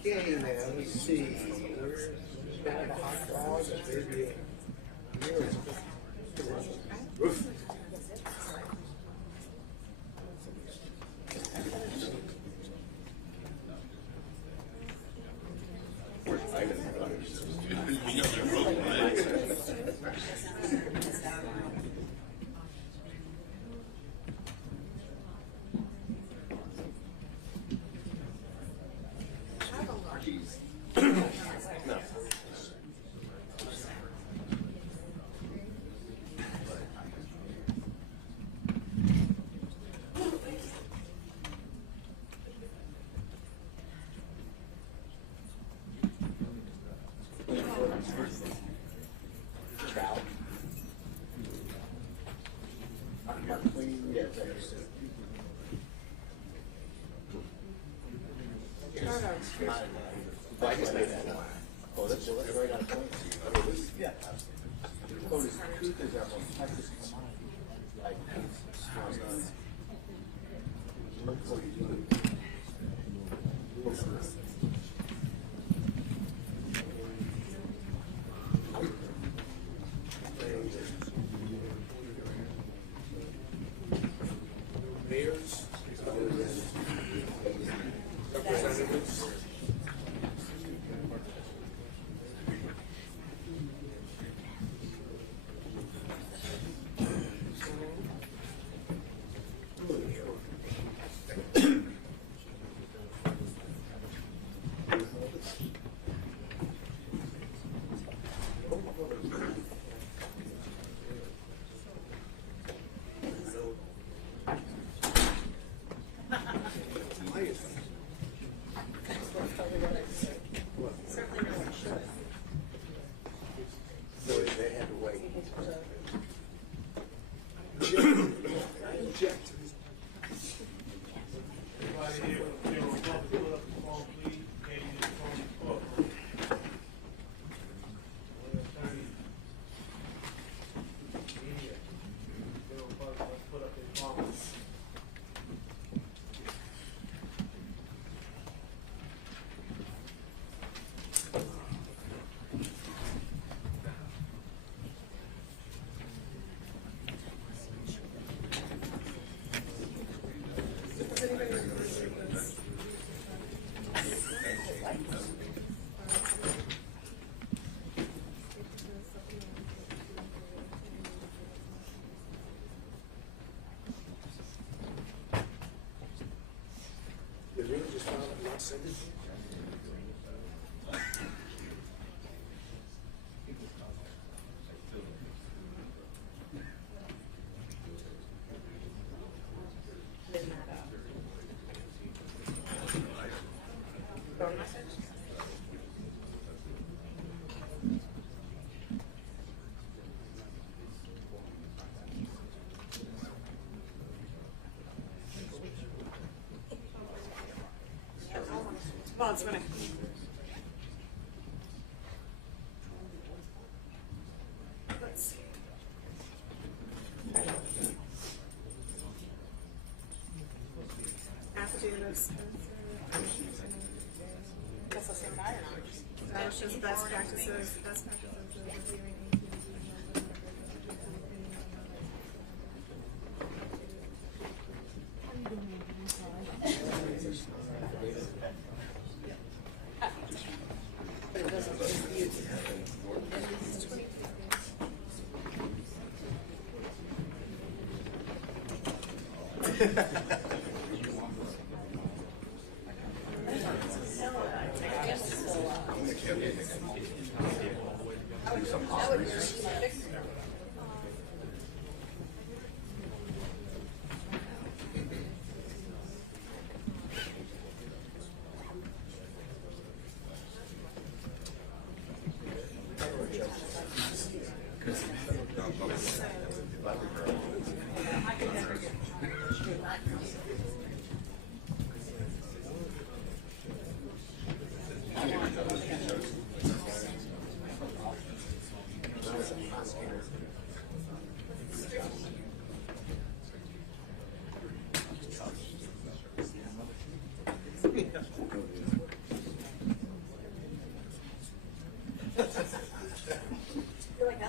Okay, now let me see. Where's the hot dog and maybe a meal? I just made that. Oh, that's right on point. Yeah. Oh, this tooth is our most practiced like look what you do. Mayors, representatives. Come on, spinning. Let's see. Affidavits. That's the same guy or not? That was just best practices. Best practices of reviewing.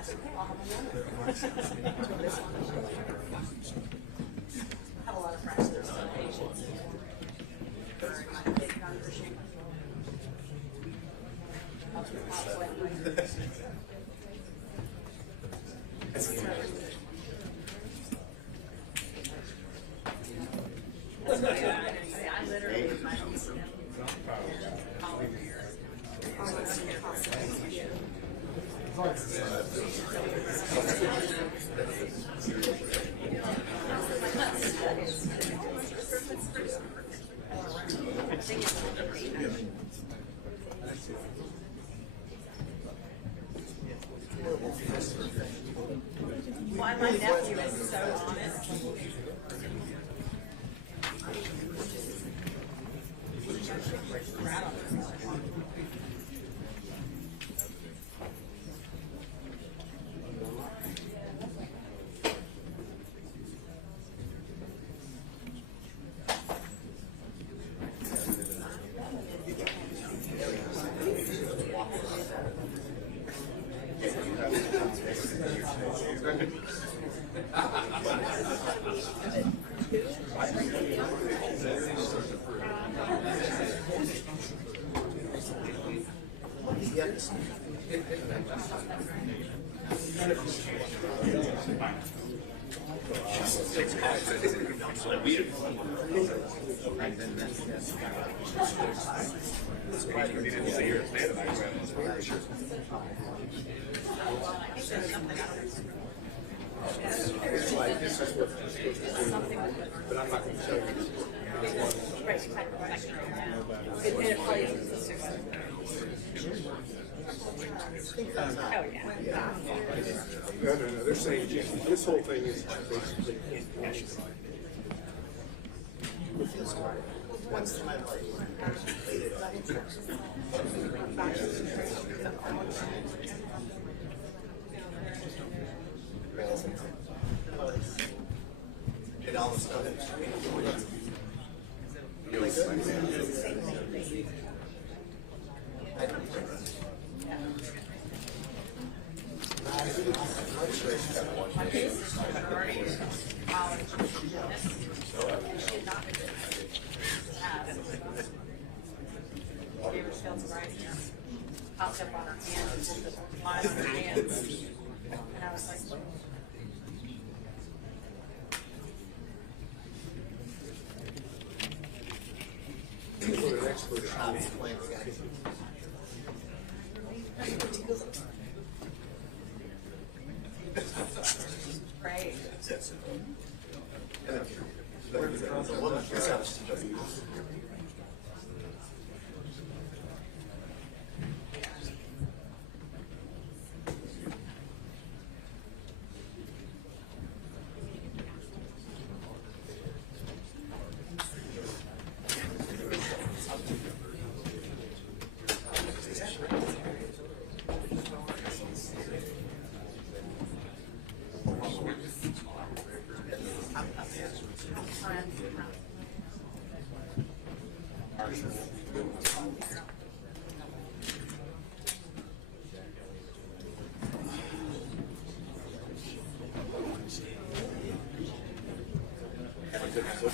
That's okay. I'll have another. I have a lot of friends that are still patients. I literally was my own why my nephew is so honest. But I'm not going to tell you. Oh, yeah. No, they're saying this whole thing is basically Once in my life. Get all the stuff. Popped up on her hand and just the line on her hands. And I was like, right.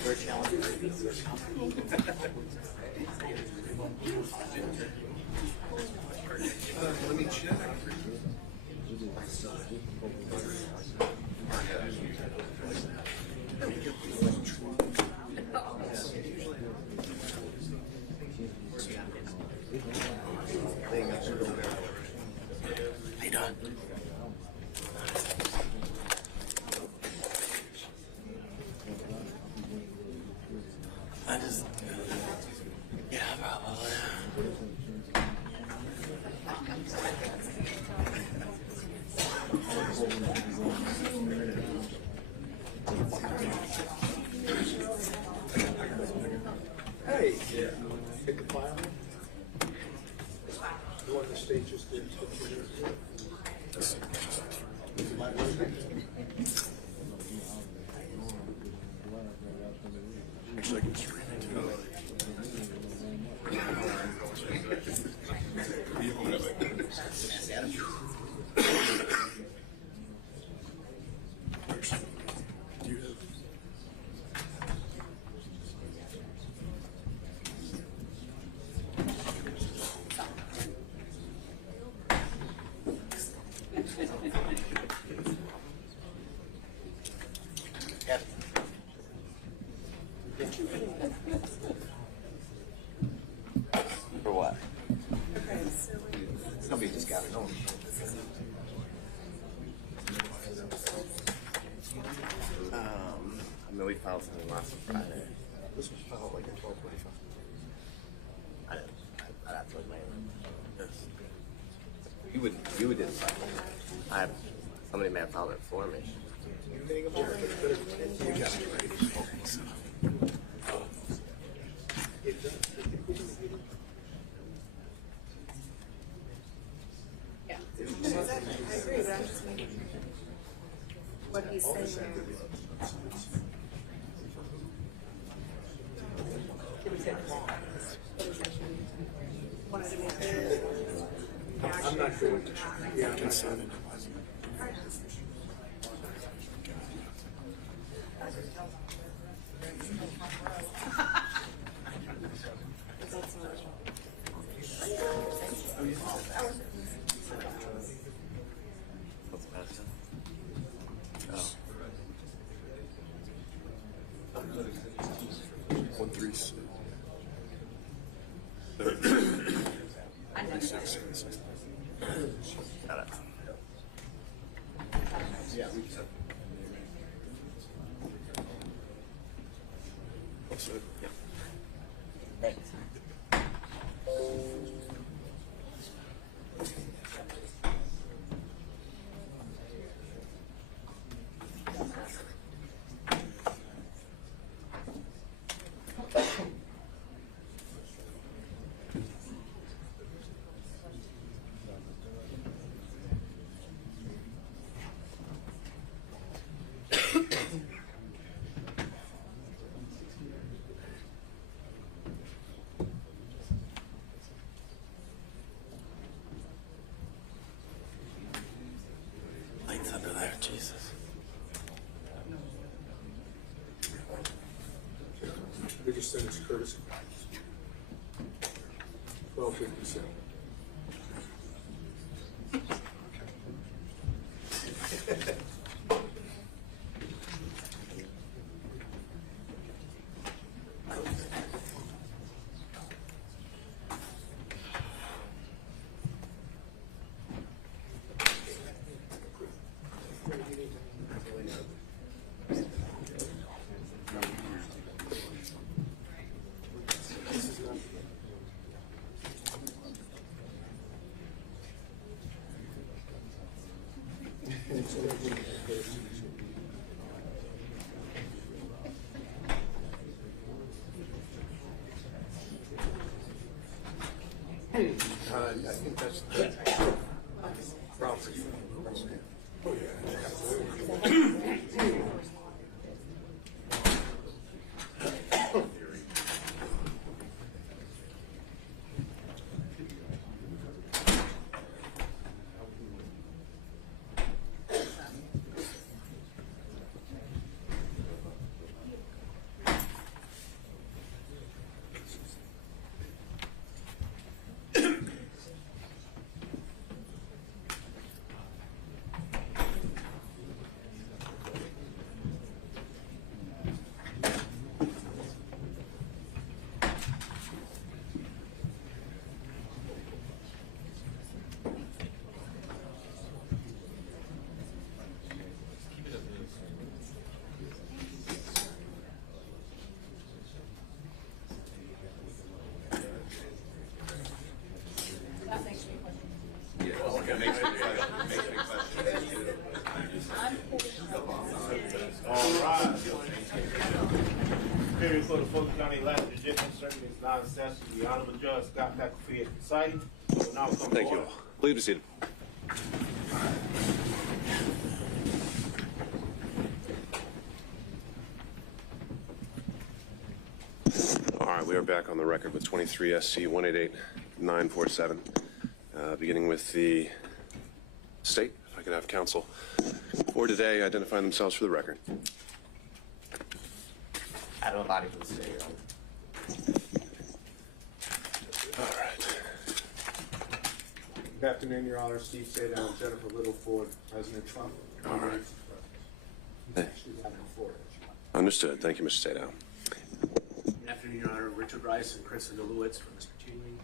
Very challenging. let me check. Hey, Don. I just, yeah, probably. Hey, pick the file. The one the state just did. Actually, I can stream it too. Somebody just got it on. I mean, we filed something last Friday. This was filed like at 12:45. I'd have to look my email. You didn't file it. Somebody may have filed it for me. You got it right. Yeah. I agree, but I'm just making what he's saying there. Wanted to make clear. I'm not sure what to yeah, I'm not sure. What's the matter? Oh. 136. 36. Got it. Yeah, we just. What's that? Yep. Thanks. Lights under there, Jesus. They just said it's courtesy. 12:57. I think that's the property. Period for the Fulton County Last Judicial Circuit is now assessed to the Honorable Judge Scott McAfee presiding. Will now come Thank you forward. all. Please be seated. All right, we are back on the record with 23 SC 188947. Beginning with the state, if I can have counsel for today identify themselves for the record. I don't body for the state. All right. Good afternoon, Your Honor. Steve Sadow and Jennifer Littleford, President Trump. All right. Actually, I'm in Florida. Understood. Thank you, Mr. Sadow. Good afternoon, Your Honor. Richard Rice and Kristen Lewitz from Mr. Cheney.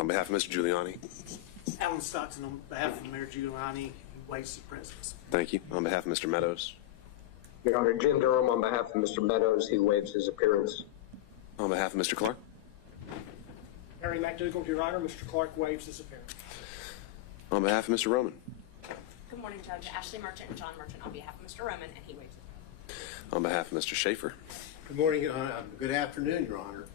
on behalf of Mr. Giuliani. Alan Stockton on behalf of Mayor Giuliani, who waives his presence. Thank you. On behalf of Mr. Meadows. Your Honor, Jim Durham on behalf of Mr. Meadows, he waives his appearance. On behalf of Mr. Clark. Harry McDougall, Your Honor. Mr. Clark waives his appearance. On behalf of Mr. Roman. Good morning, Judge. Ashley Merchant and John Merchant on behalf of Mr. Roman, and he waives his appearance. On behalf of Mr. Schaefer. Good morning, good afternoon, Your Honor.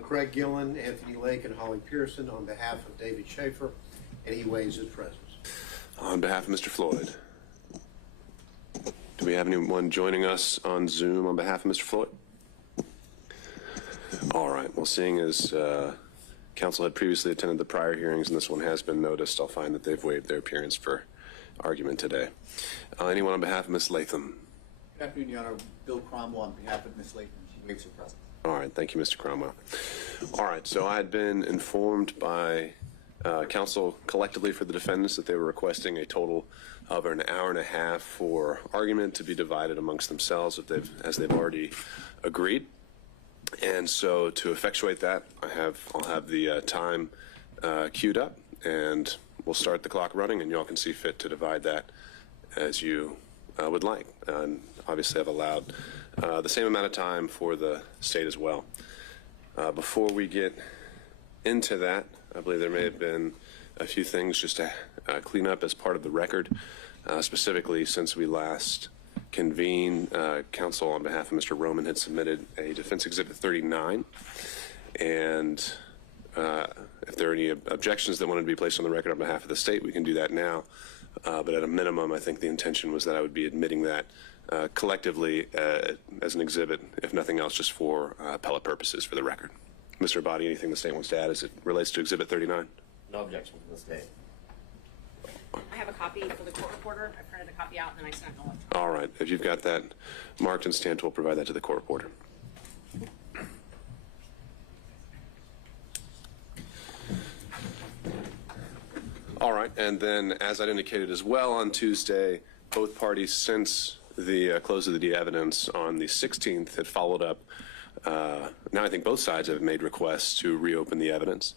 Craig Gillen, Anthony Lake, and Holly Pearson on behalf of David Schaefer, and he waives his presence. On behalf of Mr. Floyd. Do we have anyone joining us on Zoom on behalf of Mr. Floyd? All right. Well, seeing as counsel had previously attended the prior hearings and this one has been noticed, I'll find that they've waived their appearance for argument today. Anyone on behalf of Ms. Latham? Good afternoon, Your Honor. Bill Cromwell on behalf of Ms. Latham. She waives her presence. All right. Thank you, Mr. Cromwell. All right. So I had been informed by counsel collectively for the defendants that they were requesting a total of an hour and a half for argument to be divided amongst themselves as they've already agreed. And so to effectuate that, I'll have the time queued up, and we'll start the clock running, and y'all can see fit to divide that as you would like. And obviously I've allowed the same amount of time for the state as well. Before we get into that, I believe there may have been a few things just to clean up as part of the record, specifically since we last convened. Counsel on behalf of Mr. Roman had submitted a Defense Exhibit 39, and if there are any objections that wanted to be placed on the record on behalf of the state, we can do that now. But at a minimum, I think the intention was that I would be admitting that collectively as an exhibit, if nothing else, just for appellate purposes for the record. Mr. Abadi, anything the state wants to add as it relates to Exhibit 39? No objection from the state. I have a copy for the court reporter. I printed a copy out, and then I sent it electronically. All right. If you've got that marked and stamped, we'll provide that to the court reporter. All right. And then, as I'd indicated as well on Tuesday, both parties since the close of the day evidence on the 16th had followed up. Now I think both sides have made requests to reopen the evidence.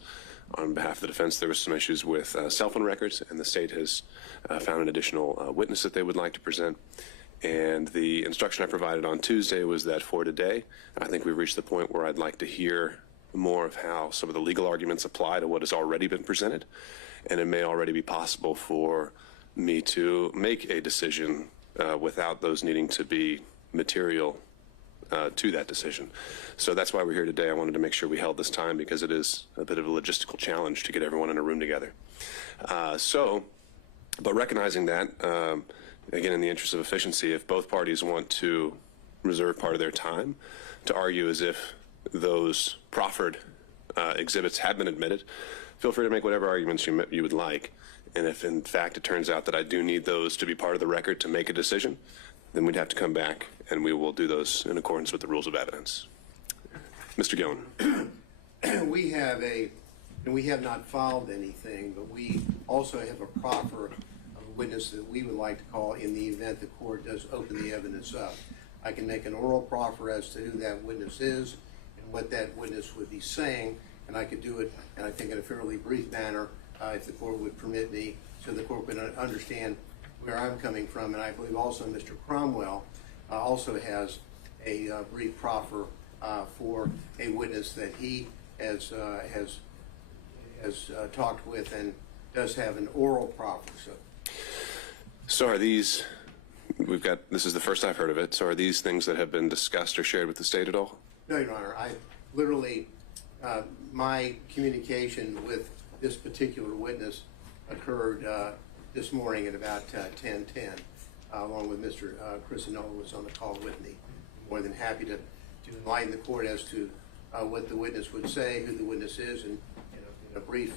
On behalf of the defense, there were some issues with cell phone records, and the state has found an additional witness that they would like to present. And the instruction I provided on Tuesday was that for today, I think we've reached the point where I'd like to hear more of how some of the legal arguments apply to what has already been presented. And it may already be possible for me to make a decision without those needing to be material to that decision. So that's why we're here today. I wanted to make sure we held this time because it is a bit of a logistical challenge to get everyone in a room together. But recognizing that, again, in the interest of efficiency, if both parties want to reserve part of their time to argue as if those proffered exhibits have been admitted, feel free to make whatever arguments you would like. And if, in fact, it turns out that I do need those to be part of the record to make a decision, then we'd have to come back, and we will do those in accordance with the rules of evidence. Mr. Gillen. We have not filed anything, but we also have a proffer of a witness that we would like to call in the event the court does open the evidence up. I can make an oral proffer as to who that witness is and what that witness would be saying, and I could do it, and I think in a fairly brief manner, if the court would permit me, so the court would understand where I'm coming from. And I believe also Mr. Cromwell also has a brief proffer for a witness that he has talked with and does have an oral proffer. So are these, this is the first I've heard of it, so are these things that have been discussed or shared with the state at all? No, Your Honor. I literally, my communication with this particular witness occurred this morning at about 10:10, along with Mr. Crisinola was on the call with me. I'm more than happy to enlighten the court as to what the witness would say, who the witness is, and a brief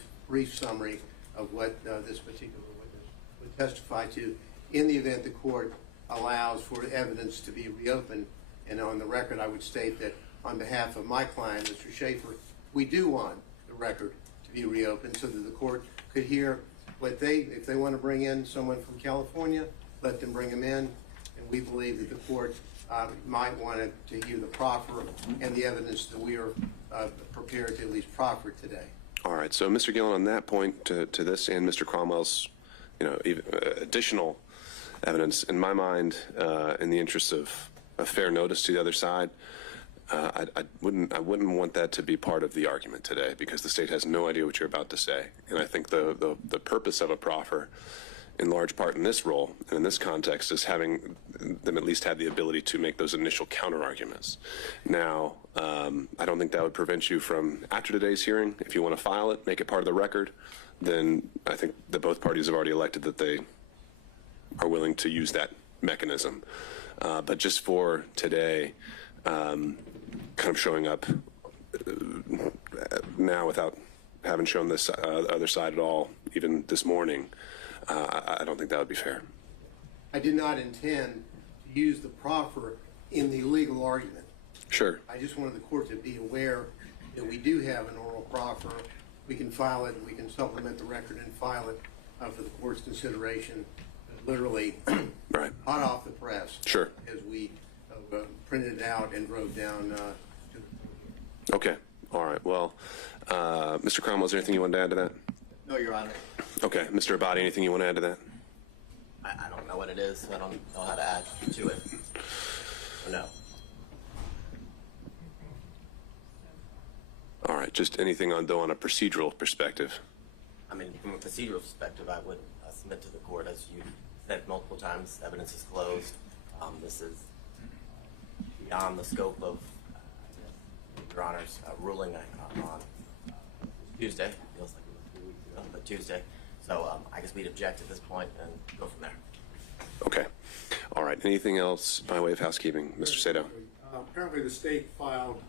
summary of what this particular witness would testify to in the event the court allows for evidence to be reopened. And on the record, I would state that on behalf of my client, Mr. Schaefer, we do want the record to be reopened so that the court could hear what if they want to bring in someone from California, let them bring them in. And we believe that the court might want to hear the proffer and the evidence that we are prepared to at least proffer today. All All right. So, Mr. Gillen, on that point, to this and Mr. Cromwell's, even, additional evidence, in my mind, in the interest of a fair notice to the other side, I wouldn't want that to be part of the argument today, because the state has no idea what you're about to say. And I think the purpose of a proffer, in large part in this role and in this context, is having them at least have the ability to make those initial counter arguments. Now, I don't think that would prevent you from, after today's hearing, if you want to file it, make it part of the record, then I think that both parties have already elected that they are willing to use that mechanism. But just for today, kind of showing up now without having shown this other side at all, even this morning, I don't think that would be fair. I did not intend to use the proffer in the legal argument. Sure. I just wanted the court to be aware that we do have an oral proffer. We can file it, we can supplement the record and file it for the court's consideration, literally right. hot off the press. Sure. As we printed it out and drove down to the... Okay. All right. Well, Mr. Cromwell, is there anything you wanted to add to that? No, Your Honor. Okay. Mr. Abadi, anything you want to add to that? I don't know what it is, so I don't know how to add to it. No. All right. Just anything on a procedural perspective. I mean, from a procedural perspective, I would submit to the court, as you said multiple times, evidence is closed. This is beyond the scope of Your Honor's ruling on Tuesday. Feels like it was 3 weeks ago, but Tuesday. So I guess we'd object at this point and go from there. Okay. All right. Anything else by way of housekeeping? Mr. Sato. Apparently the state filed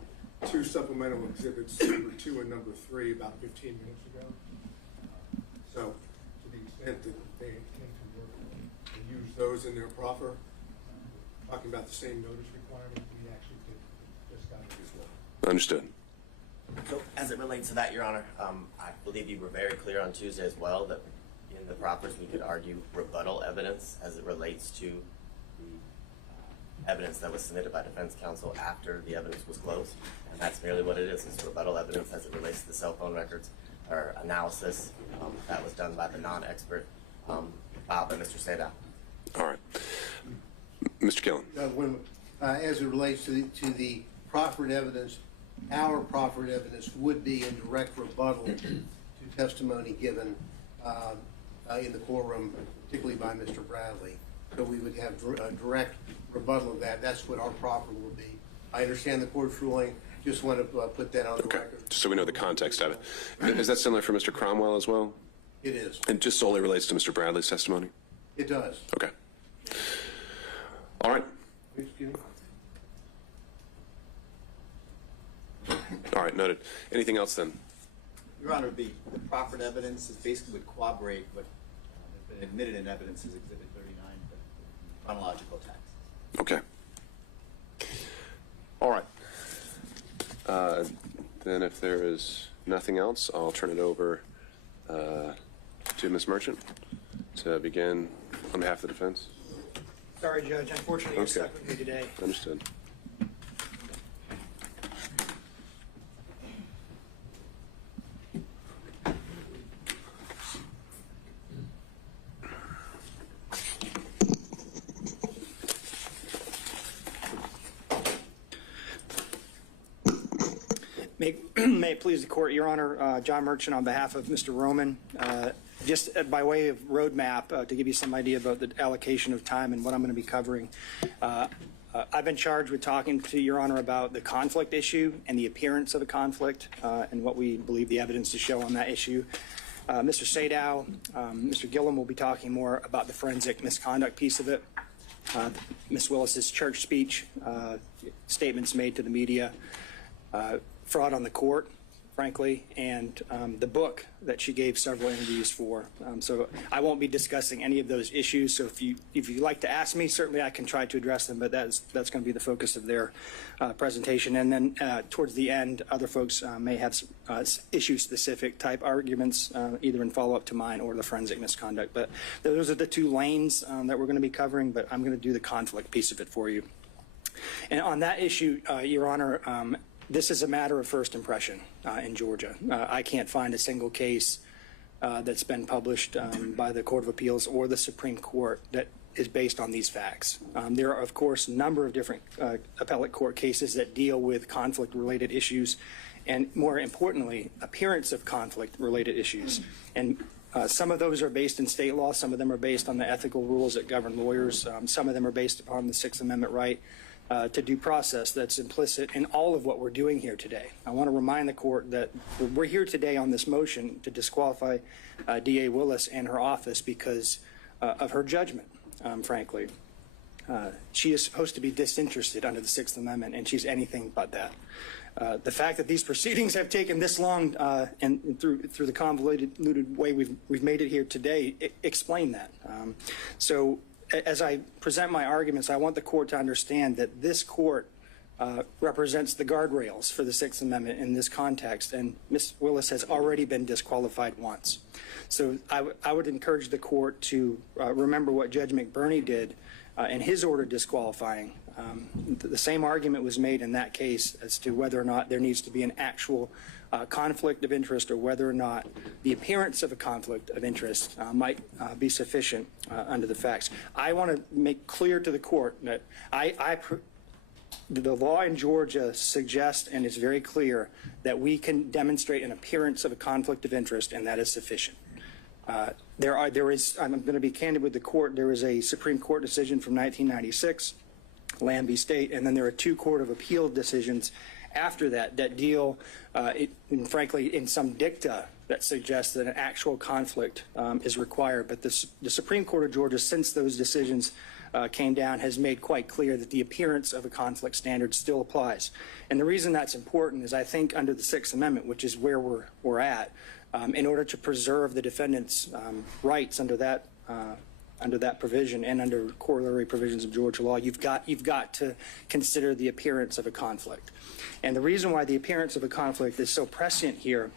2 supplemental exhibits, number 2 and number 3, about 15 minutes ago. So to the extent that they intend to work and use those in their proffer, talking about the same notice requirement, we actually did just got it as well. Understood. So as it relates to that, Your Honor, I believe you were very clear on Tuesday as well that in the proffers we could argue rebuttal evidence as it relates to the evidence that was submitted by defense counsel after the evidence was closed. And that's merely what it is. It's rebuttal evidence as it relates to the cell phone records or analysis that was done by the non-expert filed by Mr. Sadow. All right. Mr. Killen. As it relates to the proffered evidence, our proffered evidence would be in direct rebuttal to testimony given in the courtroom, particularly by Mr. Bradley. So we would have a direct rebuttal of that. That's what our proffer will be. I understand the court's ruling. Just want to put that on the record. Just so we know the context of it. Is that similar for Mr. Cromwell as well? It is. And just solely relates to Mr. Bradley's testimony? It does. Okay. All right. Excuse me? All right, noted. Anything else then? Your Honor, the proffered evidence is basically would corroborate what has been admitted in evidence as Exhibit 39, the chronological text. Okay. All right. Then if there is nothing else, I'll turn it over to Ms. Merchant to begin on behalf of the defense. Sorry, Judge. Unfortunately, you're stuck with me today. Understood. May it please the court, Your Honor, John Merchant on behalf of Mr. Roman. Just by way of roadmap to give you some idea about the allocation of time and what I'm going to be covering. I've been charged with talking to Your Honor about the conflict issue and the appearance of a conflict and what we believe the evidence to show on that issue. Mr. Sadow, Mr. Gillen will be talking more about the forensic misconduct piece of it. Ms. Willis's church speech, statements made to the media, fraud on the court, frankly, and the book that she gave several interviews for. So I won't be discussing any of those issues. So if you'd like to ask me, certainly I can try to address them, but that's going to be the focus of their presentation. And then towards the end, other folks may have issue-specific type arguments, either in follow-up to mine or the forensic misconduct. But those are the 2 lanes that we're going to be covering, but I'm going to do the conflict piece of it for you. And on that issue, Your Honor, this is a matter of first impression in Georgia. I can't find a single case that's been published by the Court of Appeals or the Supreme Court that is based on these facts. There are, of course, a number of different appellate court cases that deal with conflict-related issues, and more importantly, appearance of conflict-related issues. And some of those are based in state law. Some of them are based on the ethical rules that govern lawyers. Some of them are based upon the Sixth Amendment right to due process that's implicit in all of what we're doing here today. I want to remind the court that we're here today on this motion to disqualify DA Willis and her office because of her judgment, frankly. She is supposed to be disinterested under the Sixth Amendment, and she's anything but that. The fact that these proceedings have taken this long and through the convoluted way we've made it here today explain that. So as I present my arguments, I want the court to understand that this court represents the guardrails for the Sixth Amendment in this context, and Ms. Willis has already been disqualified once. So I would encourage the court to remember what Judge McBurney did in his order disqualifying. The same argument was made in that case as to whether or not there needs to be an actual conflict of interest, or whether or not the appearance of a conflict of interest might be sufficient under the facts. I want to make clear to the court that the law in Georgia suggests and is very clear that we can demonstrate an appearance of a conflict of interest, and that is sufficient. I'm going to be candid with the court. There is a Supreme Court decision from 1996, Lamb v. State, and then there are two Court of Appeal decisions after that deal, and frankly, in some dicta that suggests that an actual conflict is required. But the Supreme Court of Georgia, since those decisions came down, has made quite clear that the appearance of a conflict standard still applies. And the reason that's important is I think under the Sixth Amendment, which is where we're at, in order to preserve the defendant's rights under that provision and under corollary provisions of Georgia law, you've got to consider the appearance of a conflict. And the reason why the appearance of a conflict is so prescient here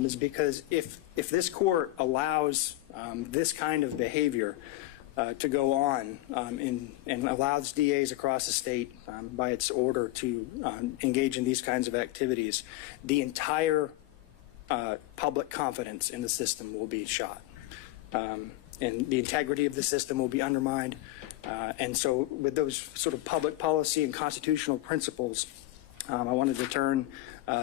is because if this court allows this kind of behavior to go on and allows DAs across the state by its order to engage in these kinds of activities, the entire public confidence in the system will be shot. And the integrity of the system will be undermined. And so with those sort of public policy and constitutional principles, I wanted to turn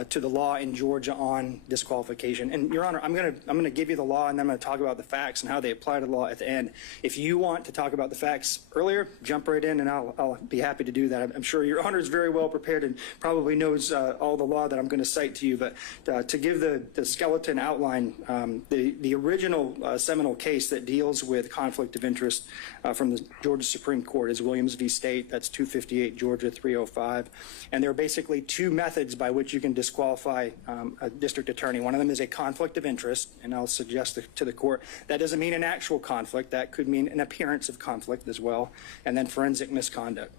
to the law in Georgia on disqualification. And Your Honor, I'm going to give you the law, and then I'm going to talk about the facts and how they apply to the law at the end. If you want to talk about the facts earlier, jump right in, and I'll be happy to do that. I'm sure Your Honor is very well prepared and probably knows all the law that I'm going to cite to you. But to give the skeleton outline, the original seminal case that deals with conflict of interest from the Georgia Supreme Court is Williams v. State. That's 258 Georgia 305. And there are basically two methods by which you can disqualify a district attorney. One of them is a conflict of interest, and I'll suggest to the court that doesn't mean an actual conflict. That could mean an appearance of conflict as well, and then forensic misconduct.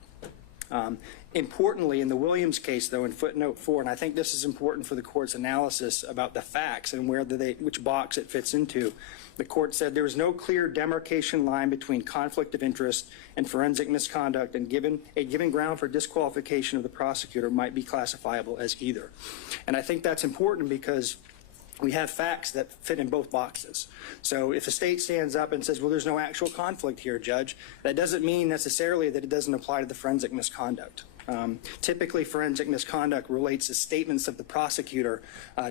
Importantly, in the Williams case, though, in footnote 4, and I think this is important for the court's analysis about the facts and which box it fits into, the court said there was no clear demarcation line between conflict of interest and forensic misconduct, and a given ground for disqualification of the prosecutor might be classifiable as either. And I think that's important because we have facts that fit in both boxes. So if a state stands up and says, well, there's no actual conflict here, Judge, that doesn't mean necessarily that it doesn't apply to the forensic misconduct. Typically, forensic misconduct relates to statements of the prosecutor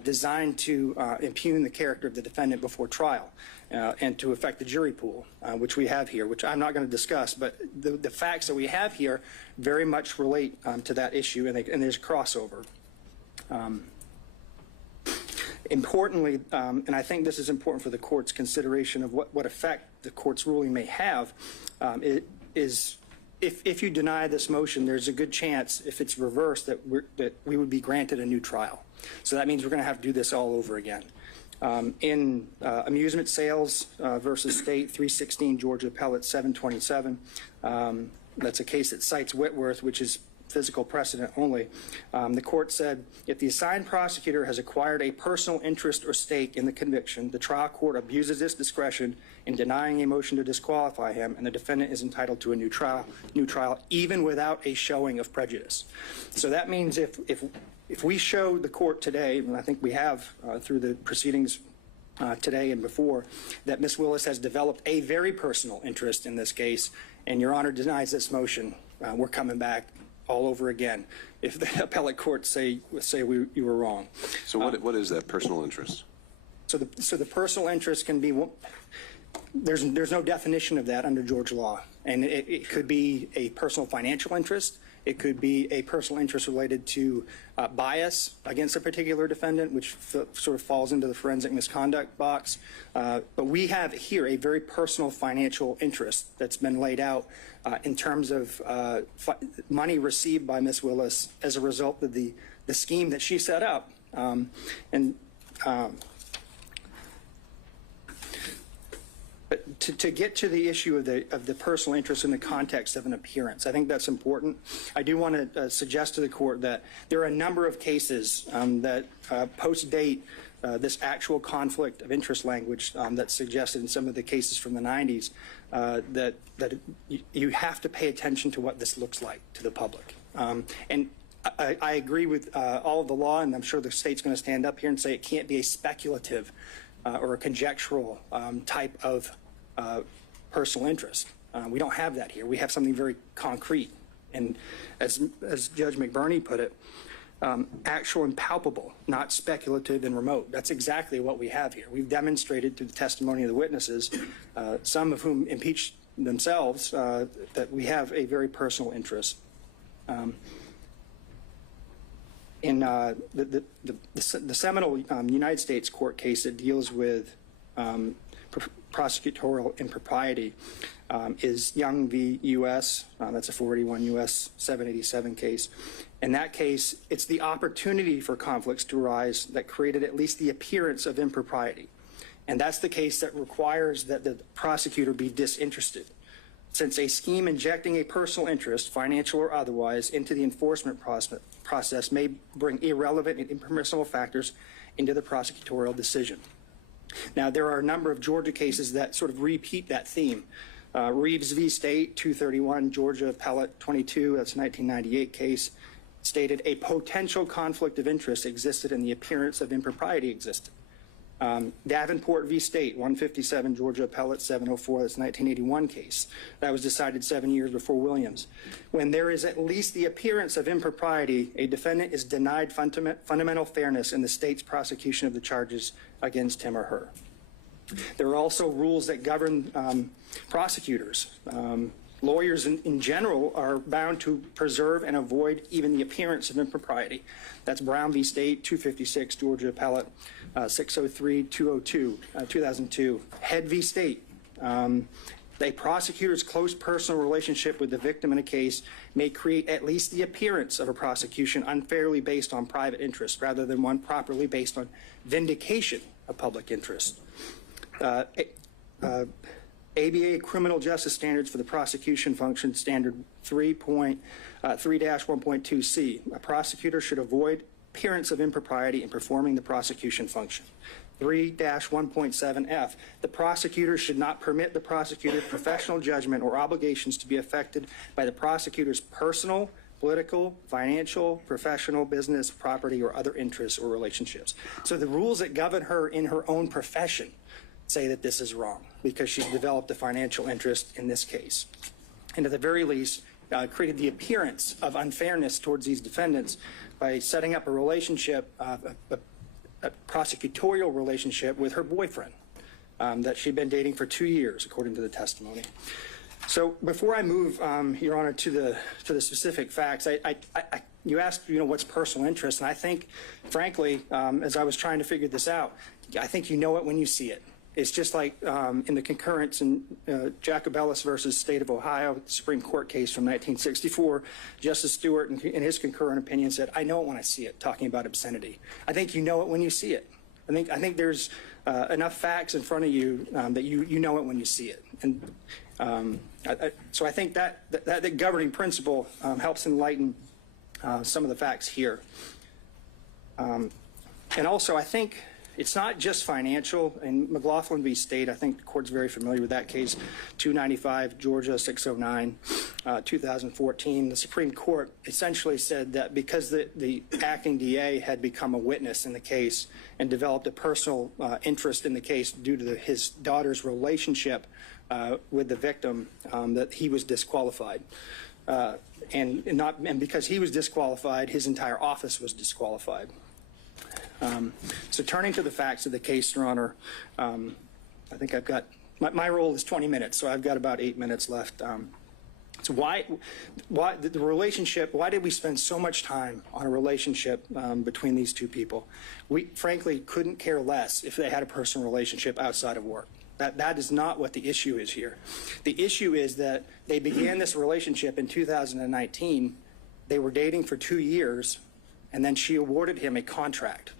designed to impugn the character of the defendant before trial and to affect the jury pool, which we have here, which I'm not going to discuss. But the facts that we have here very much relate to that issue, and there's crossover. Importantly, and I think this is important for the court's consideration of what effect the court's ruling may have, is if you deny this motion, there's a good chance, if it's reversed, that we would be granted a new trial. So that means we're going to have to do this all over again. In amusement sales versus state, 316 Georgia Appellate 727, that's a case that cites Whitworth, which is physical precedent only. The court said, if the assigned prosecutor has acquired a personal interest or stake in the conviction, the trial court abuses its discretion in denying a motion to disqualify him, and the defendant is entitled to a new trial, even without a showing of prejudice. So that means if if we show the court today, and I think we have through the proceedings today and before, that Ms. Willis has developed a very personal interest in this case, and Your Honor denies this motion, we're coming back all over again if the appellate courts say you were wrong. So what is that personal interest? So the personal interest can be, there's no definition of that under Georgia law, and it could be a personal financial interest. It could be a personal interest related to bias against a particular defendant, which sort of falls into the forensic misconduct box. But we have here a very personal financial interest that's been laid out in terms of money received by Ms. Willis as a result of the scheme that she set up. But to get to the issue of the personal interest in the context of an appearance, I think that's important. I do want to suggest to the court that there are a number of cases that post-date this actual conflict of interest language that's suggested in some of the cases from the 90s, that you have to pay attention to what this looks like to the public. And I agree with all of the law, and I'm sure the state's going to stand up here and say it can't be a speculative or a conjectural type of personal interest. We don't have that here. We have something very concrete. And as Judge McBurney put it, actual and palpable, not speculative and remote. That's exactly what we have here. We've demonstrated through the testimony of the witnesses, some of whom impeached themselves, that we have a very personal interest. In the seminal United States court case that deals with prosecutorial impropriety is Young v. U.S. That's a 481 U.S. 787 case. In that case, it's the opportunity for conflicts to arise that created at least the appearance of impropriety. And that's the case that requires that the prosecutor be disinterested. Since a scheme injecting a personal interest, financial or otherwise, into the enforcement process may bring irrelevant and impermissible factors into the prosecutorial decision. Now, there are a number of Georgia cases that sort of repeat that theme. Reeves v. State, 231, Georgia Appellate 22, that's a 1998 case, stated a potential conflict of interest existed and the appearance of impropriety existed. Davenport v. State, 157, Georgia Appellate 704, that's a 1981 case. That was decided 7 years before Williams. When there is at least the appearance of impropriety, a defendant is denied fundamental fairness in the state's prosecution of the charges against him or her. There are also rules that govern prosecutors. Lawyers in general are bound to preserve and avoid even the appearance of impropriety. That's Brown v. State, 256, Georgia Appellate 603, 202, 2002. Head v. State. A prosecutor's close personal relationship with the victim in a case may create at least the appearance of a prosecution unfairly based on private interest rather than one properly based on vindication of public interest. ABA Criminal Justice Standards for the Prosecution Function, Standard 3.1.2c. A prosecutor should avoid appearance of impropriety in performing the prosecution function. 3-1.7f. The prosecutor should not permit the prosecutor's professional judgment or obligations to be affected by the prosecutor's personal, political, financial, professional, business, property, or other interests or relationships. So the rules that govern her in her own profession say that this is wrong because she's developed a financial interest in this case. And at the very least, created the appearance of unfairness towards these defendants by setting up a relationship, a prosecutorial relationship with her boyfriend that she'd been dating for 2 years, according to the testimony. So before I move, Your Honor, to the specific facts, you asked, what's personal interest, and I think, frankly, as I was trying to figure this out, I think you know it when you see it. It's just like in the concurrence in Jacobellis versus State of Ohio, Supreme Court case from 1964, Justice Stewart, in his concurrent opinion, said, "I know it when I see it," talking about obscenity. I think you know it when you see it. I think there's enough facts in front of you that you know it when you see it. And so I think that the governing principle helps enlighten some of the facts here. And also, I think it's not just financial. In McLaughlin v. State, I think the court's very familiar with that case, 295 Georgia 609, 2014. The Supreme Court essentially said that because the acting DA had become a witness in the case and developed a personal interest in the case due to his daughter's relationship with the victim, that he was disqualified. And because he was disqualified, his entire office was disqualified. So turning to the facts of the case, Your Honor, I think I've got, my role is 20 minutes, so I've got about 8 minutes left. So why the relationship, why did we spend so much time on a relationship between these two people? We frankly couldn't care less if they had a personal relationship outside of work. That is not what the issue is here. The issue is that they began this relationship in 2019. They were dating for 2 years, and then she awarded him a contract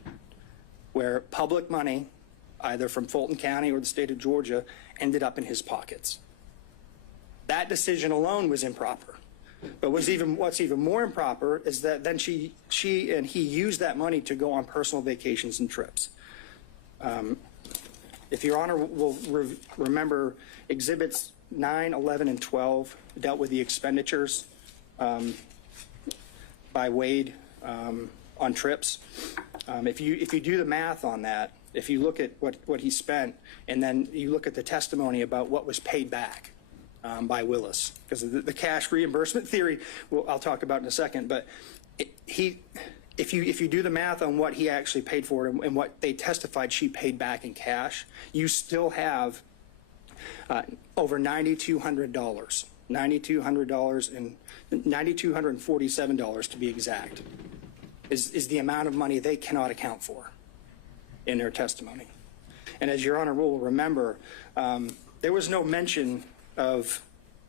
where public money, either from Fulton County or the state of Georgia, ended up in his pockets. That decision alone was improper. But what's even more improper is that then she and he used that money to go on personal vacations and trips. If Your Honor will remember, Exhibits 9, 11, and 12 dealt with the expenditures by Wade on trips. If you do the math on that, if you look at what he spent, and then you look at the testimony about what was paid back by Willis, because the cash reimbursement theory, I'll talk about in a second, but if you do the math on what he actually paid for and what they testified she paid back in cash, you still have over $9,200, $9,200 and $9,247 to be exact, is the amount of money they cannot account for in their testimony. And as Your Honor will remember, there was no mention of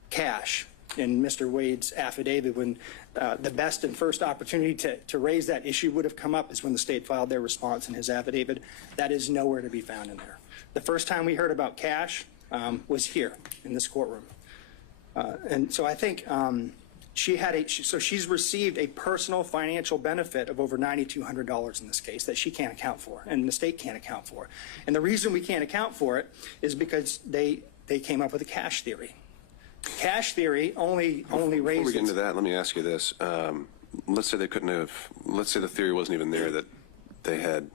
cash in Mr. Wade's affidavit. When the best and first opportunity to raise that issue would have come up is when the state filed their response in his affidavit. That is nowhere to be found in there. The first time we heard about cash was here in this courtroom. And so I think she's received a personal financial benefit of over $9,200 in this case that she can't account for, and the state can't account for. And the reason we can't account for it is because they came up with a cash theory. Cash theory only raises. Before we get into that, let me ask you this. Let's say let's say the theory wasn't even there that they had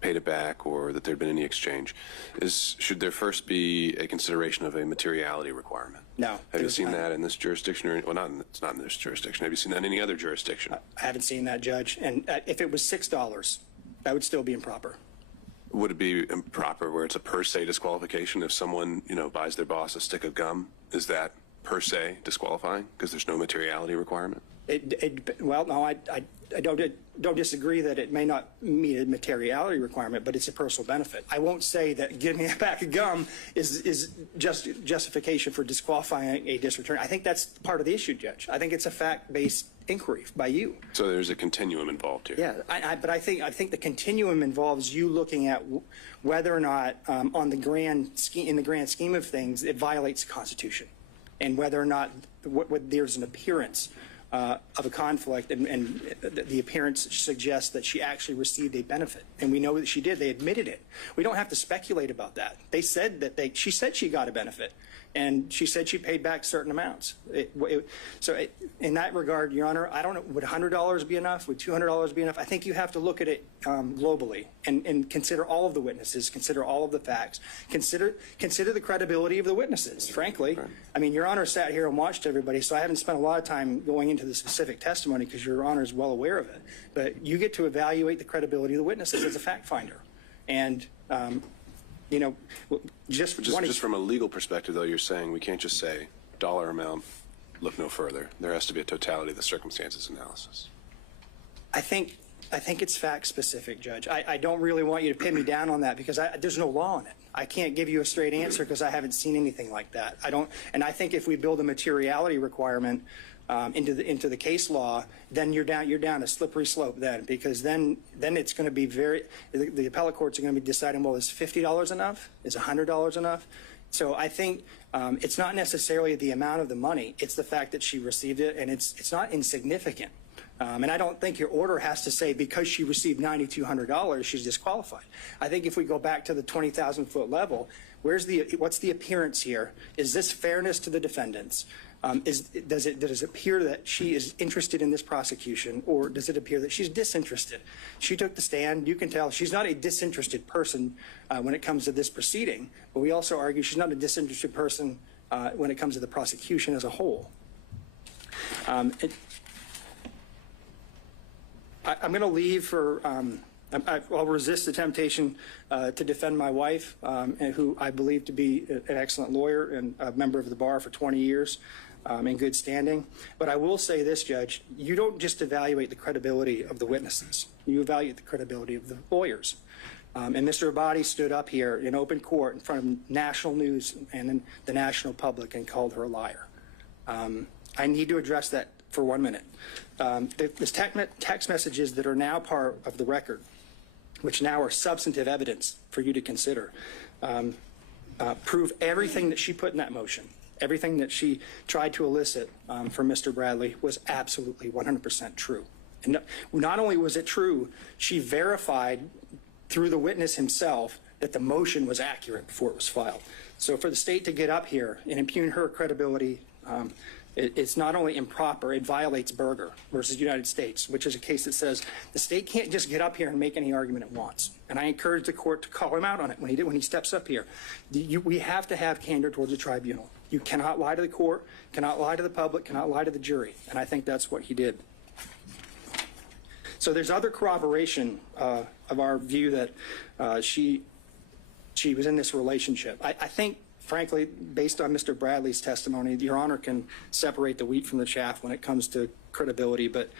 paid it back or that there had been any exchange. Should there first be a consideration of a materiality requirement? No. Have you seen that in this jurisdiction? It's not in this jurisdiction. Have you seen that in any other jurisdiction? I haven't seen that, Judge. And if it was $6, that would still be improper. Would it be improper where it's a per se disqualification if someone, buys their boss a stick of gum? Is that per se disqualifying because there's no materiality requirement? Well, no, I don't disagree that it may not meet a materiality requirement, but it's a personal benefit. I won't say that giving me a pack of gum is just justification for disqualifying a district attorney. I think that's part of the issue, Judge. I think it's a fact-based inquiry by you. So there's a continuum involved here. Yeah, but I think the continuum involves you looking at whether or not, in the grand scheme of things, it violates the Constitution, and whether or not there's an appearance of a conflict, and the appearance suggests that she actually received a benefit, and we know that she did. They admitted it. We don't have to speculate about that. They said that she said she got a benefit, and she said she paid back certain amounts. So in that regard, Your Honor, I don't know, would $100 be enough? Would $200 be enough? I think you have to look at it globally and consider all of the witnesses, consider all of the facts, consider the credibility of the witnesses, frankly. Right. I mean, Your Honor sat here and watched everybody, so I haven't spent a lot of time going into the specific testimony because Your Honor is well aware of it. But you get to evaluate the credibility of the witnesses as a fact finder. And just from a legal perspective, though, you're saying we can't just say dollar amount, look no further. There has to be a totality of the circumstances analysis. I think it's fact specific, Judge. I don't really want you to pin me down on that because there's no law on it. I can't give you a straight answer because I haven't seen anything like that. And I think if we build a materiality requirement into the case law, then you're down a slippery slope then, because then it's going to be the appellate courts are going to be deciding, well, is $50 enough? Is $100 enough? So I think it's not necessarily the amount of the money; it's the fact that she received it, and it's not insignificant. And I don't think your order has to say because she received $9,200, she's disqualified. I think if we go back to the 20,000-foot level, what's the appearance here? Is this fairness to the defendants? Does it appear that she is interested in this prosecution, or does it appear that she's disinterested? She took the stand. You can tell she's not a disinterested person when it comes to this proceeding, but we also argue she's not a disinterested person when it comes to the prosecution as a whole. I'm going to leave for, I'll resist the temptation to defend my wife, and who I believe to be an excellent lawyer and a member of the bar for 20 years in good standing. But I will say this, Judge, you don't just evaluate the credibility of the witnesses. You evaluate the credibility of the lawyers. And Mr. Abadi stood up here in open court in front of national news and the national public and called her a liar. I need to address that for 1 minute. There's text messages that are now part of the record, which now are substantive evidence for you to consider, prove everything that she put in that motion, everything that she tried to elicit from Mr. Bradley was absolutely 100% true. And not only was it true, she verified through the witness himself that the motion was accurate before it was filed. So for the state to get up here and impugn her credibility, it's not only improper, it violates Berger versus United States, which is a case that says the state can't just get up here and make any argument it wants. And I encourage the court to call him out on it when he steps up here. We have to have candor towards the tribunal. You cannot lie to the court, cannot lie to the public, cannot lie to the jury. And I think that's what he did. So there's other corroboration of our view that she was in this relationship. I think, frankly, based on Mr. Bradley's testimony, Your Honor can separate the wheat from the chaff when it comes to credibility. But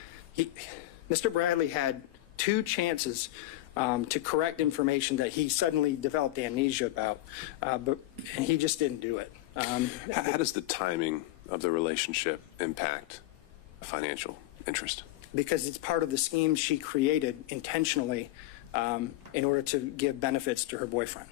Mr. Bradley had 2 chances to correct information that he suddenly developed amnesia about, and he just didn't do it. How does the timing of the relationship impact a financial interest? Because it's part of the scheme she created intentionally in order to give benefits to her boyfriend.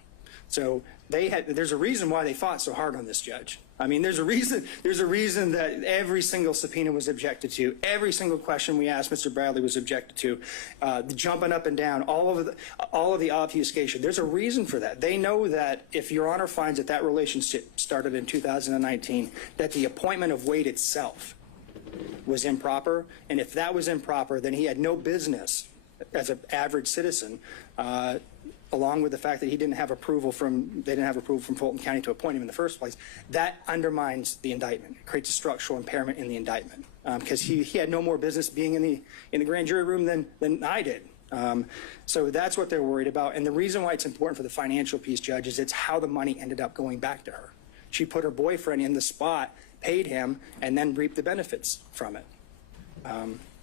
So there's a reason why they fought so hard on this, Judge. I mean, there's a reason that every single subpoena was objected to, every single question we asked Mr. Bradley was objected to, the jumping up and down, all of the obfuscation. There's a reason for that. They know that if Your Honor finds that relationship started in 2019, that the appointment of Wade itself was improper, and if that was improper, then he had no business as an average citizen, along with the fact that they didn't have approval from Fulton County to appoint him in the first place. That undermines the indictment. It creates a structural impairment in the indictment because he had no more business being in the grand jury room than I did. So that's what they're worried about. And the reason why it's important for the financial piece, Judge, is it's how the money ended up going back to her. She put her boyfriend in the spot, paid him, and then reaped the benefits from it.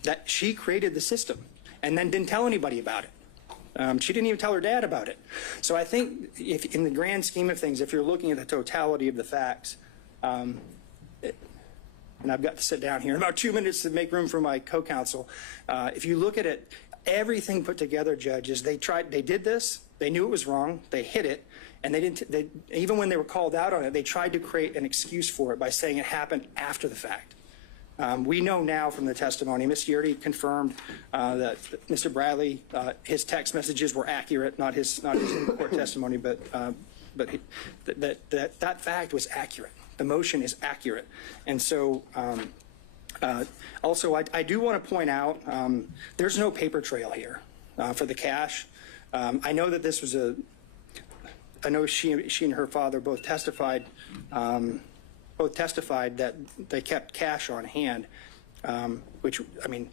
That she created the system and then didn't tell anybody about it. She didn't even tell her dad about it. So I think if in the grand scheme of things, if you're looking at the totality of the facts, and I've got to sit down here in about 2 minutes to make room for my co-counsel, if you look at it, everything put together, judges, they did this, they knew it was wrong, they hid it, and even when they were called out on it, they tried to create an excuse for it by saying it happened after the fact. We know now from the testimony, Ms. Yurdy confirmed that Mr. Bradley, his text messages were accurate, not his court testimony, but that fact was accurate. The motion is accurate. And so also I do want to point out there's no paper trail here for the cash. I know that this was I know she and her father both testified that they kept cash on hand, which, I mean,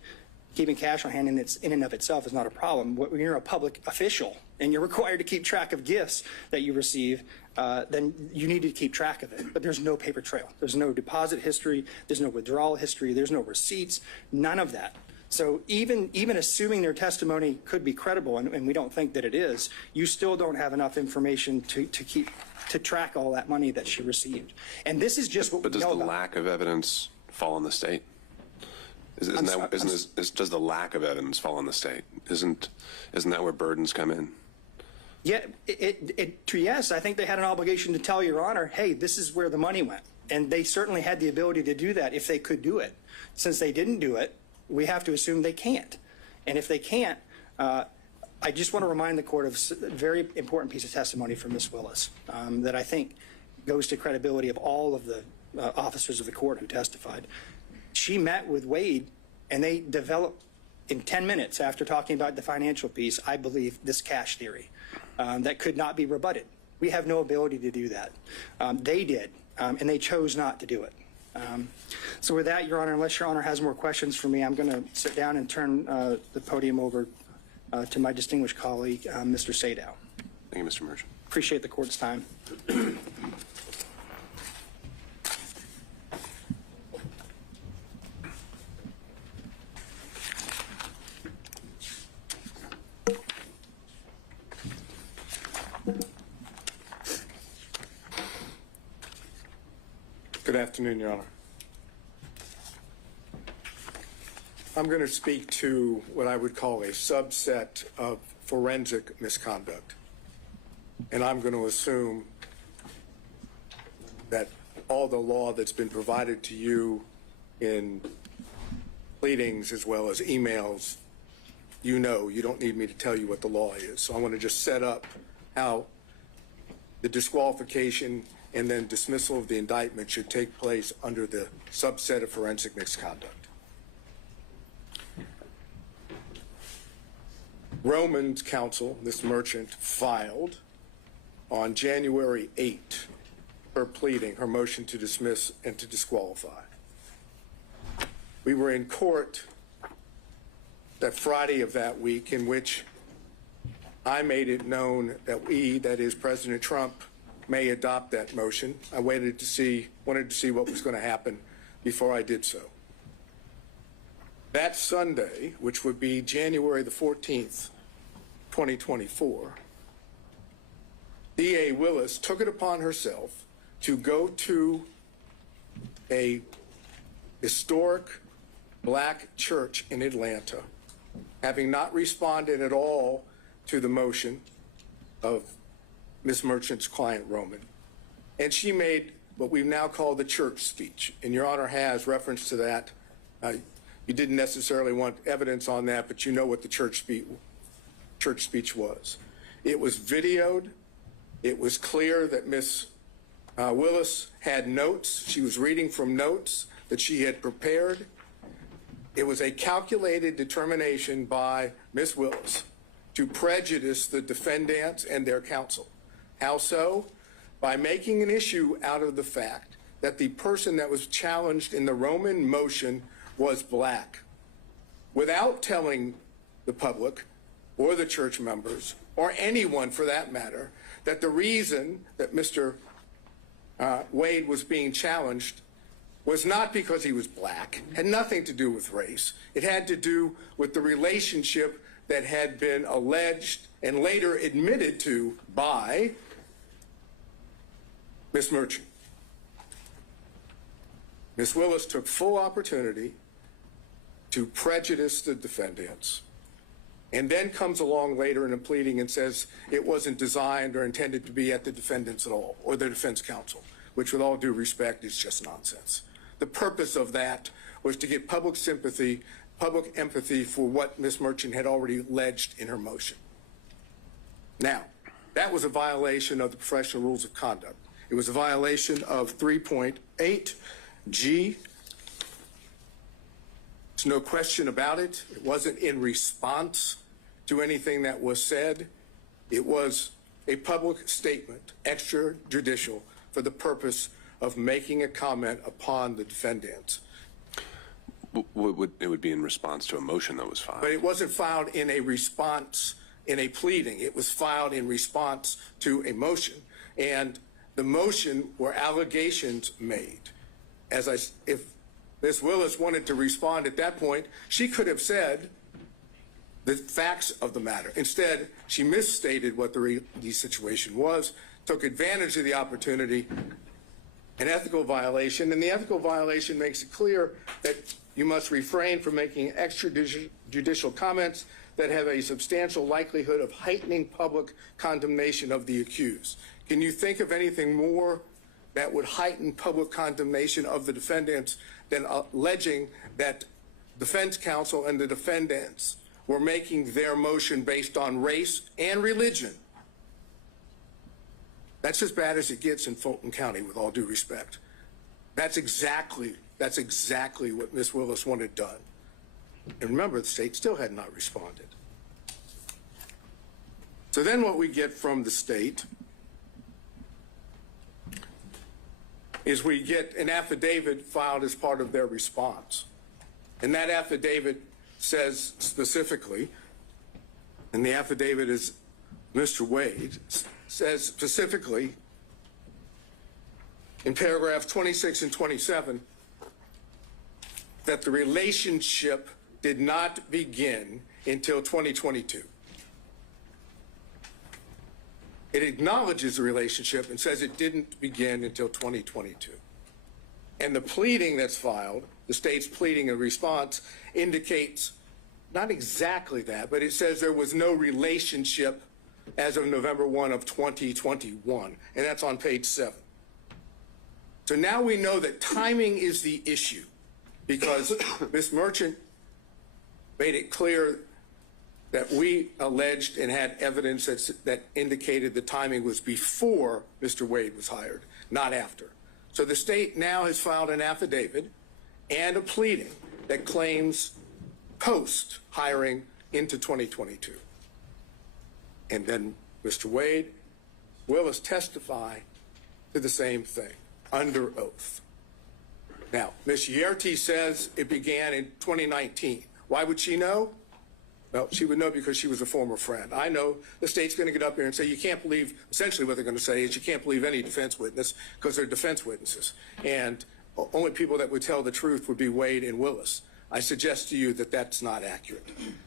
keeping cash on hand in and of itself is not a problem. When you're a public official and you're required to keep track of gifts that you receive, then you need to keep track of it. But there's no paper trail. There's no deposit history. There's no withdrawal history. There's no receipts. None of that. So even assuming their testimony could be credible, and we don't think that it is, you still don't have enough information to track all that money that she received. And this is just what we know about. But does the lack of evidence fall on the state? Does the lack of evidence fall on the state? Isn't that where burdens come in? Yeah, yes, I think they had an obligation to tell Your Honor, hey, this is where the money went. And they certainly had the ability to do that if they could do it. Since they didn't do it, we have to assume they can't. And if they can't, I just want to remind the court of a very important piece of testimony from Ms. Willis that I think goes to credibility of all of the officers of the court who testified. She met with Wade, and they developed, in 10 minutes after talking about the financial piece, I believe, this cash theory that could not be rebutted. We have no ability to do that. They did, and they chose not to do it. So with that, Your Honor, unless Your Honor has more questions for me, I'm going to sit down and turn the podium over to my distinguished colleague, Mr. Sadow. Thank you, Mr. Merchant. Appreciate the court's time. Good afternoon, Your Honor. I'm going to speak to what I would call a subset of forensic misconduct. And I'm going to assume that all the law that's been provided to you in pleadings as well as emails, you know, you don't need me to tell you what the law is. So I want to just set up how the disqualification and then dismissal of the indictment should take place under the subset of forensic misconduct. Roman's counsel, Ms. Merchant, filed on January 8 her pleading, her motion to dismiss and to disqualify. We were in court that Friday of that week in which I made it known that we, that is President Trump, may adopt that motion. I wanted to see what was going to happen before I did so. That Sunday, which would be January the 14th, 2024, DA Willis took it upon herself to go to a historic black church in Atlanta, having not responded at all to the motion of Ms. Merchant's client, Roman. And she made what we now call the church speech. And Your Honor has reference to that. You didn't necessarily want evidence on that, but you know what the church speech was. It was videoed. It was clear that Ms. Willis had notes. She was reading from notes that she had prepared. It was a calculated determination by Ms. Willis to prejudice the defendants and their counsel. How so? By making an issue out of the fact that the person that was challenged in the Roman motion was black, without telling the public or the church members or anyone for that matter that the reason that Mr. Wade was being challenged was not because he was black, had nothing to do with race. It had to do with the relationship that had been alleged and later admitted to by Ms. Merchant. Ms. Willis took full opportunity to prejudice the defendants, and then comes along later in a pleading and says it wasn't designed or intended to be at the defendants at all, or the defense counsel, which with all due respect is just nonsense. The purpose of that was to get public sympathy, public empathy for what Ms. Merchant had already alleged in her motion. Now, that was a violation of the professional rules of conduct. It was a violation of 3.8G. There's no question about it. It wasn't in response to anything that was said. It was a public statement, extrajudicial, for the purpose of making a comment upon the defendants. It would be in response to a motion that was filed. But it wasn't filed in a response, in a pleading. It was filed in response to a motion. And the motion were allegations made. If Ms. Willis wanted to respond at that point, she could have said the facts of the matter. Instead, she misstated what the situation was, took advantage of the opportunity, an ethical violation, and the ethical violation makes it clear that you must refrain from making extrajudicial comments that have a substantial likelihood of heightening public condemnation of the accused. Can you think of anything more that would heighten public condemnation of the defendants than alleging that defense counsel and the defendants were making their motion based on race and religion. That's as bad as it gets in Fulton County, with all due respect. That's exactly what Ms. Willis wanted done. And remember, the state still had not responded. So then what we get from the state is we get an affidavit filed as part of their response. And that affidavit says specifically, and the affidavit is Mr. Wade, says specifically in paragraphs 26 and 27 that the relationship did not begin until 2022. It acknowledges the relationship and says it didn't begin until 2022. And the pleading that's filed, the state's pleading in response, indicates not exactly that, but it says there was no relationship as of November 1 of 2021, and that's on page 7. So now we know that timing is the issue, because Ms. Merchant made it clear that we alleged and had evidence that indicated the timing was before Mr. Wade was hired, not after. So the state now has filed an affidavit and a pleading that claims post-hiring into 2022. And then Mr. Wade, Willis testify to the same thing under oath. Now, Ms. Yerty says it began in 2019. Why would she know? Well, she would know because she was a former friend. I know the state's going to get up here and say you can't believe, essentially what they're going to say is you can't believe any defense witness because they're defense witnesses. And only people that would tell the truth would be Wade and Willis. I suggest to you that that's not accurate.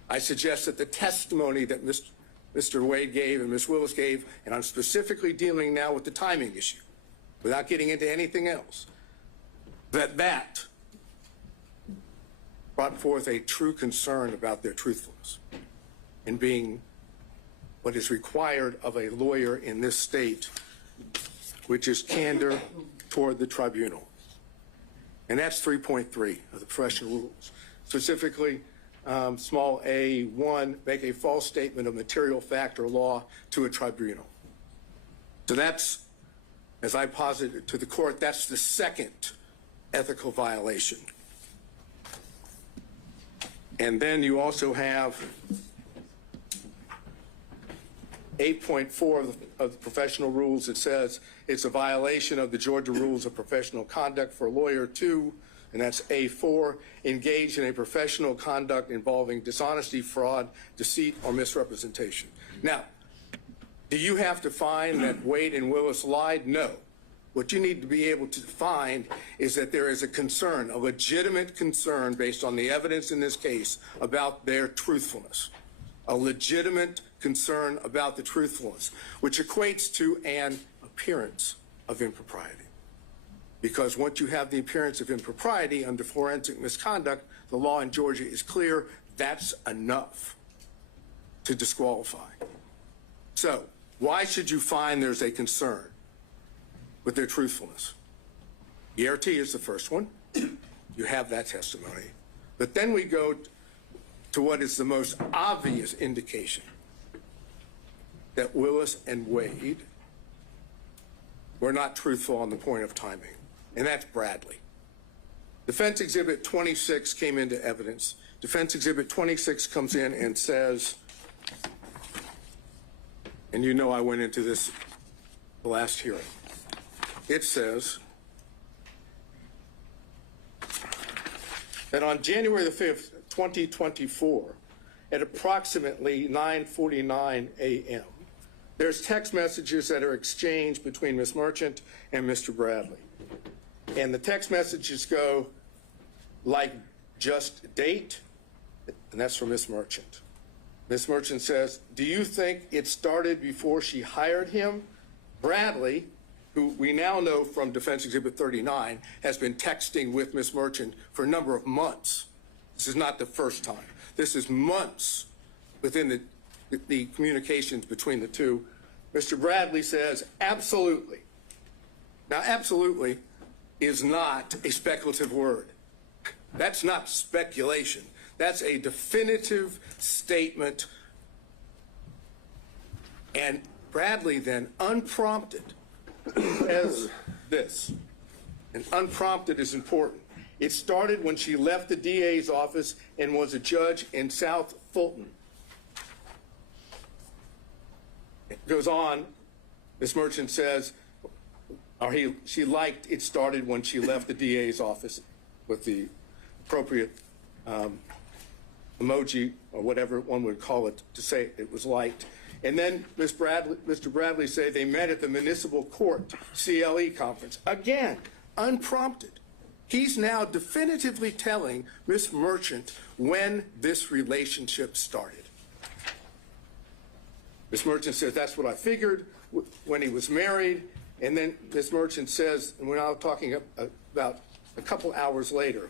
I suggest that the testimony that Mr. Wade gave and Ms. Willis gave, and I'm specifically dealing now with the timing issue, without getting into anything else, that brought forth a true concern about their truthfulness and being what is required of a lawyer in this state, which is candor toward the tribunal. And that's 3.3 of the professional rules. Specifically, small a1, make a false statement of material fact or law to a tribunal. So that's, as I posited to the court, that's the second ethical violation. And then you also have 8.4 of the professional rules. It says it's a violation of the Georgia Rules of Professional Conduct for a lawyer to, and that's A4, engage in a professional conduct involving dishonesty, fraud, deceit, or misrepresentation. Now, do you have to find that Wade and Willis lied? No. What you need to be able to find is that there is a concern, a legitimate concern based on the evidence in this case about their truthfulness. A legitimate concern about the truthfulness, which equates to an appearance of impropriety. Because once you have the appearance of impropriety under forensic misconduct, the law in Georgia is clear, that's enough to disqualify. So, why should you find there's a concern with their truthfulness? ERT is the first one. You have that testimony. But then we go to what is the most obvious indication that Willis and Wade were not truthful on the point of timing, and that's Bradley. Defense Exhibit 26 came into evidence. Defense Exhibit 26 comes in and says, and you know I went into this the last hearing. It says that on January the 5th, 2024, at approximately 9:49 a.m., there's text messages that are exchanged between Ms. Merchant and Mr. Bradley. And the text messages go like just date, and that's from Ms. Merchant. Ms. Merchant says, do you think it started before she hired him? Bradley, who we now know from Defense Exhibit 39, has been texting with Ms. Merchant for a number of months. This is not the first time. This is months within the communications between the two. Mr. Bradley says, absolutely. Now, absolutely is not a speculative word. That's not speculation. That's a definitive statement. And Bradley then, unprompted, says this. And unprompted is important. It started when she left the DA's office and was a judge in South Fulton. It goes on, Ms. Merchant says, she liked it started when she left the DA's office with the appropriate emoji or whatever one would call it to say it was liked. And then Mr. Bradley say they met at the municipal court CLE conference. Again, unprompted. He's now definitively telling Ms. Merchant when this relationship started. Ms. Merchant says, that's what I figured when he was married. And then Ms. Merchant says, and we're now talking about a couple hours later,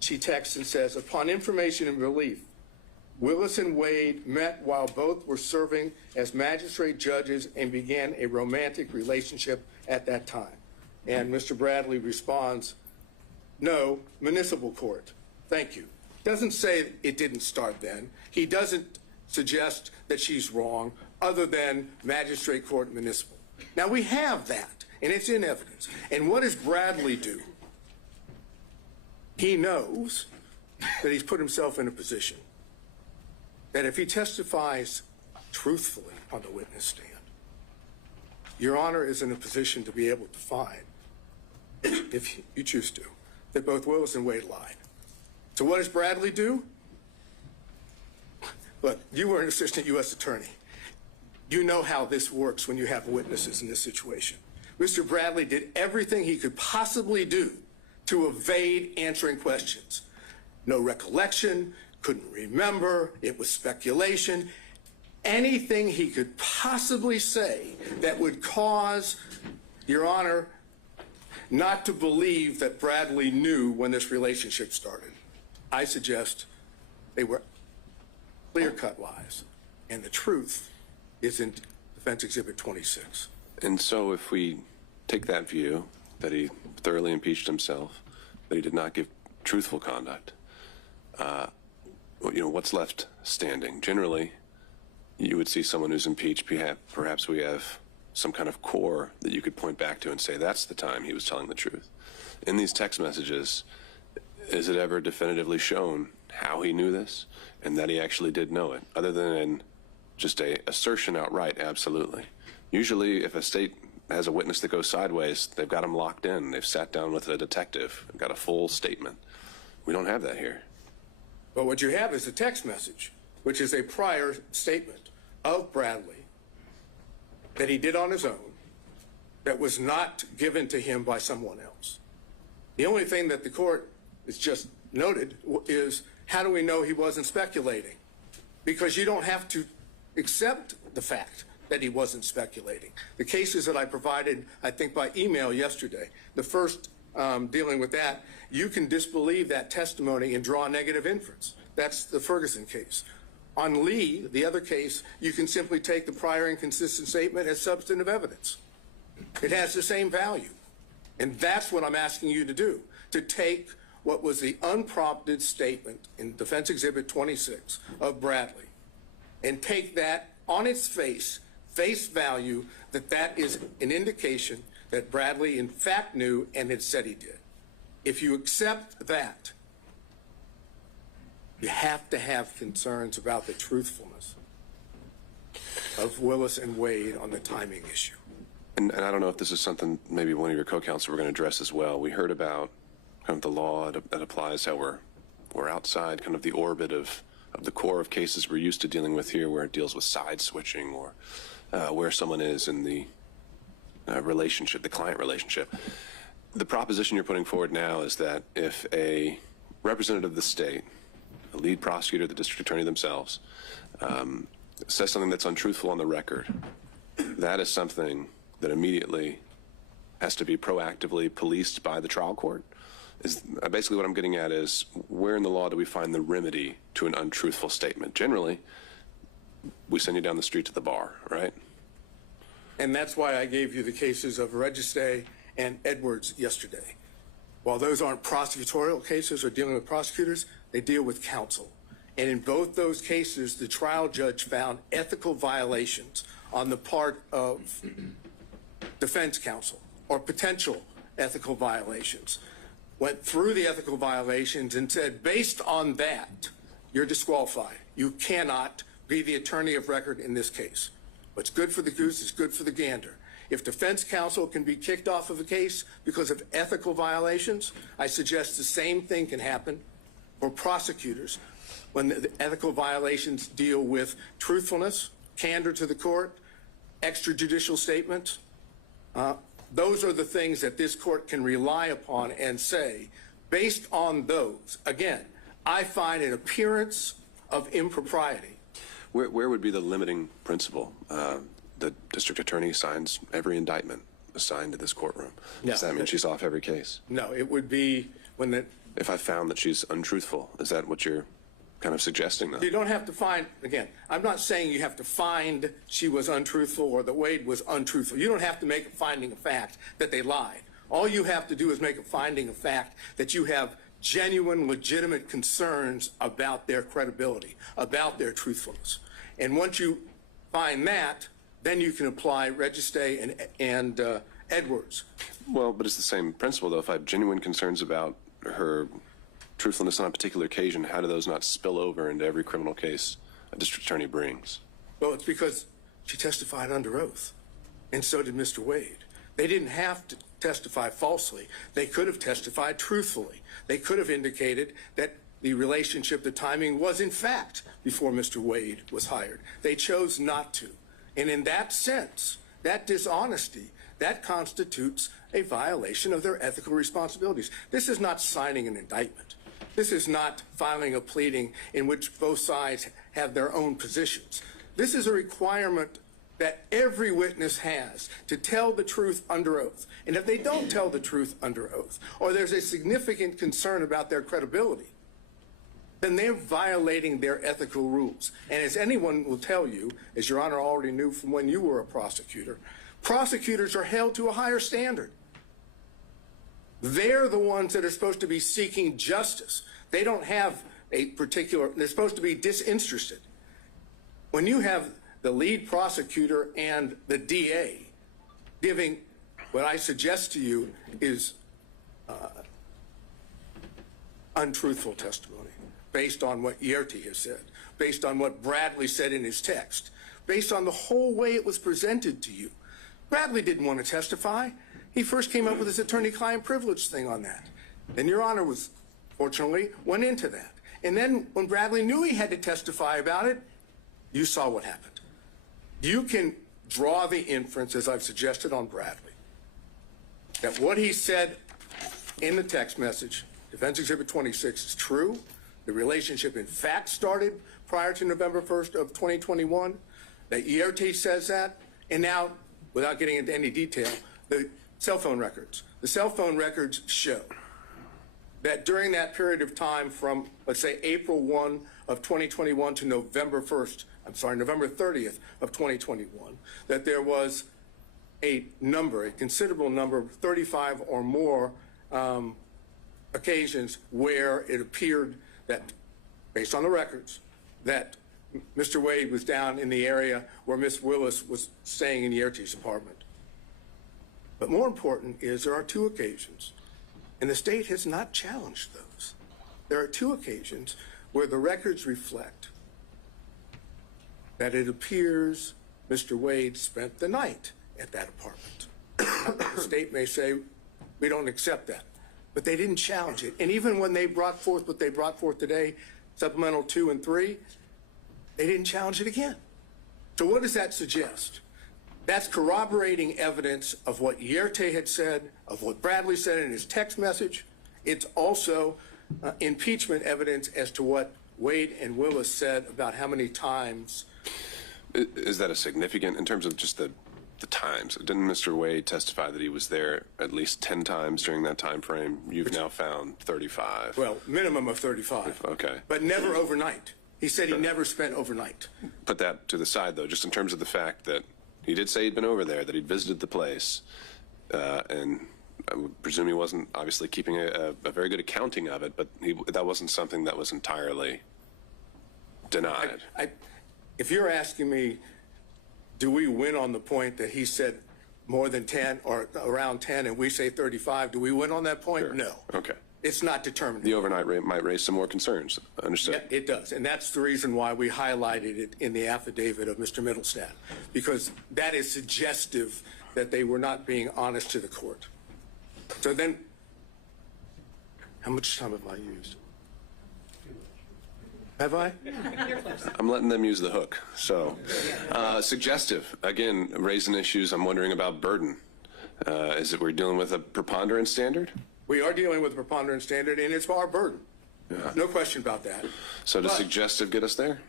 she texts and says, upon information and relief, Willis and Wade met while both were serving as magistrate judges and began a romantic relationship at that time. And Mr. Bradley responds, no, municipal court. Thank you. Doesn't say it didn't start then. He doesn't suggest that she's wrong other than magistrate court municipal. Now we have that, and it's in evidence. And what does Bradley do? He knows that he's put himself in a position that if he testifies truthfully on the witness stand, Your Honor is in a position to be able to find, if you choose to, that both Willis and Wade lied. So what does Bradley do? Look, you were an assistant U.S. attorney. You know how this works when you have witnesses in this situation. Mr. Bradley did everything he could possibly do to evade answering questions. No recollection, couldn't remember, it was speculation. Anything he could possibly say that would cause, Your Honor, not to believe that Bradley knew when this relationship started. I suggest they were clear-cut lies, and the truth is in Defense Exhibit 26. And so if we take that view, that he thoroughly impeached himself, that he did not give truthful conduct, what's left standing? Generally, you would see someone who's impeached, perhaps we have some kind of core that you could point back to and say that's the time he was telling the truth. In these text messages, is it ever definitively shown how he knew this and that he actually did know it, other than just a assertion outright? Absolutely. Usually, if a state has a witness that goes sideways, they've got him locked in. They've sat down with a detective and got a full statement. We don't have that here. But what you have is a text message, which is a prior statement of Bradley that he did on his own, that was not given to him by someone else. The only thing that the court has just noted is, how do we know he wasn't speculating? Because you don't have to accept the fact that he wasn't speculating. The cases that I provided, I think by email yesterday, the first dealing with that, you can disbelieve that testimony and draw a negative inference. That's the Ferguson case. On Lee, the other case, you can simply take the prior inconsistent statement as substantive evidence. It has the same value. And that's what I'm asking you to do, to take what was the unprompted statement in Defense Exhibit 26 of Bradley and take that on its face value, that is an indication that Bradley in fact knew and had said he did. If you accept that, you have to have concerns about the truthfulness of Willis and Wade on the timing issue. And I don't know if this is something maybe one of your co-counsel were going to address as well. We heard about kind of the law that applies, how we're outside kind of the orbit of the core of cases we're used to dealing with here, where it deals with side switching or where someone is in the relationship, the client relationship. The proposition you're putting forward now is that if a representative of the state, a lead prosecutor, the district attorney themselves, says something that's untruthful on the record, that is something that immediately has to be proactively policed by the trial court. Is basically what I'm getting at is, where in the law do we find the remedy to an untruthful statement? Generally, we send you down the street to the bar, right? And that's why I gave you the cases of Registe and Edwards yesterday. While those aren't prosecutorial cases or dealing with prosecutors, they deal with counsel. And in both those cases, the trial judge found ethical violations on the part of defense counsel or potential ethical violations. Went through the ethical violations and said, based on that, you're disqualified. You cannot be the attorney of record in this case. What's good for the goose is good for the gander. If defense counsel can be kicked off of a case because of ethical violations, I suggest the same thing can happen for prosecutors when the ethical violations deal with truthfulness, candor to the court, extrajudicial statements. Those are the things that this court can rely upon and say, based on those, again, I find an appearance of impropriety. Where would be the limiting principle? The district attorney signs every indictment assigned to this courtroom. No. Does that mean she's off every case? No, it would be when the... If I found that she's untruthful, is that what you're kind of suggesting, though? You don't have to find, again, I'm not saying you have to find she was untruthful or that Wade was untruthful. You don't have to make a finding of fact that they lied. All you have to do is make a finding of fact that you have genuine, legitimate concerns about their credibility, about their truthfulness. And once you find that, then you can apply Registay and Edwards. Well, but it's the same principle, though. If I have genuine concerns about her truthfulness on a particular occasion, how do those not spill over into every criminal case a district attorney brings? Well, it's because she testified under oath, and so did Mr. Wade. They didn't have to testify falsely. They could have testified truthfully. They could have indicated that the relationship, the timing was in fact before Mr. Wade was hired. They chose not to. And in that sense, that dishonesty, that constitutes a violation of their ethical responsibilities. This is not signing an indictment. This is not filing a pleading in which both sides have their own positions. This is a requirement that every witness has to tell the truth under oath. And if they don't tell the truth under oath, or there's a significant concern about their credibility, then they're violating their ethical rules. And as anyone will tell you, as Your Honor already knew from when you were a prosecutor, prosecutors are held to a higher standard. They're the ones that are supposed to be seeking justice. They don't have a particular, they're supposed to be disinterested. When you have the lead prosecutor and the DA giving what I suggest to you is untruthful testimony based on what Yerty has said, based on what Bradley said in his text, based on the whole way it was presented to you. Bradley didn't want to testify. He first came up with his attorney-client privilege thing on that. And Your Honor was, fortunately, went into that. And then when Bradley knew he had to testify about it, you saw what happened. You can draw the inference, as I've suggested on Bradley, that what he said in the text message, Defense Exhibit 26, is true. The relationship, in fact, started prior to November 1st of 2021. That Yerty says that. And now, without getting into any detail, the cell phone records. The cell phone records show that during that period of time from, let's say, April 1 of 2021 to November 30th of 2021, that there was a considerable number of 35 or more occasions where it appeared that, based on the records, that Mr. Wade was down in the area where Miss Willis was staying in Yerty's apartment. But more important is there are two occasions, and the state has not challenged those. There are two occasions where the records reflect that it appears Mr. Wade spent the night at that apartment. The state may say, we don't accept that, but they didn't challenge it. And even when they brought forth what they brought forth today, Supplemental 2 and 3, they didn't challenge it again. So what does that suggest? That's corroborating evidence of what Yerty had said, of what Bradley said in his text message. It's also impeachment evidence as to what Wade and Willis said about how many times. Is that a significant, in terms of just the times? Didn't Mr. Wade testify that he was there at least 10 times during that time frame? You've now found 35. Well, minimum of 35. Okay. But never overnight. He said he never spent overnight. Put that to the side, though, just in terms of the fact that he did say he'd been over there, that he'd visited the place, and I would presume he wasn't obviously keeping a very good accounting of it, but that wasn't something that was entirely denied. If you're asking me, do we win on the point that he said more than 10 or around 10 and we say 35, do we win on that point? Sure. No. Okay. It's not determined. The overnight rate might raise some more concerns. Understood. Yeah, it does. And that's the reason why we highlighted it in the affidavit of Mr. Middlestat, because that is suggestive that they were not being honest to the court. So then, how much time have I used? Have I? I'm letting them use the hook. So, suggestive, again, raising issues. I'm wondering about burden. Is it we're dealing with a preponderance standard? We are dealing with a preponderance standard, and it's our burden. Yeah. No question about that. So does suggestive get us there?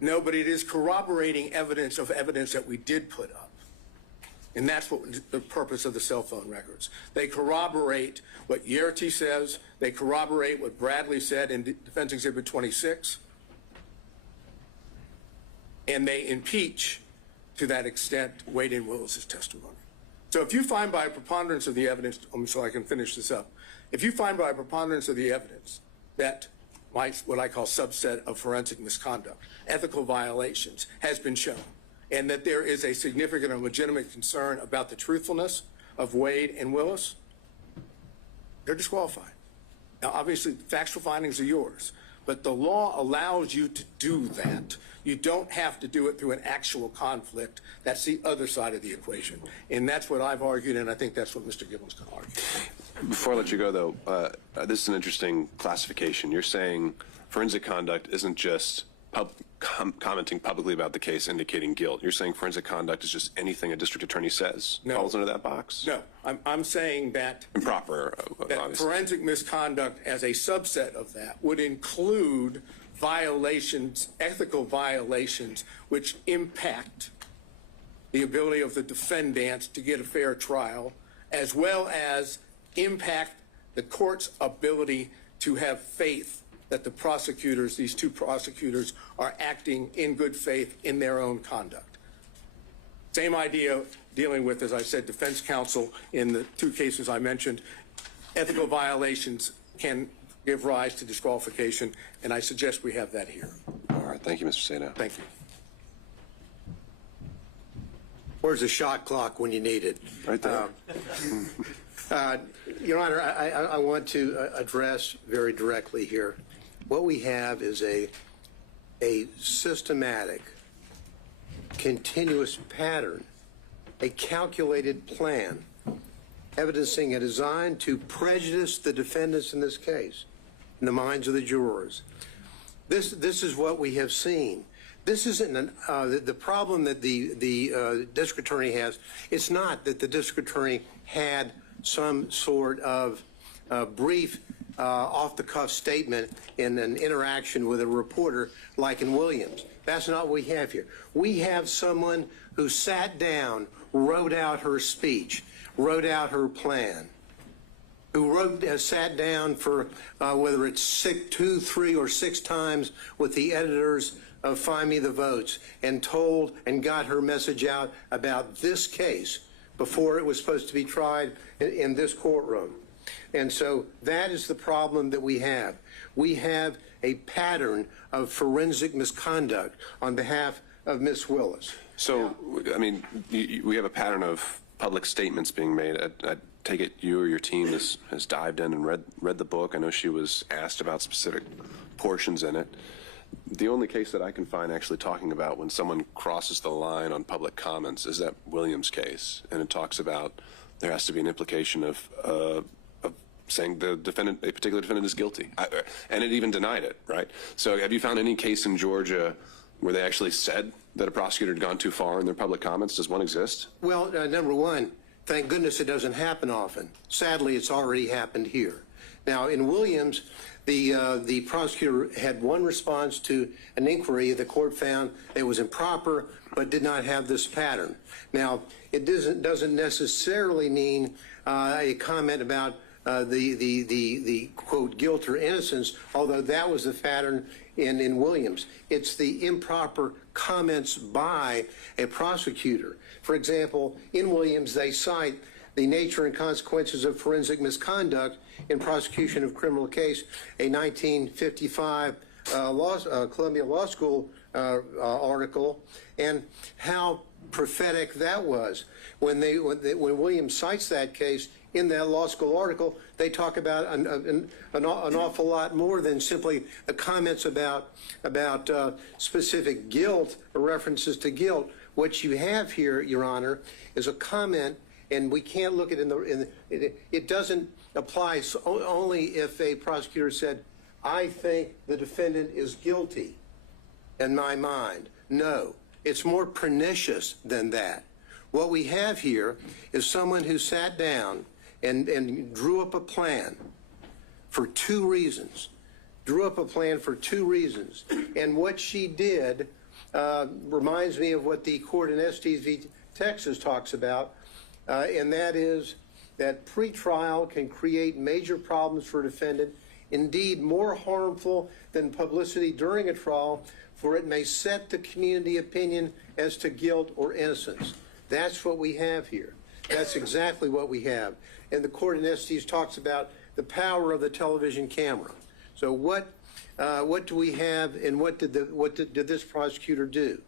No, but it is corroborating evidence of evidence that we did put up. And that's what the purpose of the cell phone records. They corroborate what Yerty says. They corroborate what Bradley said in Defense Exhibit 26. And they impeach, to that extent, Wade and Willis's testimony. So if you find by a preponderance of the evidence, so I can finish this up, if you find by a preponderance of the evidence that what I call subset of forensic misconduct, ethical violations, has been shown, and that there is a significant and legitimate concern about the truthfulness of Wade and Willis, they're disqualified. Now, obviously, factual findings are yours, but the law allows you to do that. You don't have to do it through an actual conflict. That's the other side of the equation. And that's what I've argued, and I think that's what Mr. Gibbons can argue. Before I let you go, though, this is an interesting classification. You're saying forensic conduct isn't just commenting publicly about the case indicating guilt. You're saying forensic conduct is just anything a district attorney says falls into that box? No, I'm saying that improper, that obviously. Forensic misconduct as a subset of that would include violations, ethical violations, which impact the ability of the defendants to get a fair trial, as well as impact the court's ability to have faith that the prosecutors, these two prosecutors, are acting in good faith in their own conduct. Same idea dealing with, as I said, defense counsel in the two cases I mentioned. Ethical violations can give rise to disqualification, and I suggest we have that here. All right. Thank you, Mr. Sato. Thank you. Where's the shot clock when you need it? Right there. Your Honor, I want to address very directly here. What we have is a systematic, continuous pattern, a calculated plan, evidencing a design to prejudice the defendants in this case, in the minds of the jurors. This is what we have seen. This isn't the problem that the district attorney has. It's not that the district attorney had some sort of brief off-the-cuff statement in an interaction with a reporter like in Williams. That's not what we have here. We have someone who sat down, wrote out her speech, wrote out her plan, who sat down for whether it's 2, 3, or 6 times with the editors of Find Me the Votes and told and got her message out about this case before it was supposed to be tried in this courtroom. And so that is the problem that we have. We have a pattern of forensic misconduct on behalf of Ms. Willis. So, I mean, we have a pattern of public statements being made. I take it you or your team has dived in and read the book. I know she was asked about specific portions in it. The only case that I can find actually talking about when someone crosses the line on public comments is that Williams case, and it talks about there has to be an implication of saying the defendant, a particular defendant, is guilty, and it even denied it, right? So, have you found any case in Georgia where they actually said that a prosecutor had gone too far in their public comments? Does one exist? Well, number one, thank goodness it doesn't happen often. Sadly, it's already happened here. Now, in Williams, the prosecutor had one response to an inquiry the court found it was improper, but did not have this pattern. Now, it doesn't necessarily mean a comment about the quote guilt or innocence, although that was the pattern in Williams. It's the improper comments by a prosecutor. For example, in Williams, they cite The Nature and Consequences of Forensic Misconduct in Prosecution of Criminal Case, a 1955 Columbia Law School article, and how prophetic that was. When William cites that case in that law school article, they talk about an awful lot more than simply the comments about specific guilt or references to guilt. What you have here, Your Honor, is a comment, and we can't look at it doesn't apply only if a prosecutor said, I think the defendant is guilty in my mind. No, it's more pernicious than that. What we have here is someone who sat down and drew up a plan for two reasons. And what she did reminds me of what the court in Estes v. Texas talks about, and that is that pretrial can create major problems for a defendant, indeed more harmful than publicity during a trial, for it may set the community opinion as to guilt or innocence. That's what we have here. That's exactly what we have. And the court in Estes talks about the power of the television camera. So what do we have, and what did this prosecutor do?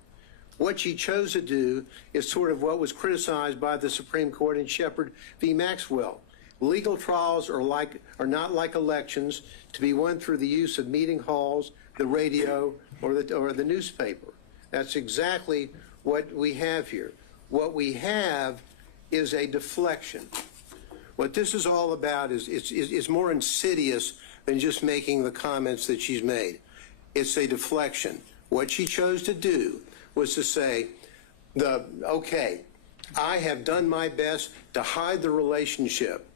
What she chose to do is sort of what was criticized by the Supreme Court in Shepard v. Maxwell. Legal trials are not like elections to be won through the use of meeting halls, the radio, or the newspaper. That's exactly what we have here. What we have is a deflection. What this is all about is more insidious than just making the comments that she's made. It's a deflection. What she chose to do was to say, okay, I have done my best to hide the relationship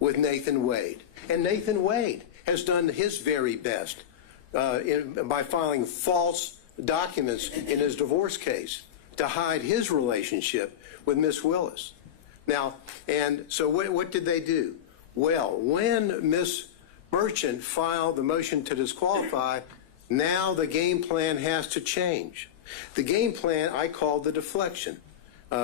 with Nathan Wade. And Nathan Wade has done his very best by filing false documents in his divorce case to hide his relationship with Miss Willis. Now, and so what did they do? Well, when Miss Merchant filed the motion to disqualify, now the game plan has to change. The game plan I call the deflection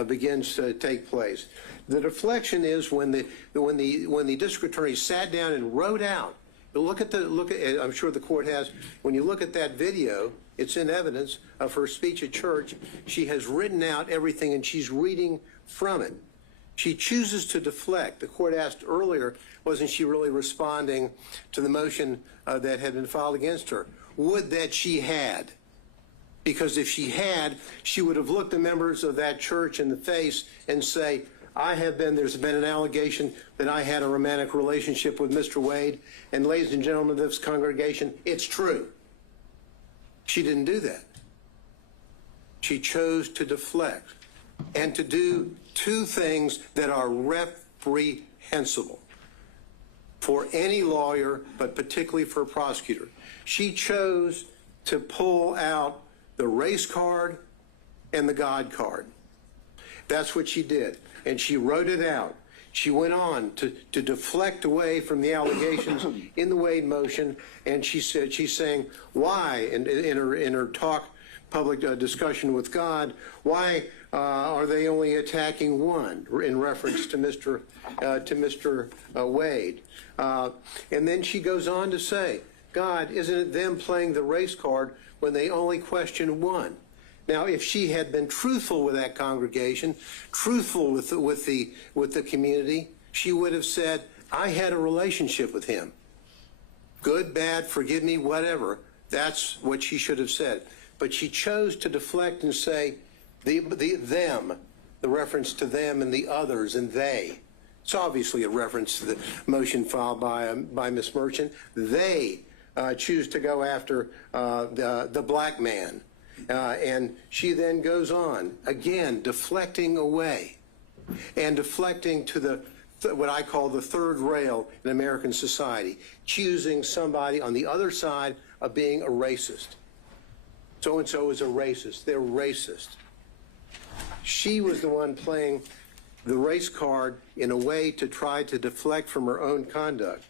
begins to take place. The deflection is when the district attorney sat down and wrote out. I'm sure the court has. When you look at that video, it's in evidence of her speech at church. She has written out everything and she's reading from it. She chooses to deflect. The court asked earlier, wasn't she really responding to the motion that had been filed against her? Would that she had. Because if she had, she would have looked the members of that church in the face and say, there's been an allegation that I had a romantic relationship with Mr. Wade, and ladies and gentlemen of this congregation, it's true. She didn't do that. She chose to deflect and to do two things that are reprehensible for any lawyer, but particularly for a prosecutor. She chose to pull out the race card and the God card. That's what she did. And she wrote it out. She went on to deflect away from the allegations in the Wade motion, and she's saying, why, in her talk, public discussion with God, why are they only attacking one, in reference to Mr. Wade? And then she goes on to say, God, isn't it them playing the race card when they only question one? Now, if she had been truthful with that congregation, truthful with the community, she would have said, I had a relationship with him. Good, bad, forgive me, whatever. That's what she should have said. But she chose to deflect and say, them, the reference to them and the others and they. It's obviously a reference to the motion filed by Ms. Merchant. They choose to go after the black man. And she then goes on, again, deflecting away and deflecting to what I call the third rail in American society, choosing somebody on the other side of being a racist. So-and-so is a racist. They're racist. She was the one playing the race card in a way to try to deflect from her own conduct.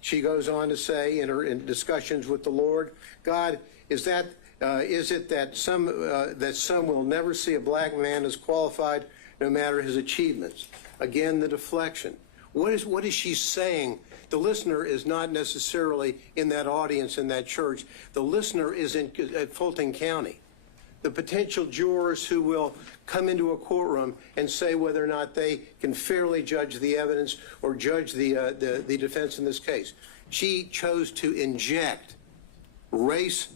She goes on to say in discussions with the Lord, God, is that Is it that some will never see a black man as qualified no matter his achievements? Again, the deflection. What is she saying? The listener is not necessarily in that audience in that church. The listener is at Fulton County. The potential jurors who will come into a courtroom and say whether or not they can fairly judge the evidence or judge the defense in this case. She chose to inject race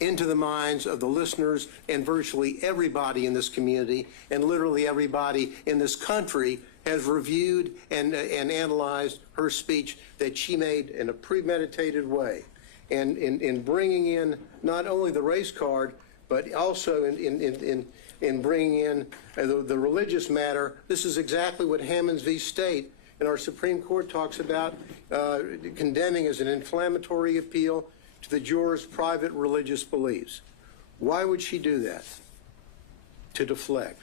into the minds of the listeners and virtually everybody in this community, and literally everybody in this country has reviewed and analyzed her speech that she made in a premeditated way. And in bringing in not only the race card, but also in bringing in the religious matter, this is exactly what Hammonds v. State and our Supreme Court talks about, condemning as an inflammatory appeal to the jurors' private religious beliefs. Why would she do that? To deflect.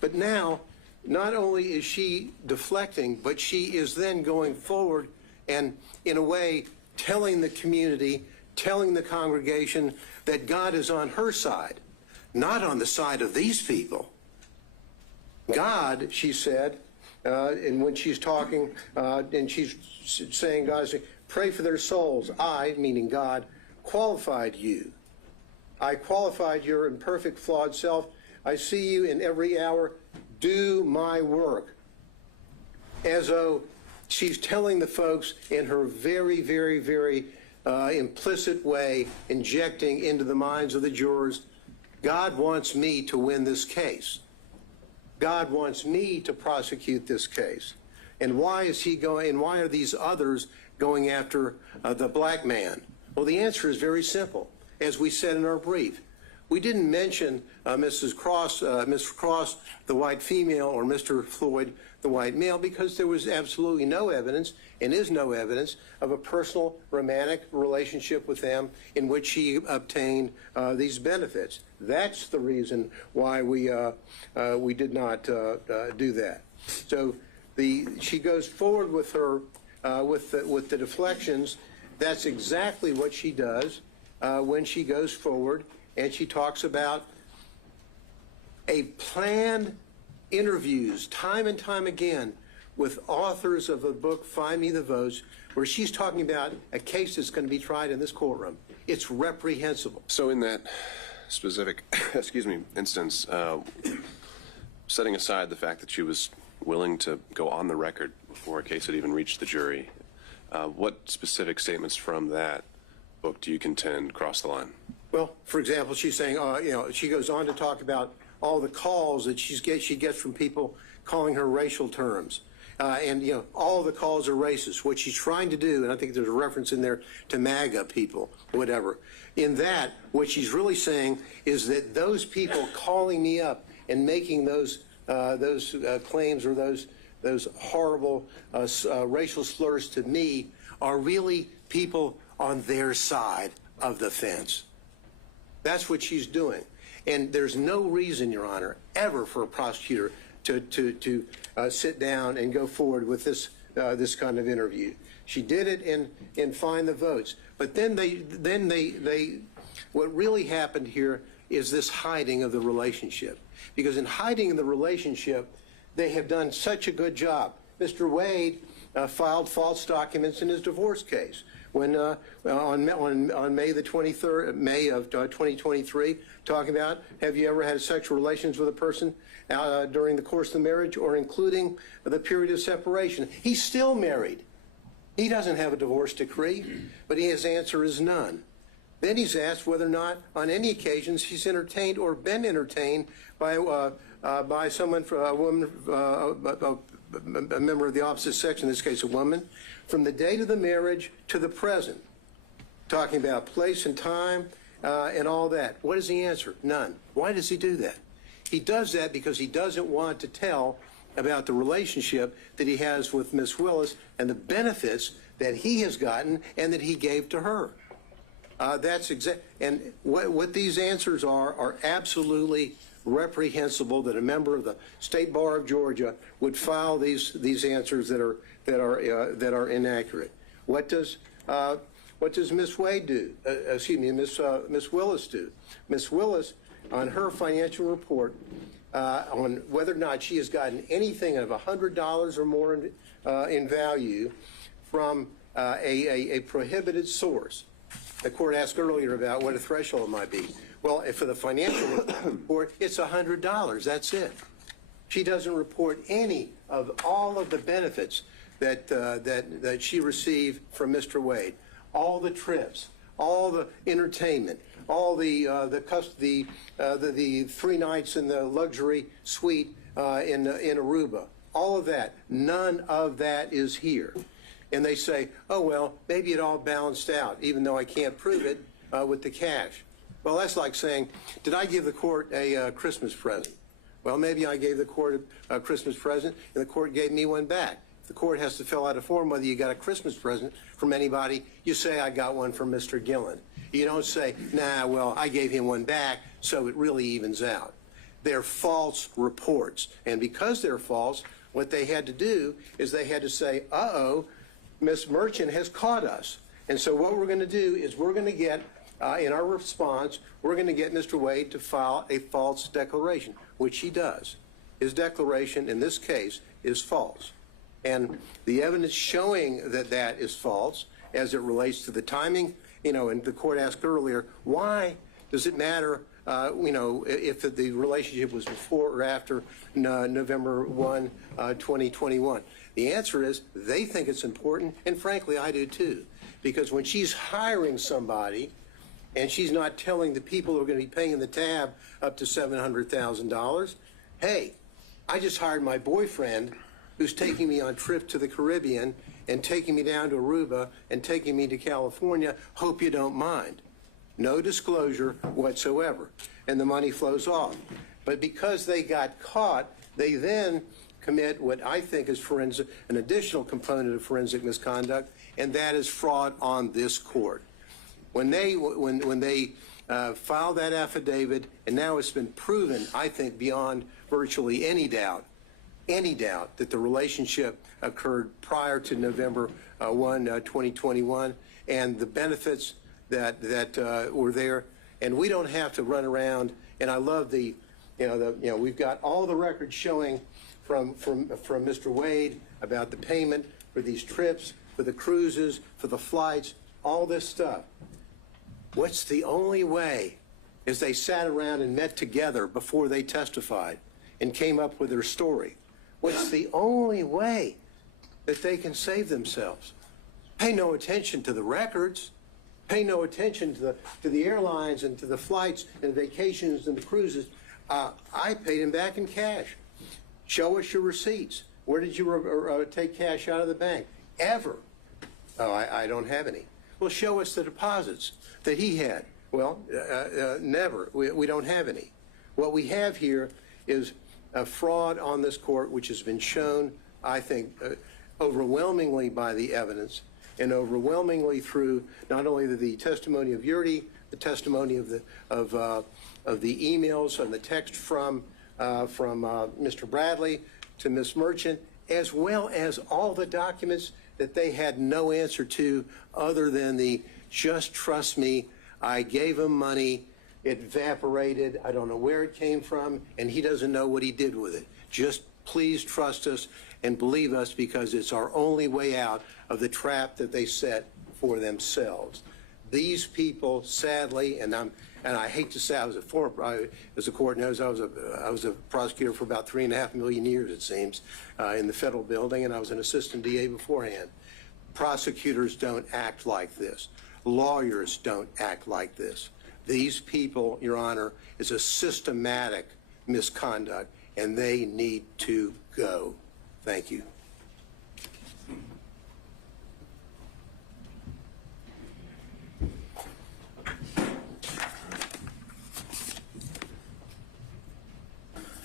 But now, not only is she deflecting, but she is then going forward and, in a way, telling the community, telling the congregation that God is on her side, not on the side of these people. God, she said, and when she's talking, and she's saying, God, pray for their souls. I, meaning God, qualified you. I qualified your imperfect, flawed self. I see you in every hour. Do my work. As though she's telling the folks in her very, very, very implicit way, injecting into the minds of the jurors, God wants me to win this case. God wants me to prosecute this case. And why is he going, and why are these others going after the black man? Well, the answer is very simple. As we said in our brief, we didn't mention Mrs. Cross, Ms. Cross, the white female, or Mr. Floyd, the white male, because there was absolutely no evidence, and is no evidence, of a personal romantic relationship with them in which she obtained these benefits. That's the reason why we did not do that. So she goes forward with her with the deflections. That's exactly what she does when she goes forward, and she talks about a planned interviews time and time again with authors of a book, Find Me the Votes, where she's talking about a case that's going to be tried in this courtroom. It's reprehensible. So in that specific, instance, setting aside the fact that she was willing to go on the record before a case had even reached the jury, what specific statements from that book do you contend cross the line? Well, for example, she's saying, she goes on to talk about all the calls that she gets from people calling her racial terms. And all the calls are racist. What she's trying to do, and I think there's a reference in there to MAGA people, whatever. In that, what she's really saying is that those people calling me up and making those claims or those horrible racial slurs to me are really people on their side of the fence. That's what she's doing. And there's no reason, Your Honor, ever for a prosecutor to sit down and go forward with this kind of interview. She did it in Find the Votes. But then what really happened here is this hiding of the relationship. Because in hiding the relationship, they have done such a good job. Mr. Wade filed false documents in his divorce case. When on May the 23rd, May of 2023, talking about, have you ever had sexual relations with a person during the course of the marriage or including the period of separation? He's still married. He doesn't have a divorce decree, but his answer is none. Then he's asked whether or not on any occasions he's entertained or been entertained by someone, a woman, a member of the opposite sex, in this case a woman, from the date of the marriage to the present, talking about place and time and all that. What is the answer? None. Why does he do that? He does that because he doesn't want to tell about the relationship that he has with Miss Willis and the benefits that he has gotten and that he gave to her. That's exact. And what these answers are absolutely reprehensible. That a member of the State Bar of Georgia would file these answers that are inaccurate. What What does Miss Wade do? Miss Willis do? Miss Willis, on her financial report, on whether or not she has gotten anything of $100 or more in value from a prohibited source. The court asked earlier about what a threshold might be. Well, for the financial report, it's $100. That's it. She doesn't report any of all of the benefits that she received from Mr. Wade. All the trips, all the entertainment, all the 3 nights in the luxury suite in Aruba. All of that. None of that is here. And they say, oh, well, maybe it all balanced out, even though I can't prove it with the cash. Well, that's like saying, did I give the court a Christmas present? Well, maybe I gave the court a Christmas present, and the court gave me one back. If the court has to fill out a form whether you got a Christmas present from anybody, you say, I got one from Mr. Gillen. You don't say, nah, well, I gave him one back, so it really evens out. They're false reports. And because they're false, what they had to do is they had to say, uh-oh, Ms. Merchant has caught us. And so what we're going to do is we're going to get, in our response, we're going to get Mr. Wade to file a false declaration, which he does. His declaration in this case is false. And the evidence showing that that is false as it relates to the timing, and the court asked earlier, why does it matter, if the relationship was before or after November 1, 2021? The answer is they think it's important, and frankly, I do too. Because when she's hiring somebody and she's not telling the people who are going to be paying the tab up to $700,000, hey, I just hired my boyfriend who's taking me on trip to the Caribbean and taking me down to Aruba and taking me to California. Hope you don't mind. No disclosure whatsoever. And the money flows off. But because they got caught, they then commit what I think is an additional component of forensic misconduct, and that is fraud on this court. When they filed that affidavit, and now it's been proven, I think, beyond virtually any doubt that the relationship occurred prior to November 1, 2021, and the benefits that were there. And we don't have to run around. And I love we've got all the records showing from Mr. Wade about the payment for these trips, for the cruises, for the flights, all this stuff. What's the only way is they sat around and met together before they testified and came up with their story. What's the only way that they can save themselves? Pay no attention to the records. Pay no attention to the airlines and to the flights and vacations and the cruises. I paid him back in cash. Show us your receipts. Where did you take cash out of the bank? Ever? Oh, I don't have any. Well, show us the deposits that he had. Well, never. We don't have any. What we have here is a fraud on this court, which has been shown, I think, overwhelmingly by the evidence and overwhelmingly through not only the testimony of Yurdi, the testimony of the emails and the text from Mr. Bradley to Ms. Merchant, as well as all the documents that they had no answer to other than the just trust me, I gave him money, it evaporated, I don't know where it came from, and he doesn't know what he did with it. Just please trust us and believe us because it's our only way out of the trap that they set for themselves. These people, sadly, and I hate to say I was a former, as the court knows, I was a prosecutor for about 3.5 million years, it seems, in the federal building, and I was an assistant DA beforehand. Prosecutors don't act like this. Lawyers don't act like this. These people, Your Honor, is a systematic misconduct, and they need to go. Thank you.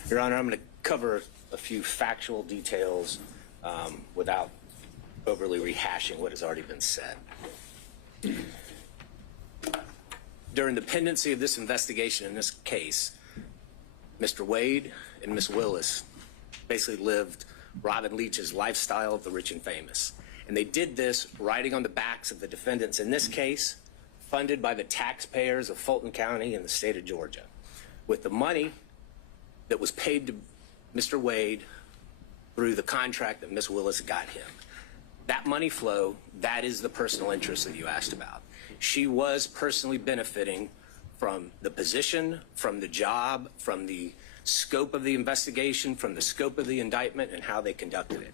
Your Honor, I'm going to cover a few factual details without overly rehashing what has already been said. During the pendency of this investigation in this case, Mr. Wade and Ms. Willis basically lived Robin Leach's lifestyle of the rich and famous. And they did this riding on the backs of the defendants in this case, funded by the taxpayers of Fulton County and the state of Georgia, with the money that was paid to Mr. Wade through the contract that Ms. Willis got him. That money flow, that is the personal interest that you asked about. She was personally benefiting from the position, from the job, from the scope of the investigation, from the scope of the indictment, and how they conducted it.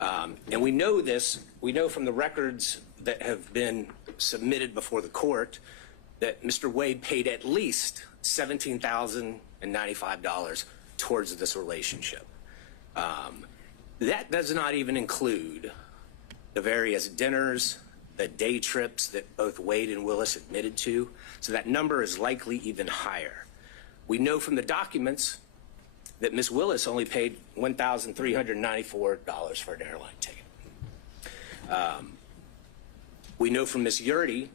And we know this, we know from the records that have been submitted before the court that Mr. Wade paid at least $17,095 towards this relationship. That does not even include the various dinners, the day trips that both Wade and Willis admitted to, so that number is likely even higher. We know from the documents that Ms. Willis only paid $1,394 for an airline ticket. We know from Ms. Yurdy,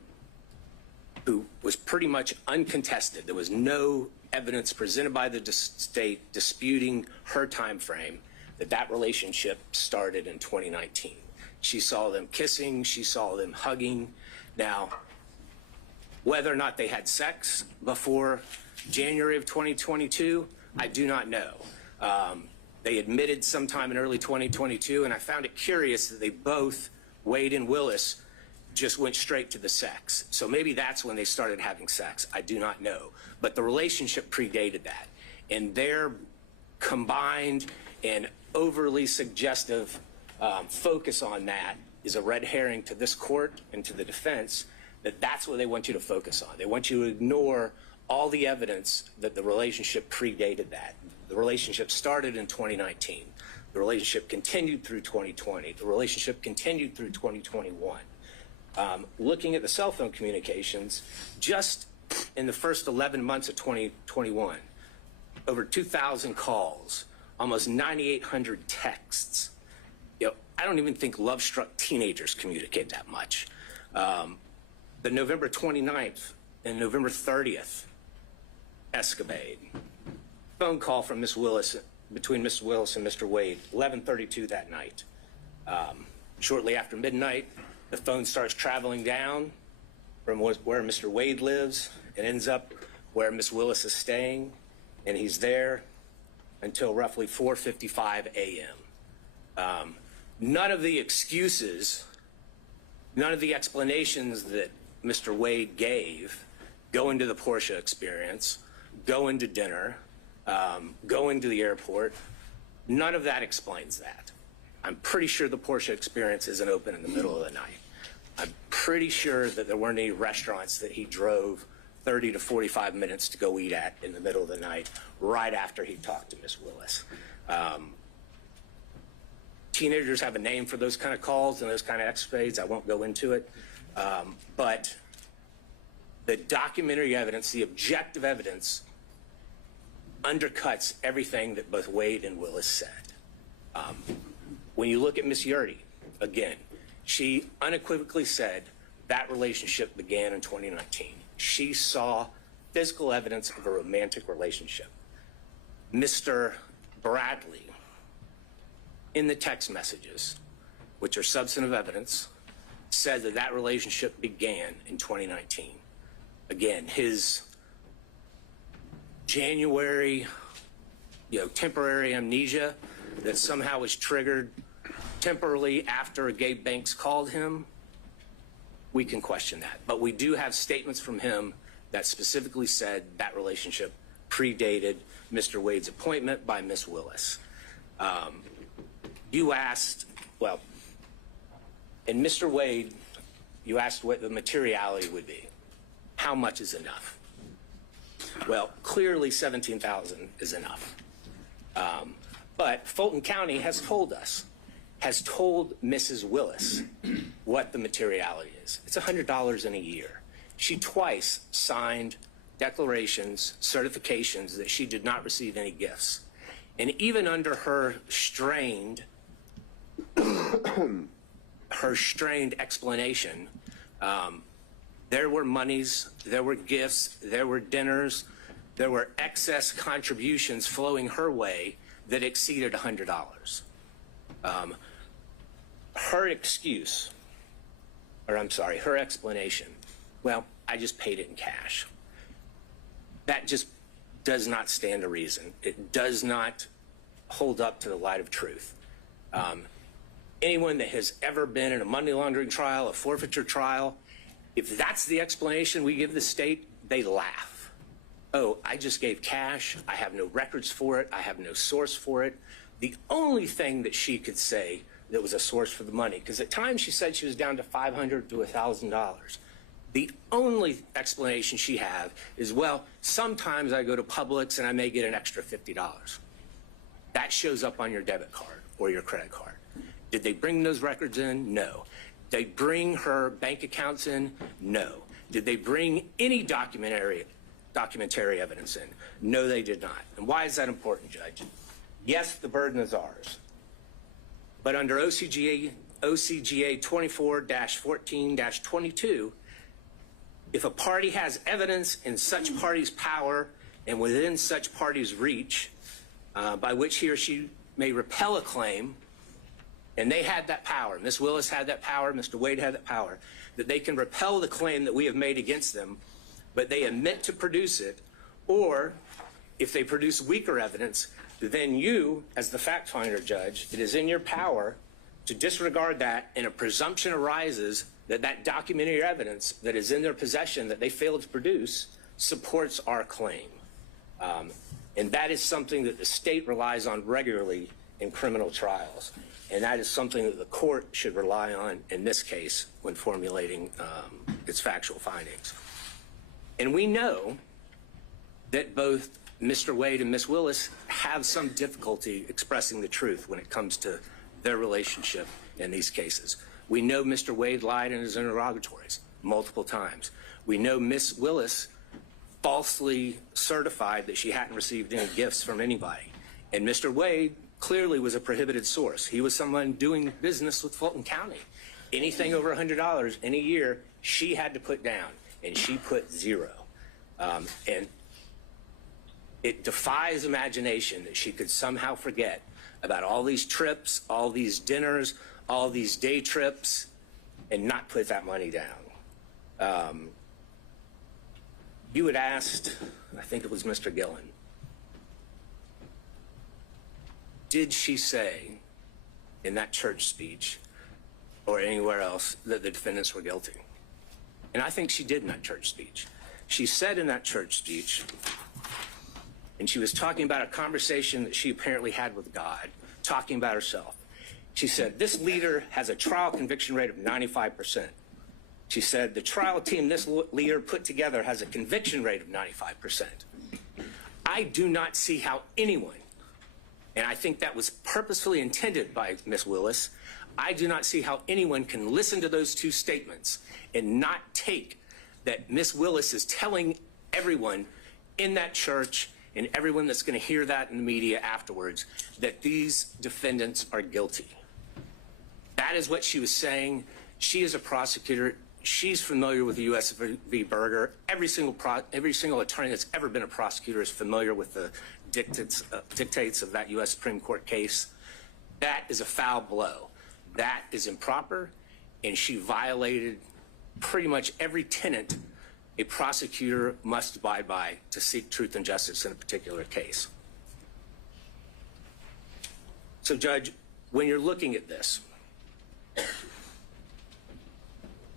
who was pretty much uncontested, there was no evidence presented by the state disputing her time frame, that relationship started in 2019. She saw them kissing, she saw them hugging. Now, whether or not they had sex before January of 2022, I do not know. They admitted sometime in early 2022, and I found it curious that they both, Wade and Willis, just went straight to the sex. So maybe that's when they started having sex. I do not know. But the relationship predated that. And their combined and overly suggestive focus on that is a red herring to this court and to the defense, that that's what they want you to focus on. They want you to ignore all the evidence that the relationship predated that. The relationship started in 2019. The relationship continued through 2020. The relationship continued through 2021. Looking at the cell phone communications, just in the first 11 months of 2021, over 2,000 calls, almost 9,800 texts. You know, I don't even think love-struck teenagers communicate that much. The November 29th and November 30th escapade, phone call from Ms. Willis, between Ms. Willis and Mr. Wade, 11:32 that night. Shortly after midnight, the phone starts traveling down from where Mr. Wade lives and ends up where Ms. Willis is staying, and he's there until roughly 4:55 a.m. None of the excuses, none of the explanations that Mr. Wade gave, going to the Porsche experience, going to dinner, going to the airport, none of that explains that. I'm pretty sure the Porsche experience isn't open in the middle of the night. I'm pretty sure that there weren't any restaurants that he drove 30 to 45 minutes to go eat at in the middle of the night, right after he talked to Ms. Willis. Teenagers have a name for those kind of calls and those kind of escapades. I won't go into it. But the documentary evidence, the objective evidence, undercuts everything that both Wade and Willis said. When you look at Ms. Yurdy, again, she unequivocally said that relationship began in 2019. She saw physical evidence of a romantic relationship. Mr. Bradley, in the text messages, which are substantive evidence, said that that relationship began in 2019. Again, his January, temporary amnesia that somehow was triggered temporarily after Gabe Banks called him, we can question that. But we do have statements from him that specifically said that relationship predated Mr. Wade's appointment by Ms. Willis. You asked, well, in Mr. Wade, you asked what the materiality would be. How much is enough? Well, clearly $17,000 is enough. But Fulton County has told us, has told Mrs. Willis what the materiality is. It's $100 in a year. She twice signed declarations, certifications that she did not receive any gifts. And even under her strained explanation, there were monies, there were gifts, there were dinners, there were excess contributions flowing her way that exceeded $100. her excuse, or I'm sorry, her explanation, well, I just paid it in cash. That just does not stand to reason. It does not hold up to the light of truth. Anyone that has ever been in a money laundering trial, a forfeiture trial, if that's the explanation we give the state, they laugh. Oh, I just gave cash. I have no records for it. I have no source for it. The only thing that she could say that was a source for the money, because at times she said she was down to $500 to $1,000. The only explanation she had is, well, sometimes I go to Publix and I may get an extra $50. That shows up on your debit card or your credit card. Did they bring those records in? No. Did they bring her bank accounts in? No. Did they bring any documentary evidence in? No, they did not. And why is that important, Judge? Yes, the burden is ours. But under OCGA 24-14-22, if a party has evidence in such party's power and within such party's reach, by which he or she may repel a claim, and they had that power, Ms. Willis had that power, Mr. Wade had that power, that they can repel the claim that we have made against them, but they admit to produce it, or if they produce weaker evidence, then you, as the fact finder, Judge, it is in your power to disregard that, and a presumption arises that that documentary evidence that is in their possession that they failed to produce supports our claim. And that is something that the state relies on regularly in criminal trials. And that is something that the court should rely on in this case when formulating its factual findings. And we know that both Mr. Wade and Ms. Willis have some difficulty expressing the truth when it comes to their relationship in these cases. We know Mr. Wade lied in his interrogatories multiple times. We know Ms. Willis falsely certified that she hadn't received any gifts from anybody. And Mr. Wade clearly was a prohibited source. He was someone doing business with Fulton County. Anything over $100 in a year, she had to put down, and she put zero. And it defies imagination that she could somehow forget about all these trips, all these dinners, all these day trips, and not put that money down. You had asked, I think it was Mr. Gillen, did she say in that church speech or anywhere else that the defendants were guilty? And I think she did in that church speech. She said in that church speech, and she was talking about a conversation that she apparently had with God, talking about herself. She said, this leader has a trial conviction rate of 95%. She said, the trial team this leader put together has a conviction rate of 95%. I do not see how anyone, and I think that was purposefully intended by Ms. Willis, I do not see how anyone can listen to those two statements and not take that Ms. Willis is telling everyone in that church and everyone that's going to hear that in the media afterwards that these defendants are guilty. That is what she was saying. She is a prosecutor. She's familiar with the U.S. v. Berger. Every single attorney that's ever been a prosecutor is familiar with the dictates of that U.S. Supreme Court case. That is a foul blow. That is improper, and she violated pretty much every tenet a prosecutor must abide by to seek truth and justice in a particular case. So, Judge, when you're looking at this,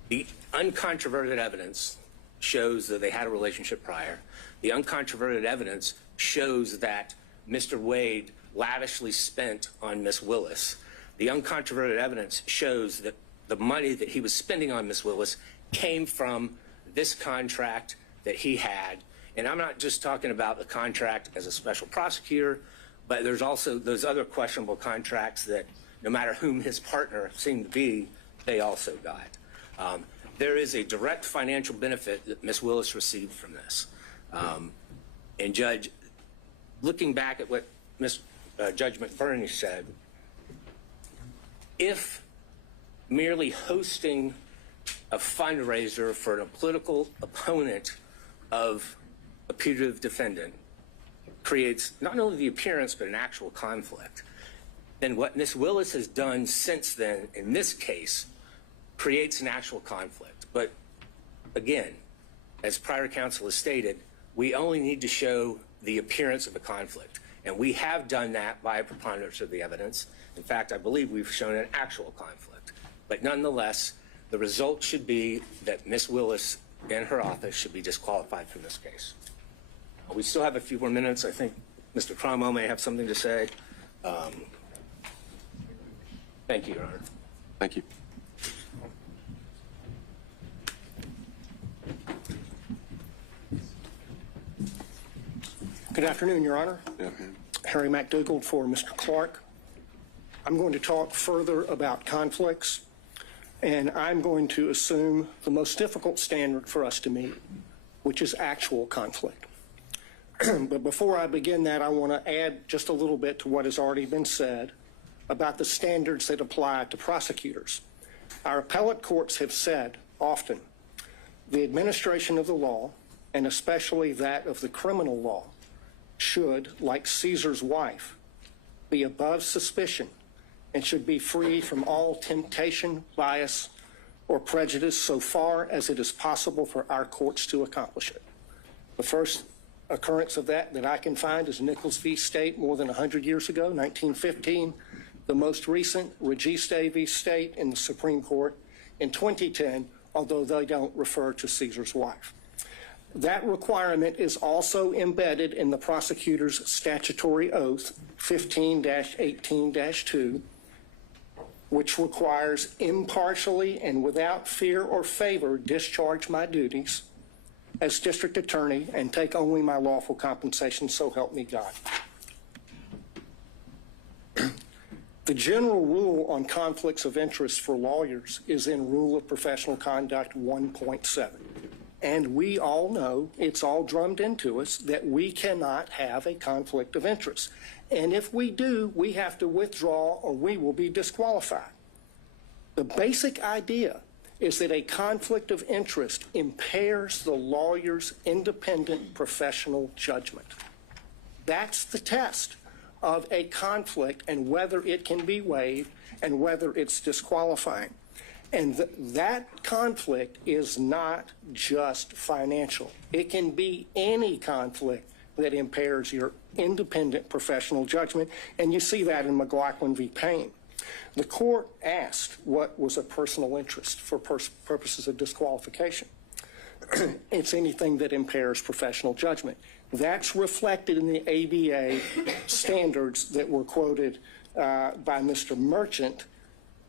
the uncontroverted evidence shows that they had a relationship prior. The uncontroverted evidence shows that Mr. Wade lavishly spent on Ms. Willis. The uncontroverted evidence shows that the money that he was spending on Ms. Willis came from this contract that he had. And I'm not just talking about the contract as a special prosecutor, but there's also those other questionable contracts that no matter whom his partner seemed to be, they also got. There is a direct financial benefit that Ms. Willis received from this. And Judge, looking back at what Judge McBurney said, if merely hosting a fundraiser for a political opponent of a putative defendant creates not only the appearance but an actual conflict, then what Ms. Willis has done since then in this case creates an actual conflict. But again, as prior counsel has stated, we only need to show the appearance of a conflict. And we have done that by a preponderance of the evidence. In fact, I believe we've shown an actual conflict. But nonetheless, the result should be that Ms. Willis and her office should be disqualified from this case. We still have a few more minutes. I think Mr. Cromwell may have something to say. Thank you, Your Honor. Thank you. Good afternoon, Your Honor. Yeah. Harry McDougald for Mr. Clark. I'm going to talk further about conflicts, and I'm going to assume the most difficult standard for us to meet, which is actual conflict. But before I begin that, I want to add just a little bit to what has already been said about the standards that apply to prosecutors. Our appellate courts have said often the administration of the law, and especially that of the criminal law, should, like Caesar's wife, be above suspicion and should be free from all temptation, bias, or prejudice so far as it is possible for our courts to accomplish it. The first occurrence of that I can find is Nichols v. State more than 100 years ago, 1915. The most recent, Registe v. State in the Supreme Court in 2010, although they don't refer to Caesar's wife. That requirement is also embedded in the prosecutor's statutory oath, 15-18-2, which requires impartially and without fear or favor discharge my duties as district attorney and take only my lawful compensation, so help me God. The general rule on conflicts of interest for lawyers is in Rule of Professional Conduct 1.7. And we all know, it's all drummed into us, that we cannot have a conflict of interest. And if we do, we have to withdraw or we will be disqualified. The basic idea is that a conflict of interest impairs the lawyer's independent professional judgment. That's the test of a conflict and whether it can be waived and whether it's disqualifying. And that conflict is not just financial. It can be any conflict that impairs your independent professional judgment, and you see that in McLaughlin v. Payne. The court asked what was a personal interest for purposes of disqualification. It's anything that impairs professional judgment. That's reflected in the ABA standards that were quoted by Mr. Merchant,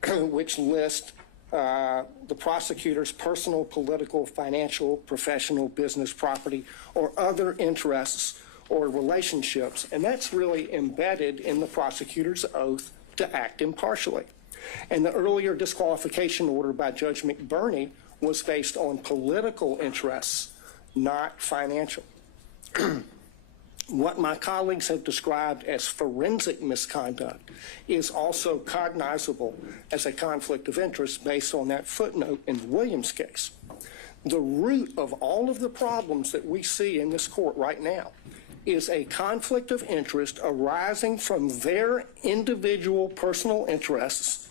which list the prosecutor's personal, political, financial, professional, business, property, or other interests or relationships. And that's really embedded in the prosecutor's oath to act impartially. And the earlier disqualification order by Judge McBurney was based on political interests, not financial. What my colleagues have described as forensic misconduct is also cognizable as a conflict of interest based on that footnote in the Williams case. The root of all of the problems that we see in this court right now is a conflict of interest arising from their individual personal interests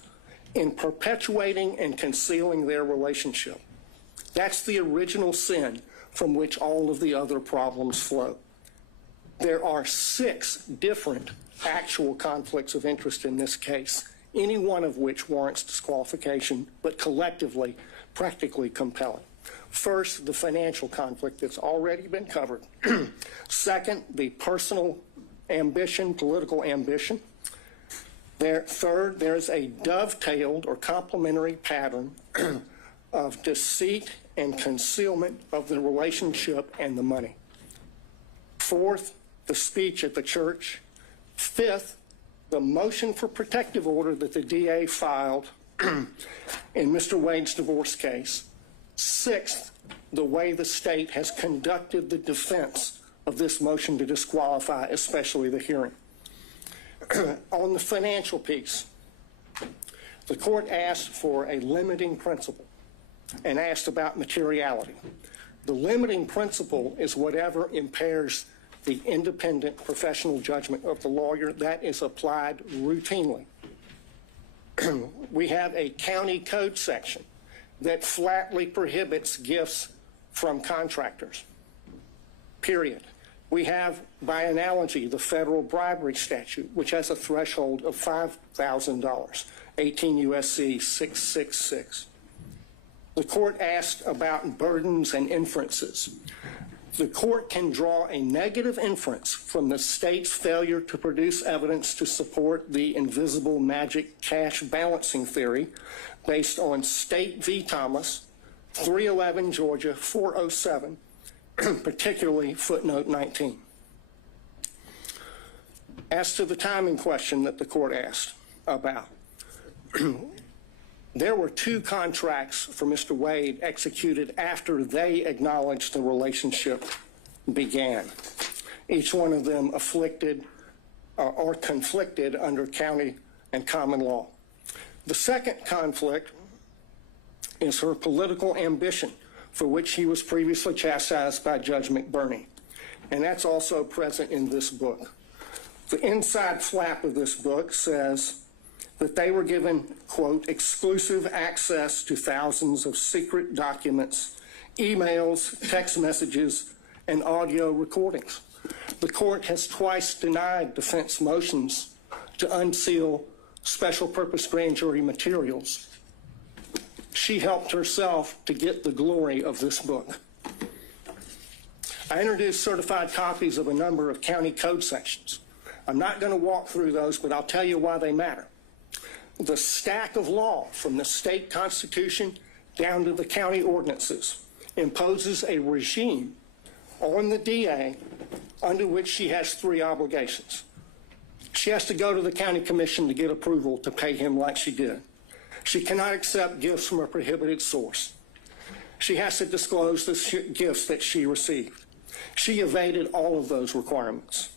in perpetuating and concealing their relationship. That's the original sin from which all of the other problems flow. There are 6 different actual conflicts of interest in this case, any one of which warrants disqualification, but collectively, practically compelling. First, the financial conflict that's already been covered. Second, the personal ambition, political ambition. Third, there's a dovetailed or complementary pattern of deceit and concealment of the relationship and the money. Fourth, the speech at the church. Fifth, the motion for protective order that the DA filed in Mr. Wade's divorce case. Sixth, the way the state has conducted the defense of this motion to disqualify, especially the hearing. On the financial piece, the court asked for a limiting principle and asked about materiality. The limiting principle is whatever impairs the independent professional judgment of the lawyer. That is applied routinely. We have a county code section that flatly prohibits gifts from contractors, period. We have, by analogy, the federal bribery statute, which has a threshold of $5,000, 18 U.S.C. 666. The court asked about burdens and inferences. The court can draw a negative inference from the state's failure to produce evidence to support the invisible magic cash balancing theory based on State v. Thomas, 311 Georgia 407, particularly footnote 19. As to the timing question that the court asked about, there were 2 contracts for Mr. Wade executed after they acknowledged the relationship began. Each one of them afflicted or conflicted under county and common law. The second conflict is her political ambition, for which he was previously chastised by Judge McBurney. And that's also present in this book. The inside flap of this book says that they were given, quote, exclusive access to thousands of secret documents, emails, text messages, and audio recordings. The court has twice denied defense motions to unseal special purpose grand jury materials. She helped herself to get the glory of this book. I introduced certified copies of a number of county code sections. I'm not going to walk through those, but I'll tell you why they matter. The stack of law from the state constitution down to the county ordinances imposes a regime on the DA under which she has 3 obligations. She has to go to the county commission to get approval to pay him like she did. She cannot accept gifts from a prohibited source. She has to disclose the gifts that she received. She evaded all of those requirements.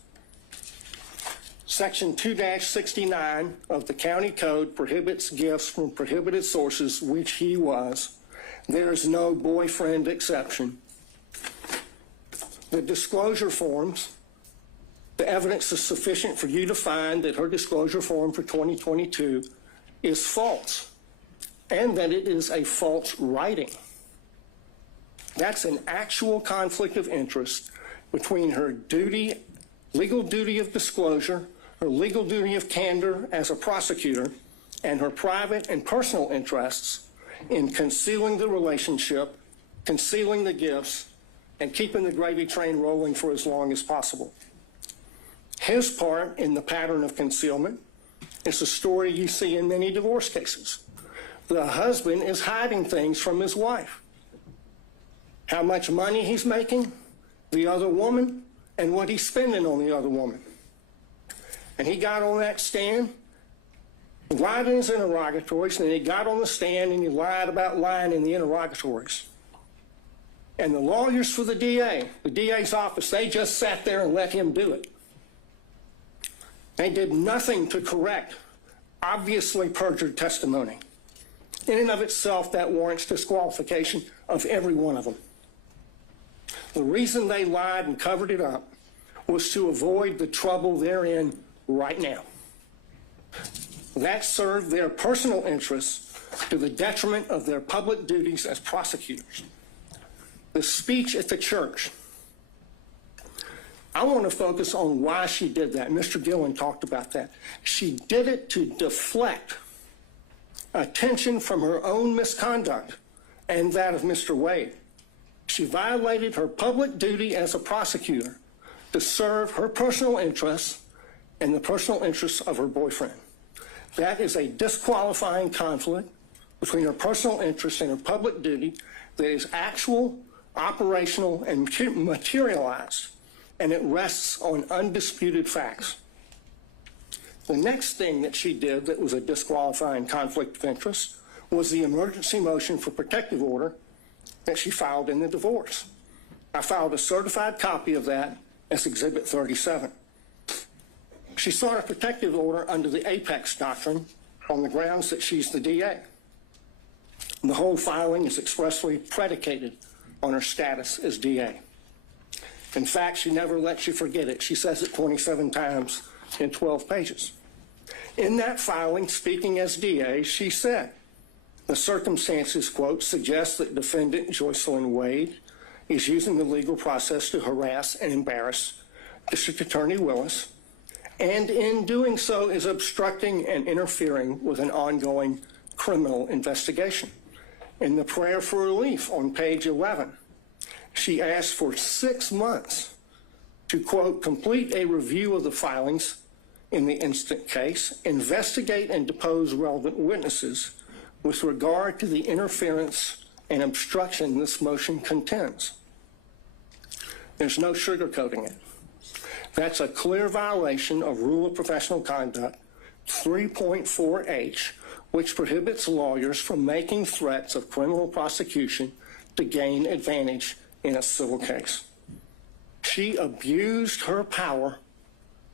Section 2-69 of the county code prohibits gifts from prohibited sources, which he was. There is no boyfriend exception. The disclosure forms, the evidence is sufficient for you to find that her disclosure form for 2022 is false and that it is a false writing. That's an actual conflict of interest between her duty, legal duty of disclosure, her legal duty of candor as a prosecutor, and her private and personal interests in concealing the relationship, concealing the gifts, and keeping the gravy train rolling for as long as possible. His part in the pattern of concealment is a story you see in many divorce cases. The husband is hiding things from his wife. How much money he's making, the other woman, and what he's spending on the other woman. And he got on that stand, lied in his interrogatories, and then he got on the stand and he lied about lying in the interrogatories. And the lawyers for the DA's office, they just sat there and let him do it. They did nothing to correct obviously perjured testimony. In and of itself, that warrants disqualification of every one of them. The reason they lied and covered it up was to avoid the trouble they're in right now. That served their personal interests to the detriment of their public duties as prosecutors. The speech at the church, I want to focus on why she did that. Mr. Gillen talked about that. She did it to deflect attention from her own misconduct and that of Mr. Wade. She violated her public duty as a prosecutor to serve her personal interests and the personal interests of her boyfriend. That is a disqualifying conflict between her personal interests and her public duty that is actual, operational, and materialized, and it rests on undisputed facts. The next thing that she did that was a disqualifying conflict of interest was the emergency motion for protective order that she filed in the divorce. I filed a certified copy of that as Exhibit 37. She sought a protective order under the Apex Doctrine on the grounds that she's the DA. The whole filing is expressly predicated on her status as DA. In fact, she never lets you forget it. She says it 27 times in 12 pages. In that filing, speaking as DA, she said, the circumstances, quote, suggest that defendant Joycelyn Wade is using the legal process to harass and embarrass District Attorney Willis, and in doing so is obstructing and interfering with an ongoing criminal investigation. In the prayer for relief on page 11, she asked for 6 months to, quote, complete a review of the filings in the instant case, investigate and depose relevant witnesses with regard to the interference and obstruction this motion contends. There's no sugarcoating it. That's a clear violation of Rule of Professional Conduct 3.4H, which prohibits lawyers from making threats of criminal prosecution to gain advantage in a civil case. She abused her power.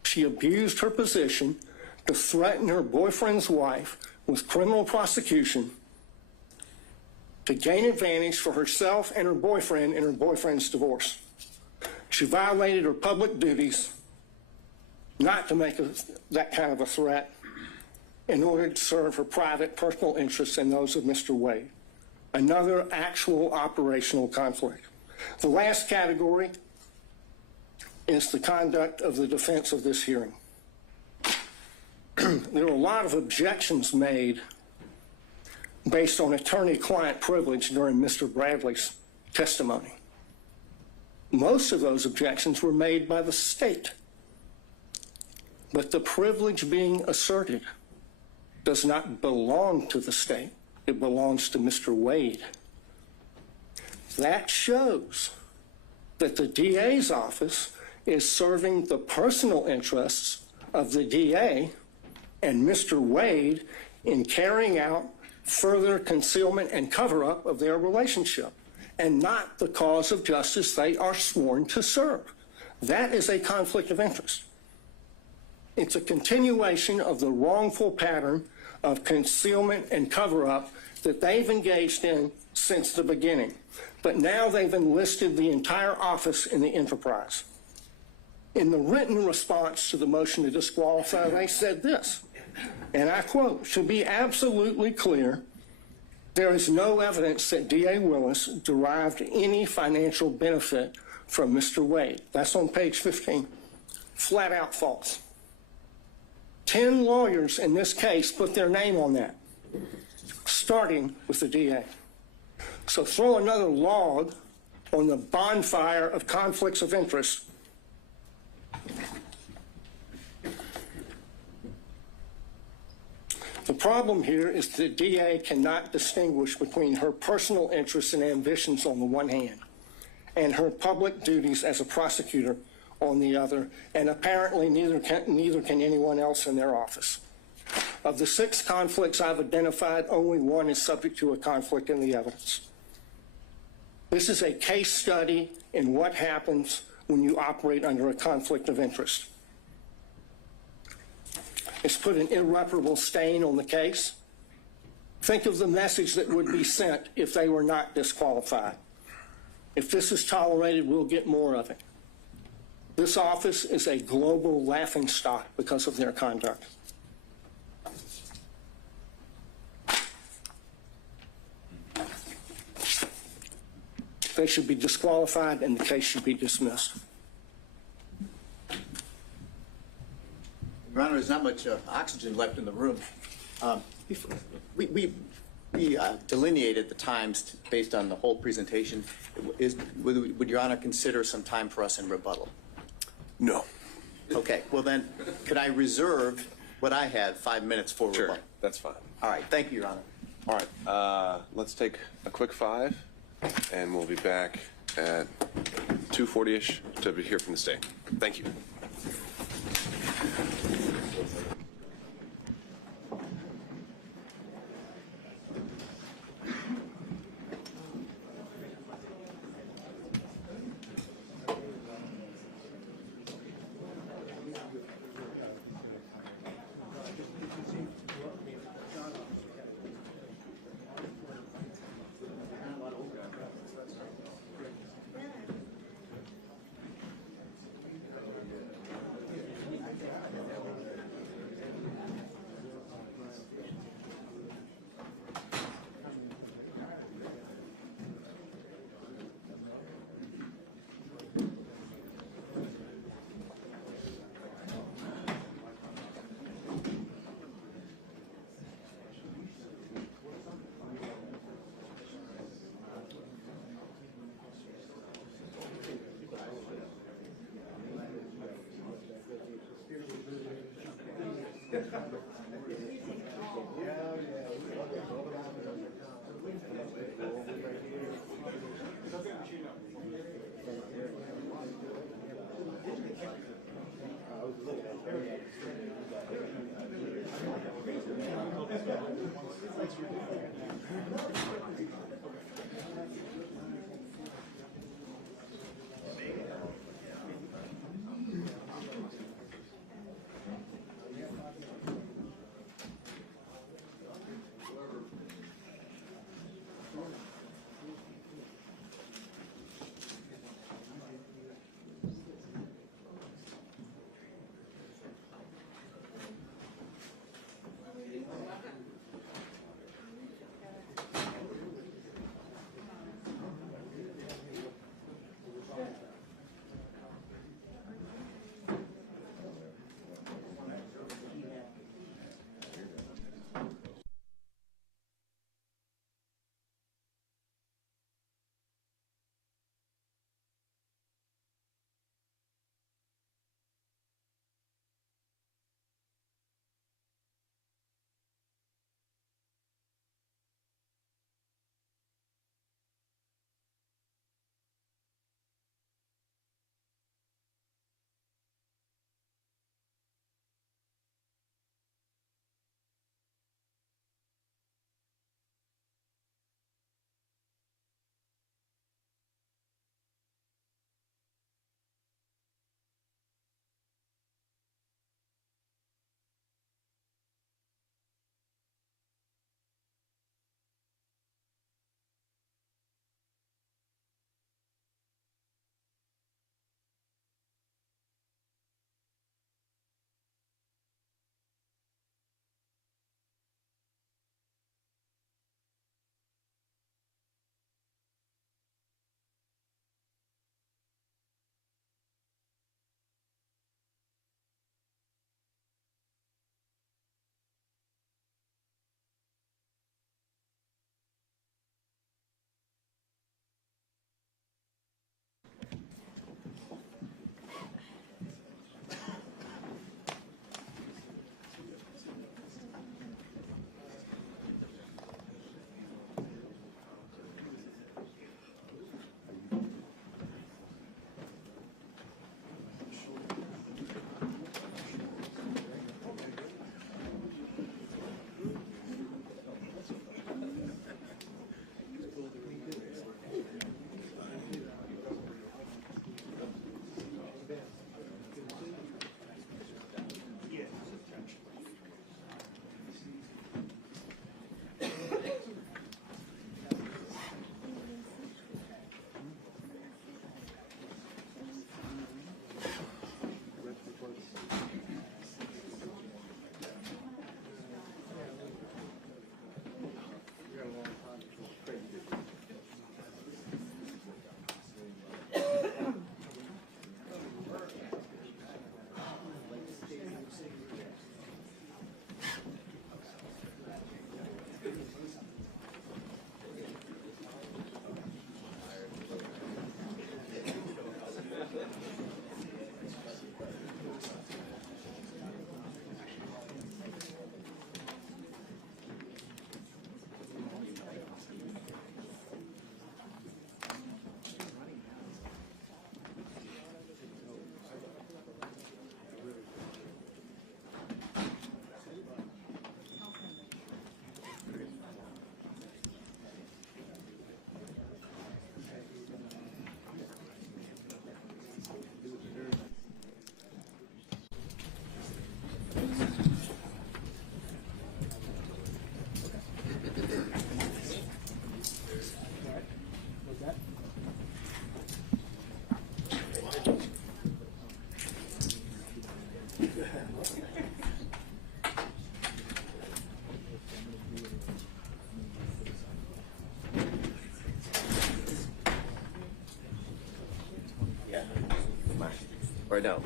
She abused her position to threaten her boyfriend's wife with criminal prosecution to gain advantage for herself and her boyfriend in her boyfriend's divorce. She violated her public duties not to make that kind of a threat in order to serve her private personal interests and those of Mr. Wade. Another actual operational conflict. The last category is the conduct of the defense of this hearing. There were a lot of objections made based on attorney-client privilege during Mr. Bradley's testimony. Most of those objections were made by the state, but the privilege being asserted does not belong to the state. It belongs to Mr. Wade. That shows that the DA's office is serving the personal interests of the DA and Mr. Wade in carrying out further concealment and cover-up of their relationship, and not the cause of justice they are sworn to serve. That is a conflict of interest. It's a continuation of the wrongful pattern of concealment and cover-up that they've engaged in since the beginning. But now they've enlisted the entire office in the enterprise. In the written response to the motion to disqualify, they said this, and I quote, "To be absolutely clear, there is no evidence that DA Willis derived any financial benefit from Mr. Wade." That's on page 15. Flat out false. 10 lawyers in this case put their name on that, starting with the DA. So throw another log on the bonfire of conflicts of interest. The problem here is the DA cannot distinguish between her personal interests and ambitions on the one hand and her public duties as a prosecutor on the other, and apparently neither can anyone else in their office. Of the 6 conflicts I've identified, only one is subject to a conflict in the evidence. This is a case study in what happens when you operate under a conflict of interest. It's put an irreparable stain on the case. Think of the message that would be sent if they were not disqualified. If this is tolerated, we'll get more of it. This office is a global laughingstock because of their conduct. They should be disqualified and the case should be dismissed. Your Honor, there's not much oxygen left in the room. We delineated the times based on the whole presentation. Would Your Honor consider some time for us in rebuttal? No. Okay, well then, could I reserve what I had, 5 minutes for rebuttal? Sure, that's fine. All right, thank you, Your Honor. All right, let's take a quick 5, and we'll be back at 2:40-ish to hear from the state. Thank you. Or no?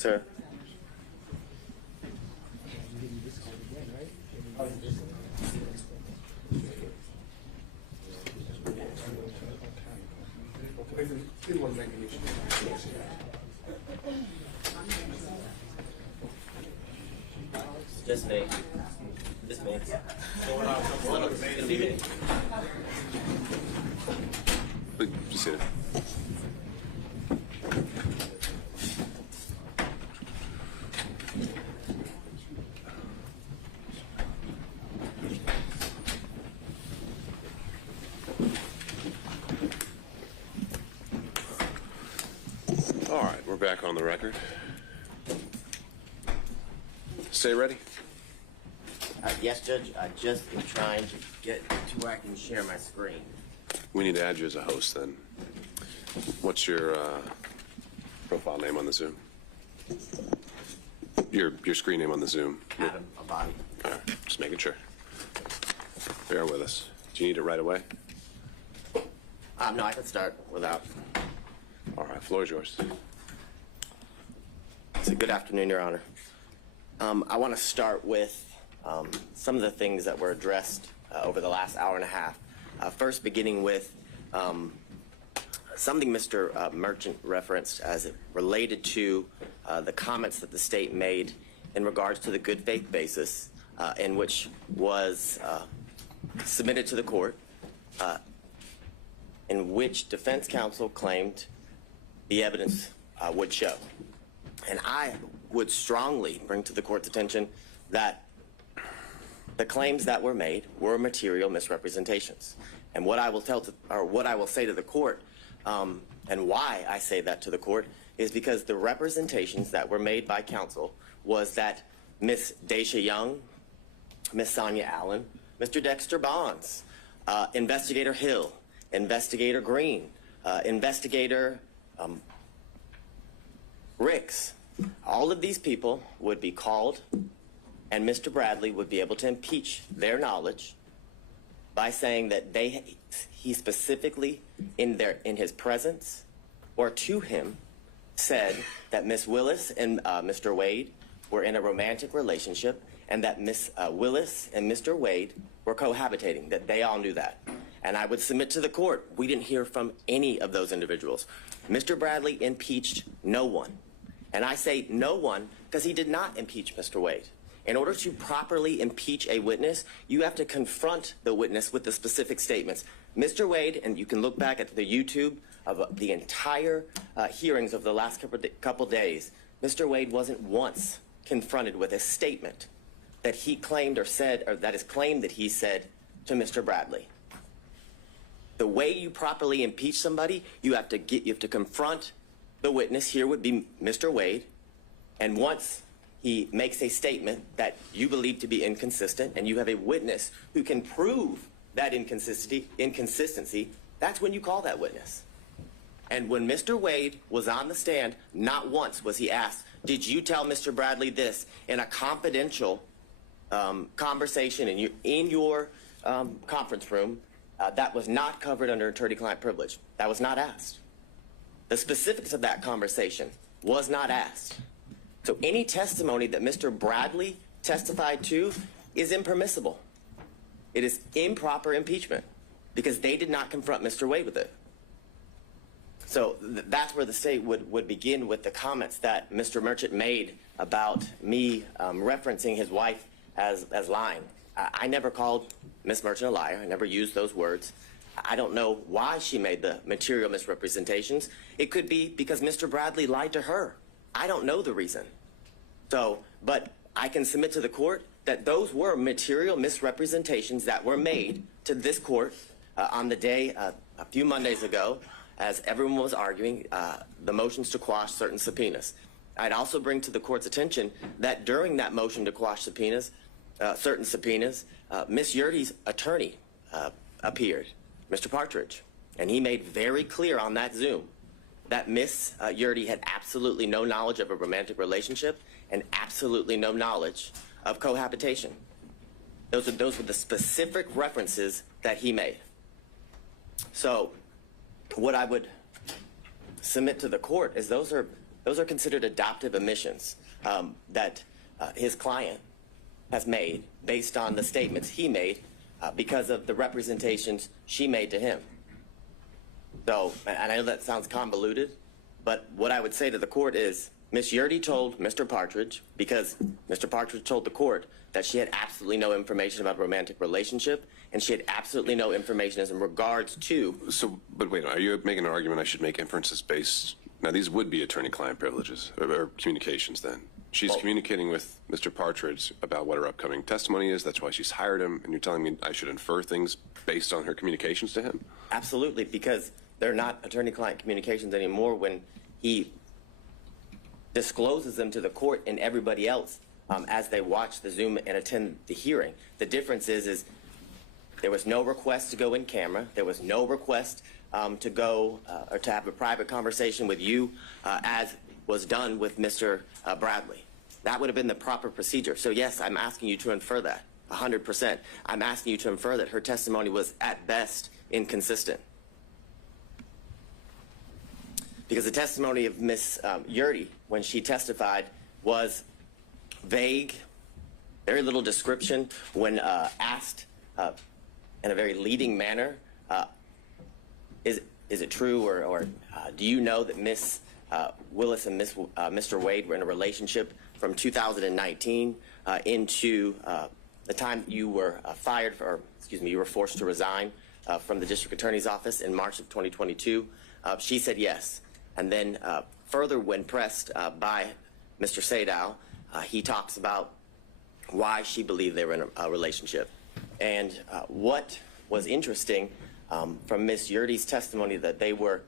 Sir. Didn't want to make an issue. Just me. Just me. It's gonna be me. Just sit. All right, we're back on the record. Stay ready. Yes, Judge. I just am trying to get to where I can share my screen. We need to add you as a host then. What's your profile name on the Zoom? Your screen name on the Zoom. Adam Abadi. All right, just making sure. Bear with us. Do you need it right away? No, I can start without. All right, floor is yours. So good afternoon, Your Honor. I want to start with some of the things that were addressed over the last hour and a half. First, beginning with something Mr. Merchant referenced as it related to the comments that the state made in regards to the good faith basis in which was submitted to the court, in which defense counsel claimed the evidence would show. And I would strongly bring to the court's attention that the claims that were made were material misrepresentations. And what I will say to the court, and why I say that to the court, is because the representations that were made by counsel was that Ms. Daisha Young, Ms. Sonia Allen, Mr. Dexter Bonds, Investigator Hill, Investigator Green, Investigator Ricks, all of these people would be called, and Mr. Bradley would be able to impeach their knowledge by saying that he specifically in his presence or to him said that Ms. Willis and Mr. Wade were in a romantic relationship, and that Ms. Willis and Mr. Wade were cohabitating, that they all knew that. And I would submit to the court, we didn't hear from any of those individuals. Mr. Bradley impeached no one. And I say no one because he did not impeach Mr. Wade. In order to properly impeach a witness, you have to confront the witness with the specific statements. Mr. Wade, and you can look back at the YouTube of the entire hearings of the last couple days, Mr. Wade wasn't once confronted with a statement that he claimed or said, or that is claimed that he said to Mr. Bradley. The way you properly impeach somebody, you have to confront the witness. Here would be Mr. Wade, and once he makes a statement that you believe to be inconsistent, and you have a witness who can prove that inconsistency, that's when you call that witness. And when Mr. Wade was on the stand, not once was he asked, did you tell Mr. Bradley this in a confidential conversation in your conference room that was not covered under attorney-client privilege? That was not asked. The specifics of that conversation was not asked. So any testimony that Mr. Bradley testified to is impermissible. It is improper impeachment because they did not confront Mr. Wade with it. So that's where the state would begin with the comments that Mr. Merchant made about me referencing his wife as lying. I never called Ms. Merchant a liar. I never used those words. I don't know why she made the material misrepresentations. It could be because Mr. Bradley lied to her. I don't know the reason. But I can submit to the court that those were material misrepresentations that were made to this court on the day a few Mondays ago, as everyone was arguing the motions to quash certain subpoenas. I'd also bring to the court's attention that during that motion to quash subpoenas, certain subpoenas, Ms. Yurdy's attorney appeared, Mr. Partridge, and he made very clear on that Zoom that Ms. Yurdy had absolutely no knowledge of a romantic relationship and absolutely no knowledge of cohabitation. Those were the specific references that he made. So what I would submit to the court is those are those are considered adoptive omissions that his client has made based on the statements he made because of the representations she made to him. So, and I know that sounds convoluted, but what I would say to the court is Ms. Yurdy told Mr. Partridge, because Mr. Partridge told the court that she had absolutely no information about a romantic relationship, and she had absolutely no information as in regards to. So, but wait, are you making an argument I should make inferences based? Now, these would be attorney-client privileges or communications then. She's communicating with Mr. Partridge about what her upcoming testimony is. That's why she's hired him. And you're telling me I should infer things based on her communications to him? Absolutely, because they're not attorney-client communications anymore when he discloses them to the court and everybody else as they watch the Zoom and attend the hearing. The difference is there was no request to go in camera. There was no request to go or to have a private conversation with you as was done with Mr. Bradley. That would have been the proper procedure. So yes, I'm asking you to infer that, 100%. I'm asking you to infer that her testimony was at best inconsistent. Because the testimony of Ms. Yurdy, when she testified, was vague, very little description. When asked in a very leading manner, is it true or do you know that Ms. Willis and Mr. Wade were in a relationship from 2019 into the time you were fired, you were forced to resign from the district attorney's office in March of 2022? She said yes. And then further, when pressed by Mr. Sadow, he talks about why she believed they were in a relationship. And what was interesting from Ms. Yurdy's testimony, that they were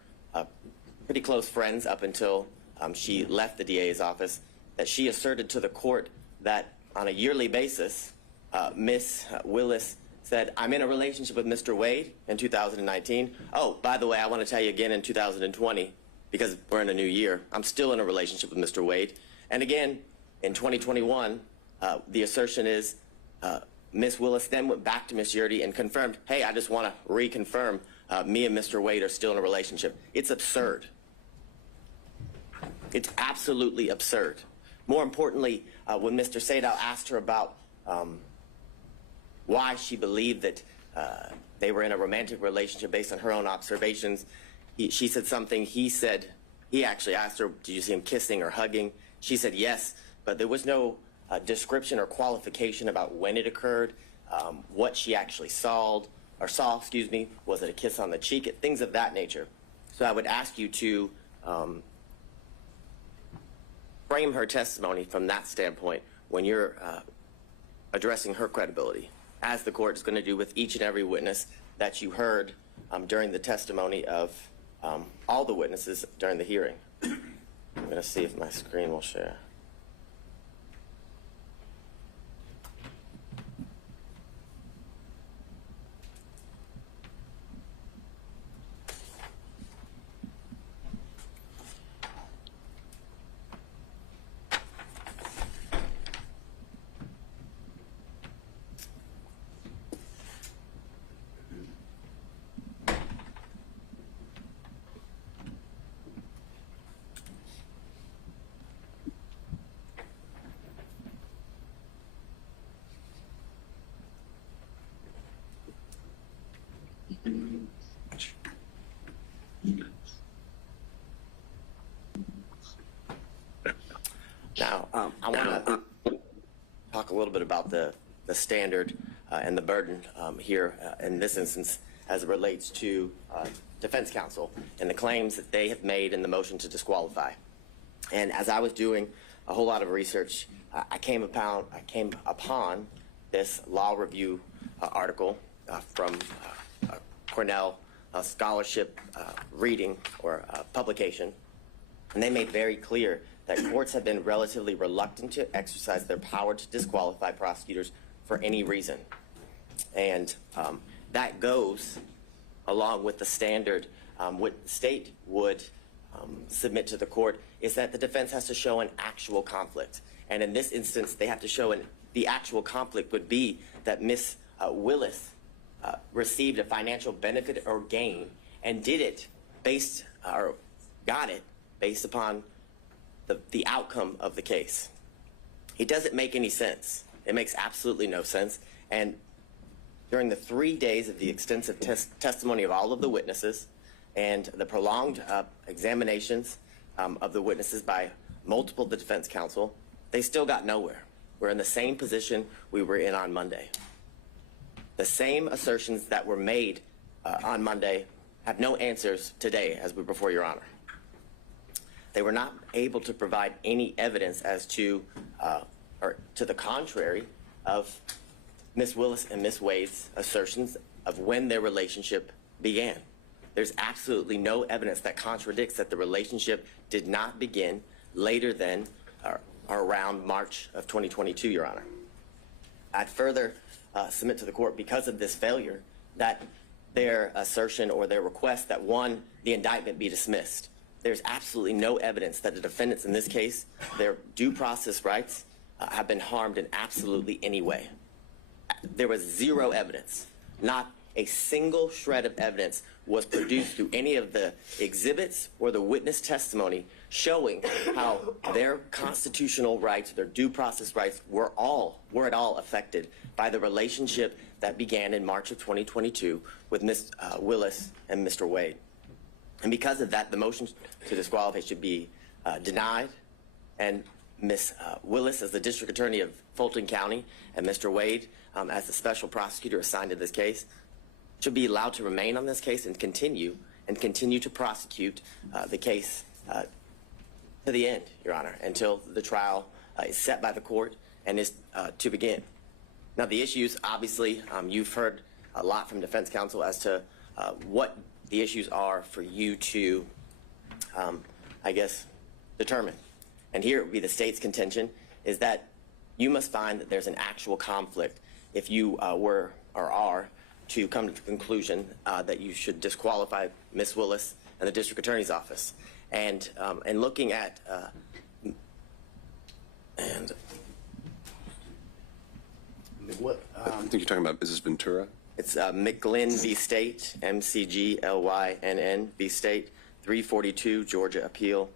pretty close friends up until she left the DA's office, that she asserted to the court that on a yearly basis, Ms. Willis said, I'm in a relationship with Mr. Wade in 2019. Oh, by the way, I want to tell you again in 2020, because we're in a new year, I'm still in a relationship with Mr. Wade. And again, in 2021, the assertion is Ms. Willis then went back to Ms. Yurdy and confirmed, hey, I just want to reconfirm me and Mr. Wade are still in a relationship. It's absurd. It's absolutely absurd. More importantly, when Mr. Sadow asked her about why she believed that they were in a romantic relationship based on her own observations, she said something. He actually asked her, did you see him kissing or hugging? She said yes, but there was no description or qualification about when it occurred, what she actually saw, was it a kiss on the cheek, things of that nature. So I would ask you to frame her testimony from that standpoint when you're addressing her credibility, as the court is going to do with each and every witness that you heard during the testimony of all the witnesses during the hearing. I'm going to see if my screen will share. Now, I want to talk a little bit about the standard and the burden here in this instance as it relates to defense counsel and the claims that they have made in the motion to disqualify. And as I was doing a whole lot of research, I came upon this law review article from Cornell scholarship reading or publication, and they made very clear that courts have been relatively reluctant to exercise their power to disqualify prosecutors for any reason. And that goes along with the standard. What the state would submit to the court is that the defense has to show an actual conflict. And in this instance, they have to show the actual conflict would be that Ms. Willis received a financial benefit or gain and did it got it based upon the outcome of the case. It doesn't make any sense. It makes absolutely no sense. And during the 3 days of the extensive testimony of all of the witnesses and the prolonged examinations of the witnesses by multiple defense counsel, they still got nowhere. We're in the same position we were in on Monday. The same assertions that were made on Monday have no answers today as we're before Your Honor. They were not able to provide any evidence as to, or to the contrary of Ms. Willis and Ms. Wade's assertions of when their relationship began. There's absolutely no evidence that contradicts that the relationship did not begin later than or around March of 2022, Your Honor. I'd further submit to the court, because of this failure, that their assertion or their request that, one, the indictment be dismissed. There's absolutely no evidence that the defendants in this case, their due process rights, have been harmed in absolutely any way. There was zero evidence. Not a single shred of evidence was produced through any of the exhibits or the witness testimony showing how their constitutional rights, their due process rights, were at all affected by the relationship that began in March of 2022 with Ms. Willis and Mr. Wade. And because of that, the motion to disqualify should be denied, and Ms. Willis, as the District Attorney of Fulton County, and Mr. Wade, as the Special Prosecutor assigned to this case, should be allowed to remain on this case and continue to prosecute the case to the end, Your Honor, until the trial is set by the court and is to begin. Now, the issues, obviously, you've heard a lot from defense counsel as to what the issues are for you to, I guess, determine. And here it would be the state's contention is that you must find that there's an actual conflict if you were or are to come to the conclusion that you should disqualify Ms. Willis and the District Attorney's Office. And looking at what I think you're talking about, is this Ventura? It's McGlynn v. State, McGlynn v. State, 342 Georgia Appeal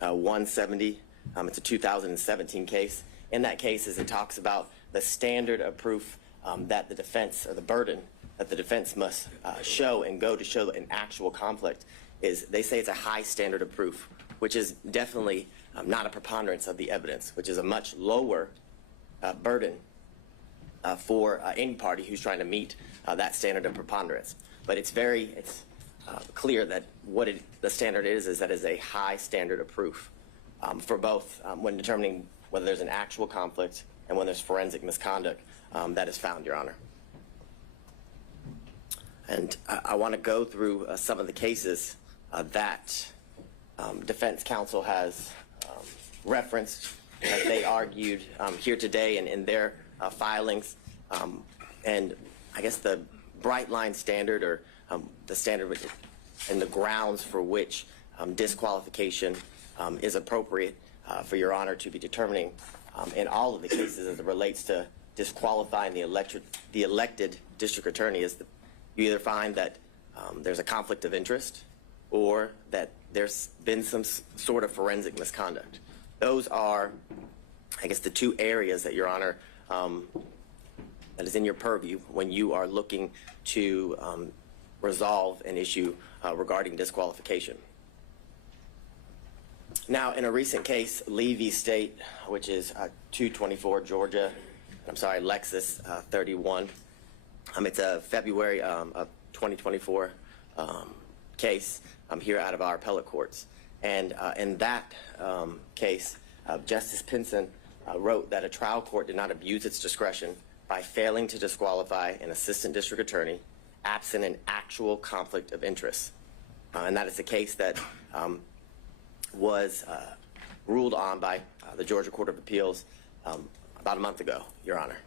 170. It's a 2017 case. In that case, as it talks about the standard of proof that the defense, or the burden that the defense must show and go to show an actual conflict, is they say it's a high standard of proof, which is definitely not a preponderance of the evidence, which is a much lower burden for any party who's trying to meet that standard of preponderance. But it's clear that what the standard is that is a high standard of proof for both when determining whether there's an actual conflict and when there's forensic misconduct that is found, Your Honor. And I want to go through some of the cases that defense counsel has referenced, that they argued here today and in their filings. And I guess the bright line standard, or the standard and the grounds for which disqualification is appropriate for Your Honor to be determining in all of the cases as it relates to disqualifying the elected district attorney, is you either find that there's a conflict of interest or that there's been some sort of forensic misconduct. Those are, I guess, the two areas that Your Honor that is in your purview when you are looking to resolve an issue regarding disqualification. Now, in a recent case, Lee v. State, which is 224 Georgia, Lexus 31. It's a February of 2024 case here out of our appellate courts. And in that case, Justice Pinson wrote that a trial court did not abuse its discretion by failing to disqualify an assistant district attorney absent an actual conflict of interest. And that is a case that was ruled on by the Georgia Court of Appeals about a month ago, Your Honor.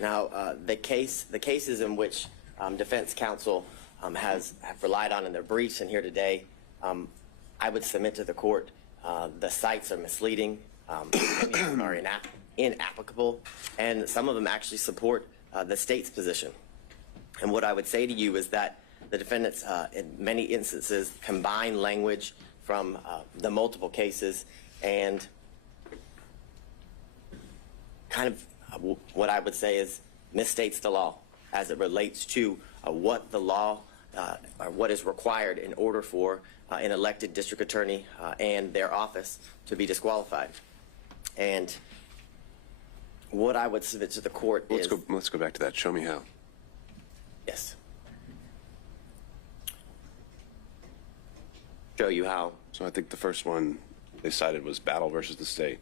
Now, the cases in which defense counsel have relied on in their briefs and here today, I would submit to the court the cites are misleading, many of them are inapplicable, and some of them actually support the state's position. And what I would say to you is that the defendants, in many instances, combine language from the multiple cases and kind of what I would say is misstates the law as it relates to what the law or what is required in order for an elected district attorney and their office to be disqualified. And what I would submit to the court is... Let's go back to that. Show me how. Yes. Show you how. So I think the first one they cited was battle versus the state.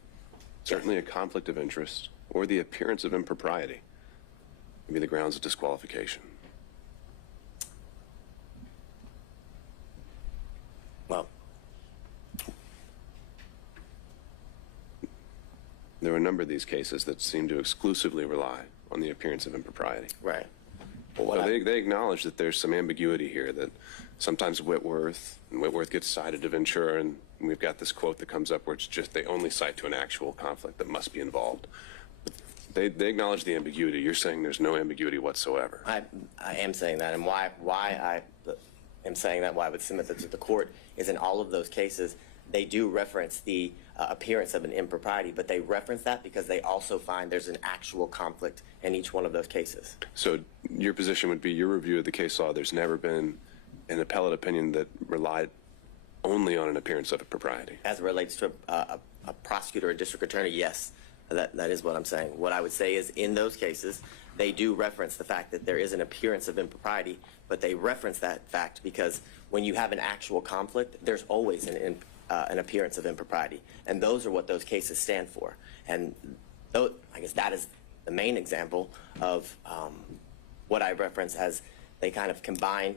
Certainly a conflict of interest or the appearance of impropriety would be the grounds of disqualification. Well, there are a number of these cases that seem to exclusively rely on the appearance of impropriety. right. So they acknowledge that there's some ambiguity here, that sometimes Whitworth gets cited to Ventura, and we've got this quote that comes up where it's just they only cite to an actual conflict that must be involved. But they acknowledge the ambiguity. You're saying there's no ambiguity whatsoever. I am saying that, and why I am saying that, why I would submit that to the court, is in all of those cases, they do reference the appearance of an impropriety, but they reference that because they also find there's an actual conflict in each one of those cases. So your position would be, your review of the case law, there's never been an appellate opinion that relied only on an appearance of impropriety. As it relates to a prosecutor or district attorney, yes, that is what I'm saying. What I would say is in those cases, they do reference the fact that there is an appearance of impropriety, but they reference that fact because when you have an actual conflict, there's always an appearance of impropriety. And those are what those cases stand for. And I guess that is the main example of what I reference as they kind of combine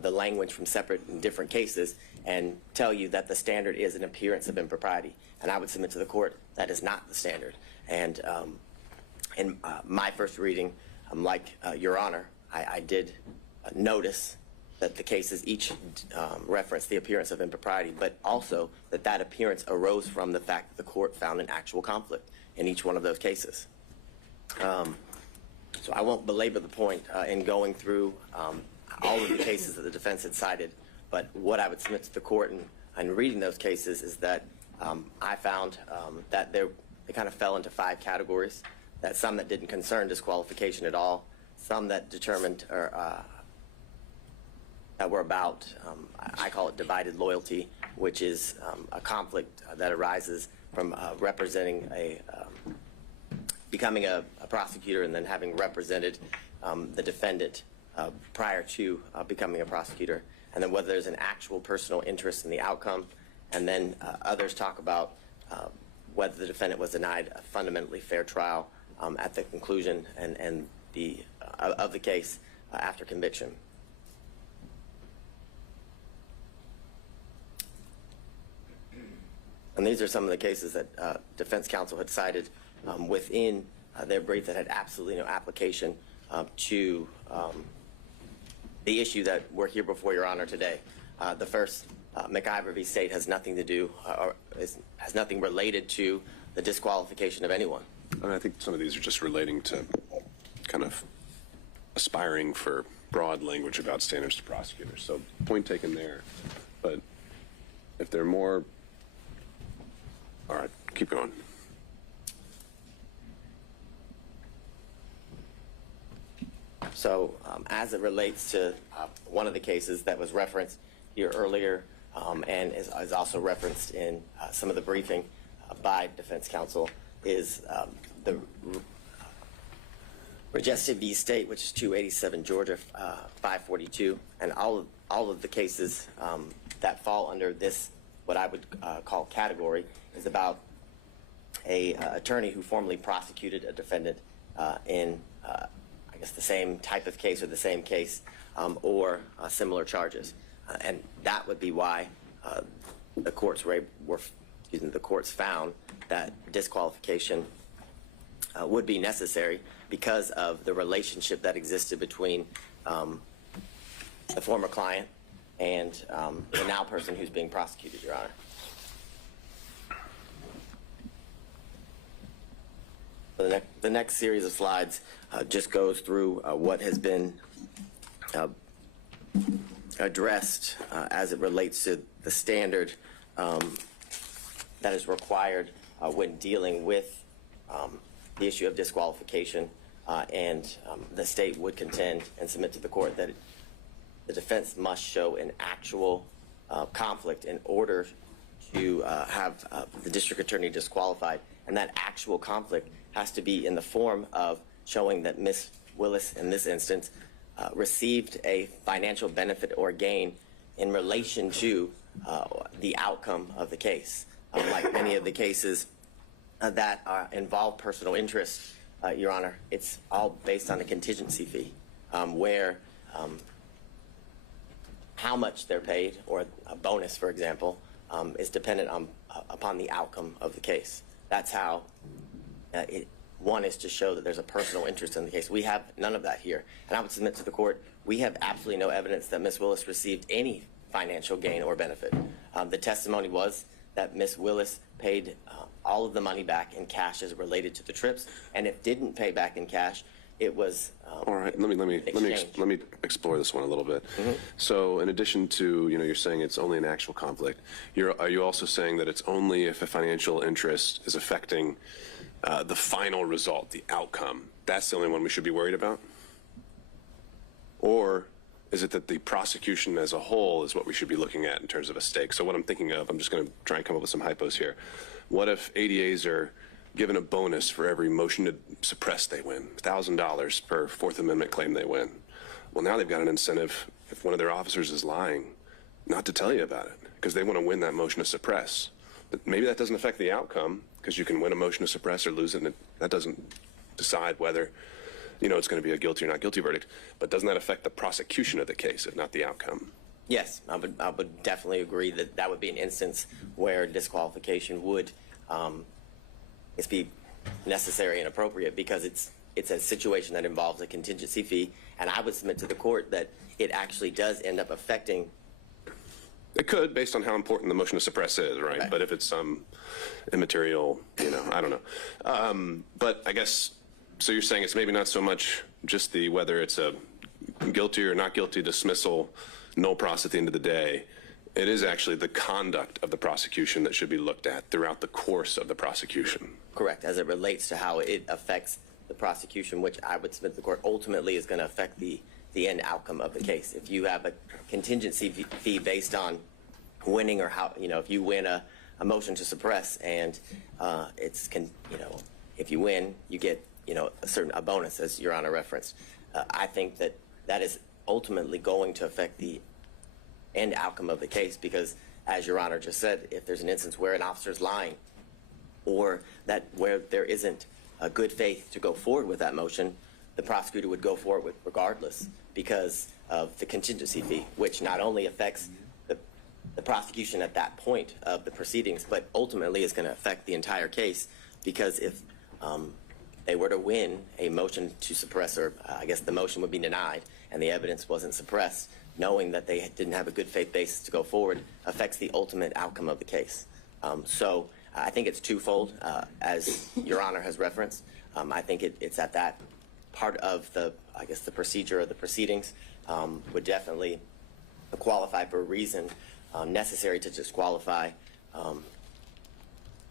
the language from separate and different cases and tell you that the standard is an appearance of impropriety. And I would submit to the court that is not the standard. And in my first reading, like Your Honor, I did notice that the cases each reference the appearance of impropriety, but also that that appearance arose from the fact that the court found an actual conflict in each one of those cases. So I won't belabor the point in going through all of the cases that the defense had cited, but what I would submit to the court in reading those cases is that I found that they kind of fell into 5 categories, that some that didn't concern disqualification at all, some that determined or that were about, I call it divided loyalty, which is a conflict that arises from representing becoming a prosecutor and then having represented the defendant prior to becoming a prosecutor, and then whether there's an actual personal interest in the outcome, and then others talk about whether the defendant was denied a fundamentally fair trial at the conclusion and of the case after conviction. And these are some of the cases that defense counsel had cited within their brief that had absolutely no application to the issue that we're here before Your Honor today. The first, McIver v. State, has nothing to do or has nothing related to the disqualification of anyone. I mean, I think some of these are just relating to kind of aspiring for broad language about standards to prosecutors. So point taken there. But if there are more... All right, keep going. So as it relates to one of the cases that was referenced here earlier and is also referenced in some of the briefing by defense counsel is the Regestive v. State, which is 287 Georgia 542, and all of the cases that fall under this, what I would call category, is about a attorney who formerly prosecuted a defendant in I guess the same type of case or the same case or similar charges, and that would be why the courts the courts found that disqualification would be necessary because of the relationship that existed between the former client and the now person who's being prosecuted, Your Honor. The next series of slides just goes through what has been addressed as it relates to the standard that is required when dealing with the issue of disqualification, and the state would contend and submit to the court that the defense must show an actual conflict in order to have the district attorney disqualified, and that actual conflict has to be in the form of showing that Ms. Willis, in this instance, received a financial benefit or gain in relation to the outcome of the case. Like many of the cases that involve personal interest, Your Honor, it's all based on a contingency fee, where how much they're paid, or a bonus, for example, is dependent upon the outcome of the case. That's how one is to show that there's a personal interest in the case. We have none of that here. And I would submit to the court, we have absolutely no evidence that Ms. Willis received any financial gain or benefit. The testimony was that Ms. Willis paid all of the money back in cash as it related to the trips, and if didn't pay back in cash, it was all right. Let me explore this one a little bit. Mm-hmm. So, in addition to you're saying it's only an actual conflict. Are you also saying that it's only if a financial interest is affecting the final result, the outcome? That's the only one we should be worried about, or is it that the prosecution as a whole is what we should be looking at in terms of a stake? So what I'm thinking of, I'm just going to try and come up with some hypos here. What if ADAs are given a bonus for every motion to suppress they win, $1,000 per Fourth Amendment claim they win? Well, now they've got an incentive, if one of their officers is lying, not to tell you about it, because they want to win that motion to suppress. But maybe that doesn't affect the outcome, because you can win a motion to suppress or lose it, and that doesn't decide whether it's going to be a guilty or not guilty verdict. But doesn't that affect the prosecution of the case, if not the outcome? Yes, I would definitely agree that that would be an instance where disqualification would be necessary and appropriate, because it's a situation that involves a contingency fee, and I would submit to the court that it actually does end up affecting. It could, based on how important the motion to suppress is, right? But if it's some immaterial, I don't know. But I guess, so you're saying it's maybe not so much just whether it's a guilty or not guilty dismissal, no pros at the end of the day. It is actually the conduct of the prosecution that should be looked at throughout the course of the prosecution. Correct, as it relates to how it affects the prosecution, which I would submit to the court ultimately is going to affect the end outcome of the case. If you have a contingency fee based on winning, or how, if you win a motion to suppress, and if you win, you get, a bonus, as Your Honor referenced. I think that is ultimately going to affect the end outcome of the case, because, as Your Honor just said, if there's an instance where an officer is lying, or where there isn't a good faith to go forward with that motion, the prosecutor would go forward with regardless, because of the contingency fee, which not only affects the prosecution at that point of the proceedings, but ultimately is going to affect the entire case, because if they were to win a motion to suppress, or I guess the motion would be denied and the evidence wasn't suppressed, knowing that they didn't have a good faith basis to go forward affects the ultimate outcome of the case. So I think it's twofold, as Your Honor has referenced. I think it's at that part of the procedure of the proceedings would definitely qualify for a reason necessary to disqualify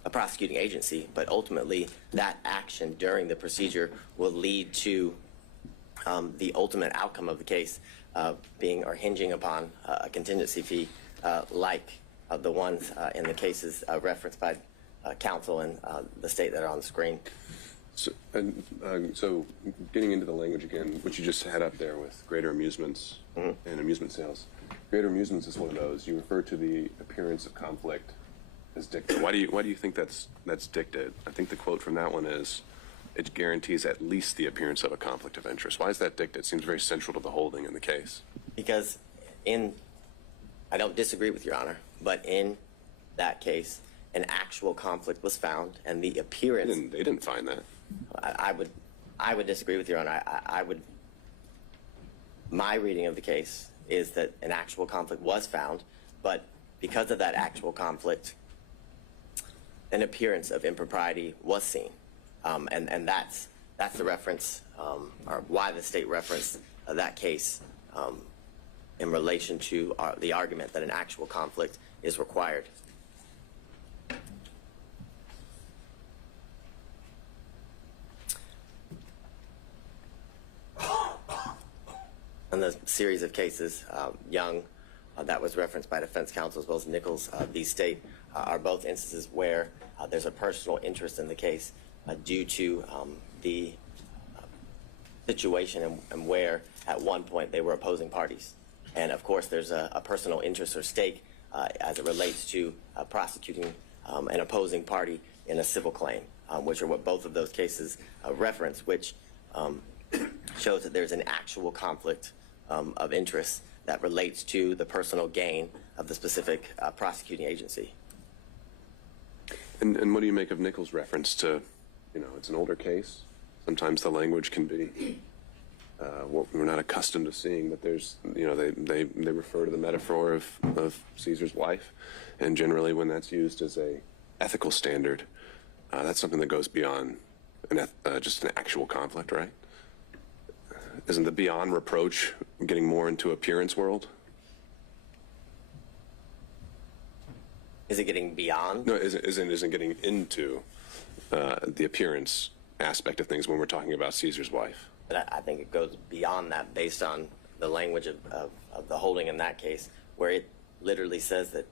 a prosecuting agency, but ultimately that action during the procedure will lead to the ultimate outcome of the case being or hinging upon a contingency fee like the ones in the cases referenced by counsel and the state that are on the screen. So getting into the language again, what you just had up there with greater amusements and amusement sales. Greater amusements is one of those. You refer to the appearance of conflict as dicta. Why do you think that's dicta? I think the quote from that one is, it guarantees at least the appearance of a conflict of interest. Why is that dicta? It seems very central to the holding in the case. Because I don't disagree with Your Honor, but in that case, an actual conflict was found, and the appearance. They didn't find that. I would disagree with Your Honor. My reading of the case is that an actual conflict was found, but because of that actual conflict, an appearance of impropriety was seen. And that's the reference, or why the state referenced that case in relation to the argument that an actual conflict is required. On the series of cases, Young, that was referenced by defense counsel, as well as Nichols v. State, are both instances where there's a personal interest in the case due to the situation and where at one point they were opposing parties. And of course, there's a personal interest or stake as it relates to prosecuting an opposing party in a civil claim, which are what both of those cases reference, which shows that there's an actual conflict of interest that relates to the personal gain of the specific prosecuting agency. And what do you make of Nichols' reference to, it's an older case. Sometimes the language can be what we're not accustomed to seeing, but there's, they refer to the metaphor of Caesar's wife, and generally when that's used as a ethical standard, that's something that goes beyond just an actual conflict, right? Isn't the beyond reproach getting more into appearance world? Is it getting beyond? No, isn't getting into the appearance aspect of things when we're talking about Caesar's wife. But I think it goes beyond that based on the language of the holding in that case, where it literally says that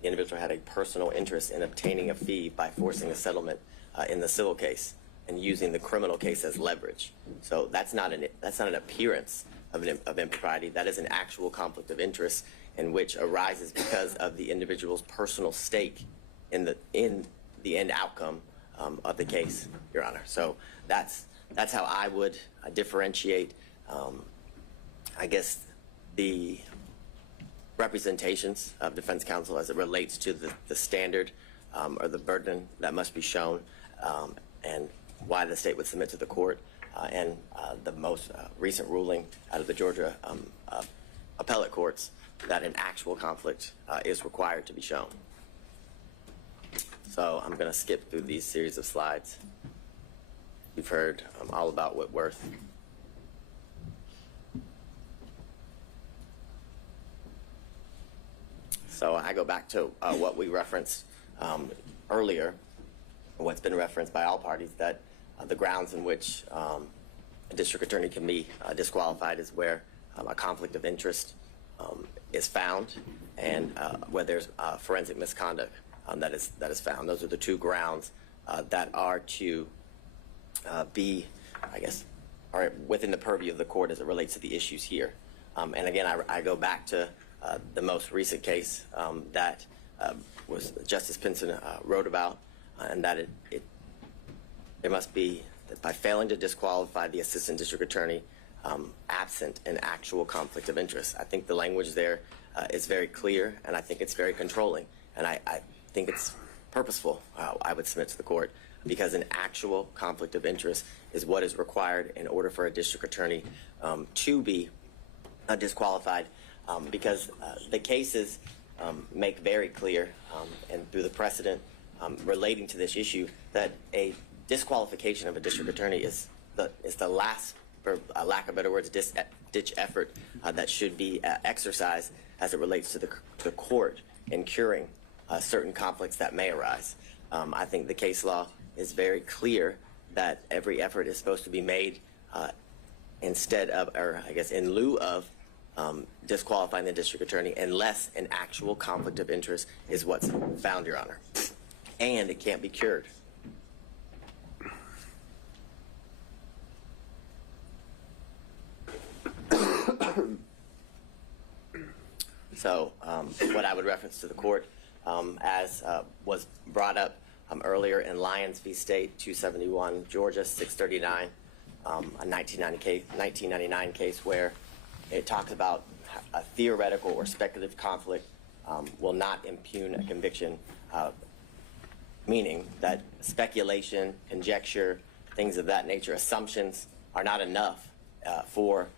the individual had a personal interest in obtaining a fee by forcing a settlement in the civil case and using the criminal case as leverage. So that's not an appearance of impropriety. That is an actual conflict of interest, in which arises because of the individual's personal stake in the end outcome of the case, Your Honor. So that's how I would differentiate, I guess, the representations of defense counsel as it relates to the standard or the burden that must be shown, and why the state would submit to the court, and the most recent ruling out of the Georgia appellate courts that an actual conflict is required to be shown. So I'm going to skip through these series of slides. You've heard all about Whitworth. So I go back to what we referenced earlier, what's been referenced by all parties, that the grounds in which a district attorney can be disqualified is where a conflict of interest is found, and where there's forensic misconduct that is found. Those are the two grounds that are to be, I guess, are within the purview of the court as it relates to the issues here. And again, I go back to the most recent case that was Justice Pinson wrote about, and that there must be, that by failing to disqualify the assistant district attorney absent an actual conflict of interest. I think the language there is very clear, and I think it's very controlling, and I think it's purposeful, I would submit to the court, because an actual conflict of interest is what is required in order for a district attorney to be disqualified, because the cases make very clear, and through the precedent relating to this issue, that a disqualification of a district attorney is the last, for lack of better words, ditch effort that should be exercised as it relates to the court in curing certain conflicts that may arise. I think the case law is very clear that every effort is supposed to be made instead of, or I guess in lieu of, disqualifying the district attorney unless an actual conflict of interest is what's found, Your Honor. And it can't be cured. So what I would reference to the court, as was brought up earlier in Lyons v. State, 271, Georgia, 639, a 1999 case where it talks about a theoretical or speculative conflict will not impugn a conviction, meaning that speculation, conjecture, things of that nature, assumptions are not enough for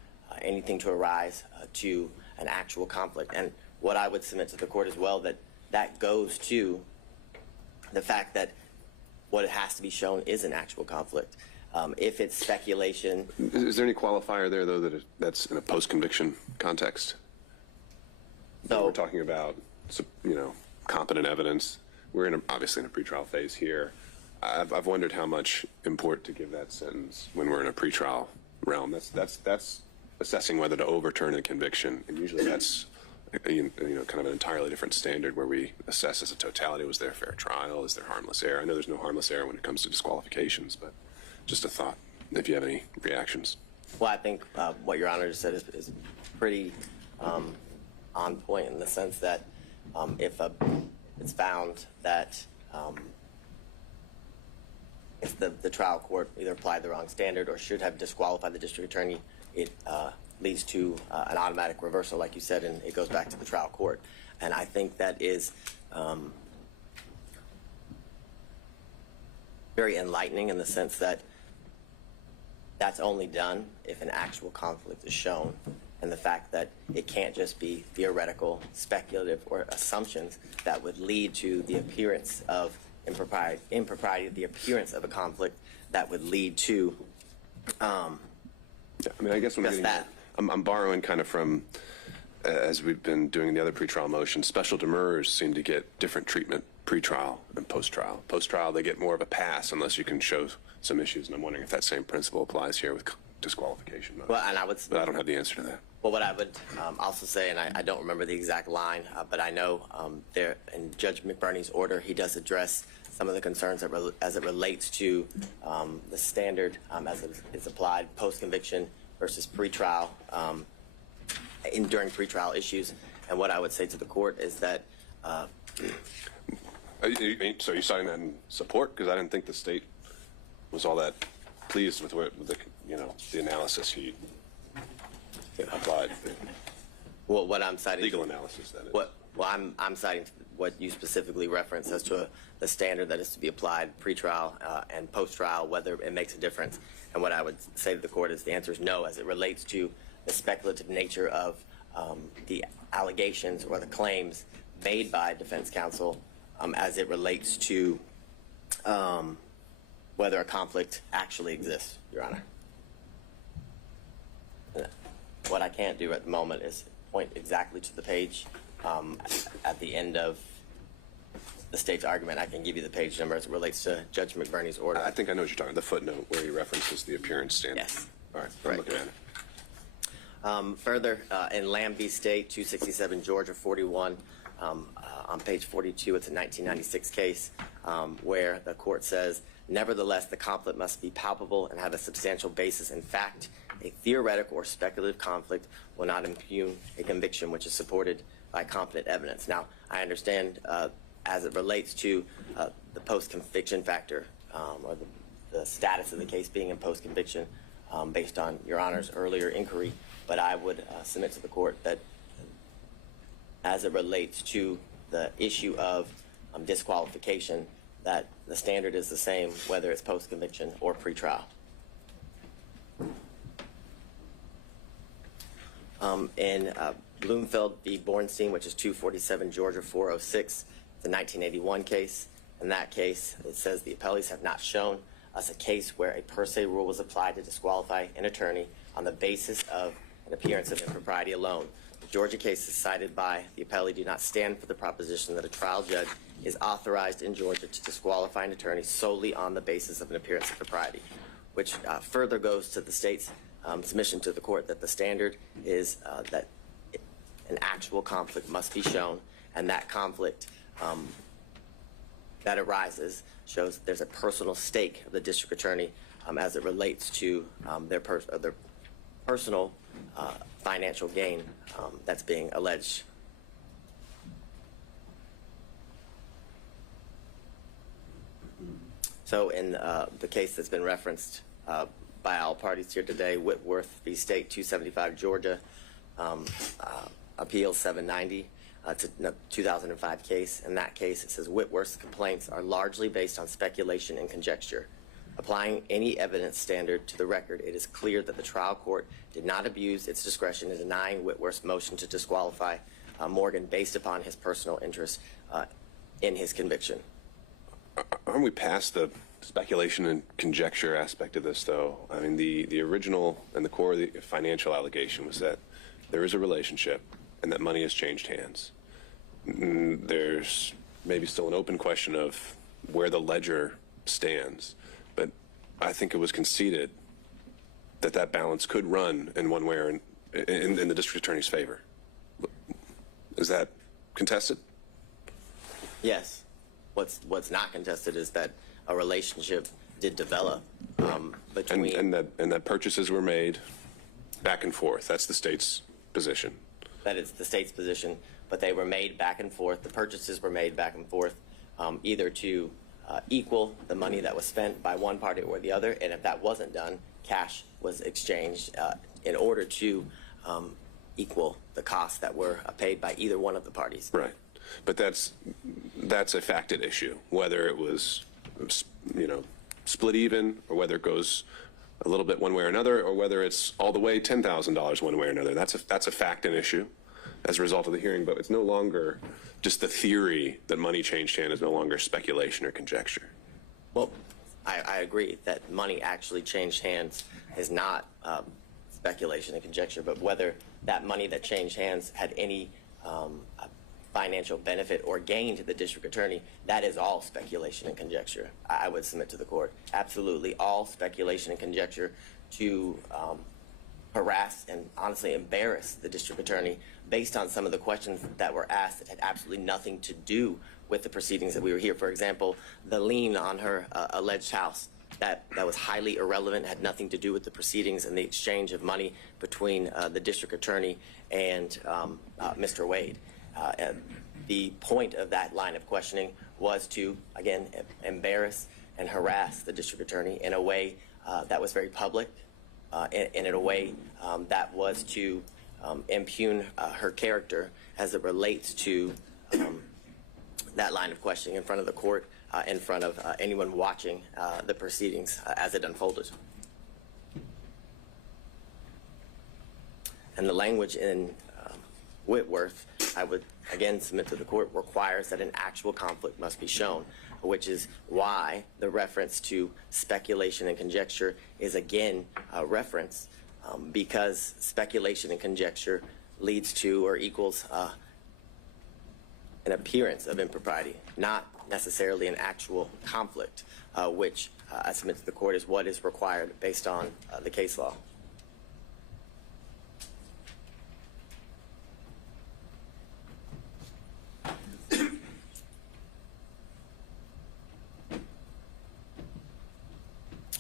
anything to arise to an actual conflict. And what I would submit to the court as well, that goes to the fact that what has to be shown is an actual conflict. If it's speculation. Is there any qualifier there, though, that's in a post-conviction context? So we're talking about, competent evidence we're obviously in a pretrial phase here. I've wondered how much import to give that sentence when we're in a pretrial realm. That's assessing whether to overturn a conviction, and usually that's kind of an entirely different standard where we assess as a totality: was there a fair trial? Is there harmless error? I know there's no harmless error when it comes to disqualifications, but just a thought. If you have any reactions. Well, I think what Your Honor just said is pretty on point in the sense that if it's found that if the trial court either applied the wrong standard or should have disqualified the district attorney, it leads to an automatic reversal, like you said, and it goes back to the trial court. And I think that is very enlightening in the sense that that's only done if an actual conflict is shown, and the fact that it can't just be theoretical, speculative, or assumptions that would lead to the appearance of impropriety, the appearance of a conflict that would lead to I mean, I guess what I'm borrowing kind of from, as we've been doing in the other pretrial motions, special demurrers seem to get different treatment pre-trial and post-trial. Post-trial, they get more of a pass unless you can show some issues, and I'm wondering if that same principle applies here with disqualification. Well, and but I don't have the answer to that. Well, what I would also say, and I don't remember the exact line, but I know there in Judge McBurney's order, he does address some of the concerns as it relates to the standard as it is applied post-conviction versus pre-trial during pre-trial issues. And what I would say to the court is that. So you're citing that in support? Because I didn't think the state was all that pleased with the analysis he applied. Well, what I'm citing. Legal analysis, that is. I'm citing what you specifically referenced as to the standard that is to be applied pre-trial and post-trial, whether it makes a difference. And what I would say to the court is the answer is no, as it relates to the speculative nature of the allegations or the claims made by defense counsel as it relates to whether a conflict actually exists, Your Honor. What I can't do at the moment is point exactly to the page at the end of the state's argument. I can give you the page number as it relates to Judge McBurney's order. I think I know what you're talking about, the footnote where he references the appearance standard. Yes. All right, I'm looking at it. Further, in Lamb v. State, 267 Georgia 41, on page 42, it's a 1996 case where the court says, nevertheless, the conflict must be palpable and have a substantial basis in fact. A theoretical or speculative conflict will not impugn a conviction which is supported by competent evidence. Now, I understand as it relates to the post-conviction factor or the status of the case being in post-conviction based on Your Honor's earlier inquiry, but I would submit to the court that as it relates to the issue of disqualification, that the standard is the same whether it's post-conviction or pre-trial. In Bloomfield v. Bornstein, which is 247 Georgia 406, the 1981 case. In that case, it says the appellees have not shown us a case where a per se rule was applied to disqualify an attorney on the basis of an appearance of impropriety alone. The Georgia cases cited by the appellee do not stand for the proposition that a trial judge is authorized in Georgia to disqualify an attorney solely on the basis of an appearance of propriety, which further goes to the state's submission to the court that the standard is that an actual conflict must be shown, and that conflict that arises shows that there's a personal stake of the district attorney as it relates to their personal financial gain that's being alleged. So in the case that's been referenced by all parties here today, Whitworth v. State, 275 Georgia, Appeal 790, it's a 2005 case. In that case, it says Whitworth's complaints are largely based on speculation and conjecture. Applying any evidence standard to the record, it is clear that the trial court did not abuse its discretion in denying Whitworth's motion to disqualify Morgan based upon his personal interest in his conviction. Aren't we past the speculation and conjecture aspect of this, though? I mean, the original and the core of the financial allegation was that there is a relationship and that money has changed hands. There's maybe still an open question of where the ledger stands, but I think it was conceded that that balance could run in one way or in the district attorney's favor. Is that contested? Yes. What's not contested is that a relationship did develop between and that purchases were made back and forth. That's the state's position. That is the state's position, but they were made back and forth. The purchases were made back and forth, either to equal the money that was spent by one party or the other, and if that wasn't done, cash was exchanged in order to equal the costs that were paid by either one of the parties. Right, but that's a facted issue, whether it was, you know, split even, or whether it goes a little bit one way or another, or whether it's all the way $10,000 one way or another. That's a fact and issue as a result of the hearing, but it's no longer just the theory that money changed hand is no longer speculation or conjecture. Well, I agree that money actually changed hands is not speculation and conjecture, but whether that money that changed hands had any financial benefit or gain to the district attorney, that is all speculation and conjecture. I would submit to the court. Absolutely all speculation and conjecture to harass and honestly embarrass the district attorney based on some of the questions that were asked that had absolutely nothing to do with the proceedings that we were here. For example, the lien on her alleged house, that was highly irrelevant, had nothing to do with the proceedings and the exchange of money between the district attorney and Mr. Wade. The point of that line of questioning was to, again, embarrass and harass the district attorney in a way that was very public, and in a way that was to impugn her character as it relates to that line of questioning in front of the court, in front of anyone watching the proceedings as it unfolded. And the language in Whitworth, I would again submit to the court, requires that an actual conflict must be shown, which is why the reference to speculation and conjecture is again a reference, because speculation and conjecture leads to or equals an appearance of impropriety, not necessarily an actual conflict, which I submit to the court is what is required based on the case law.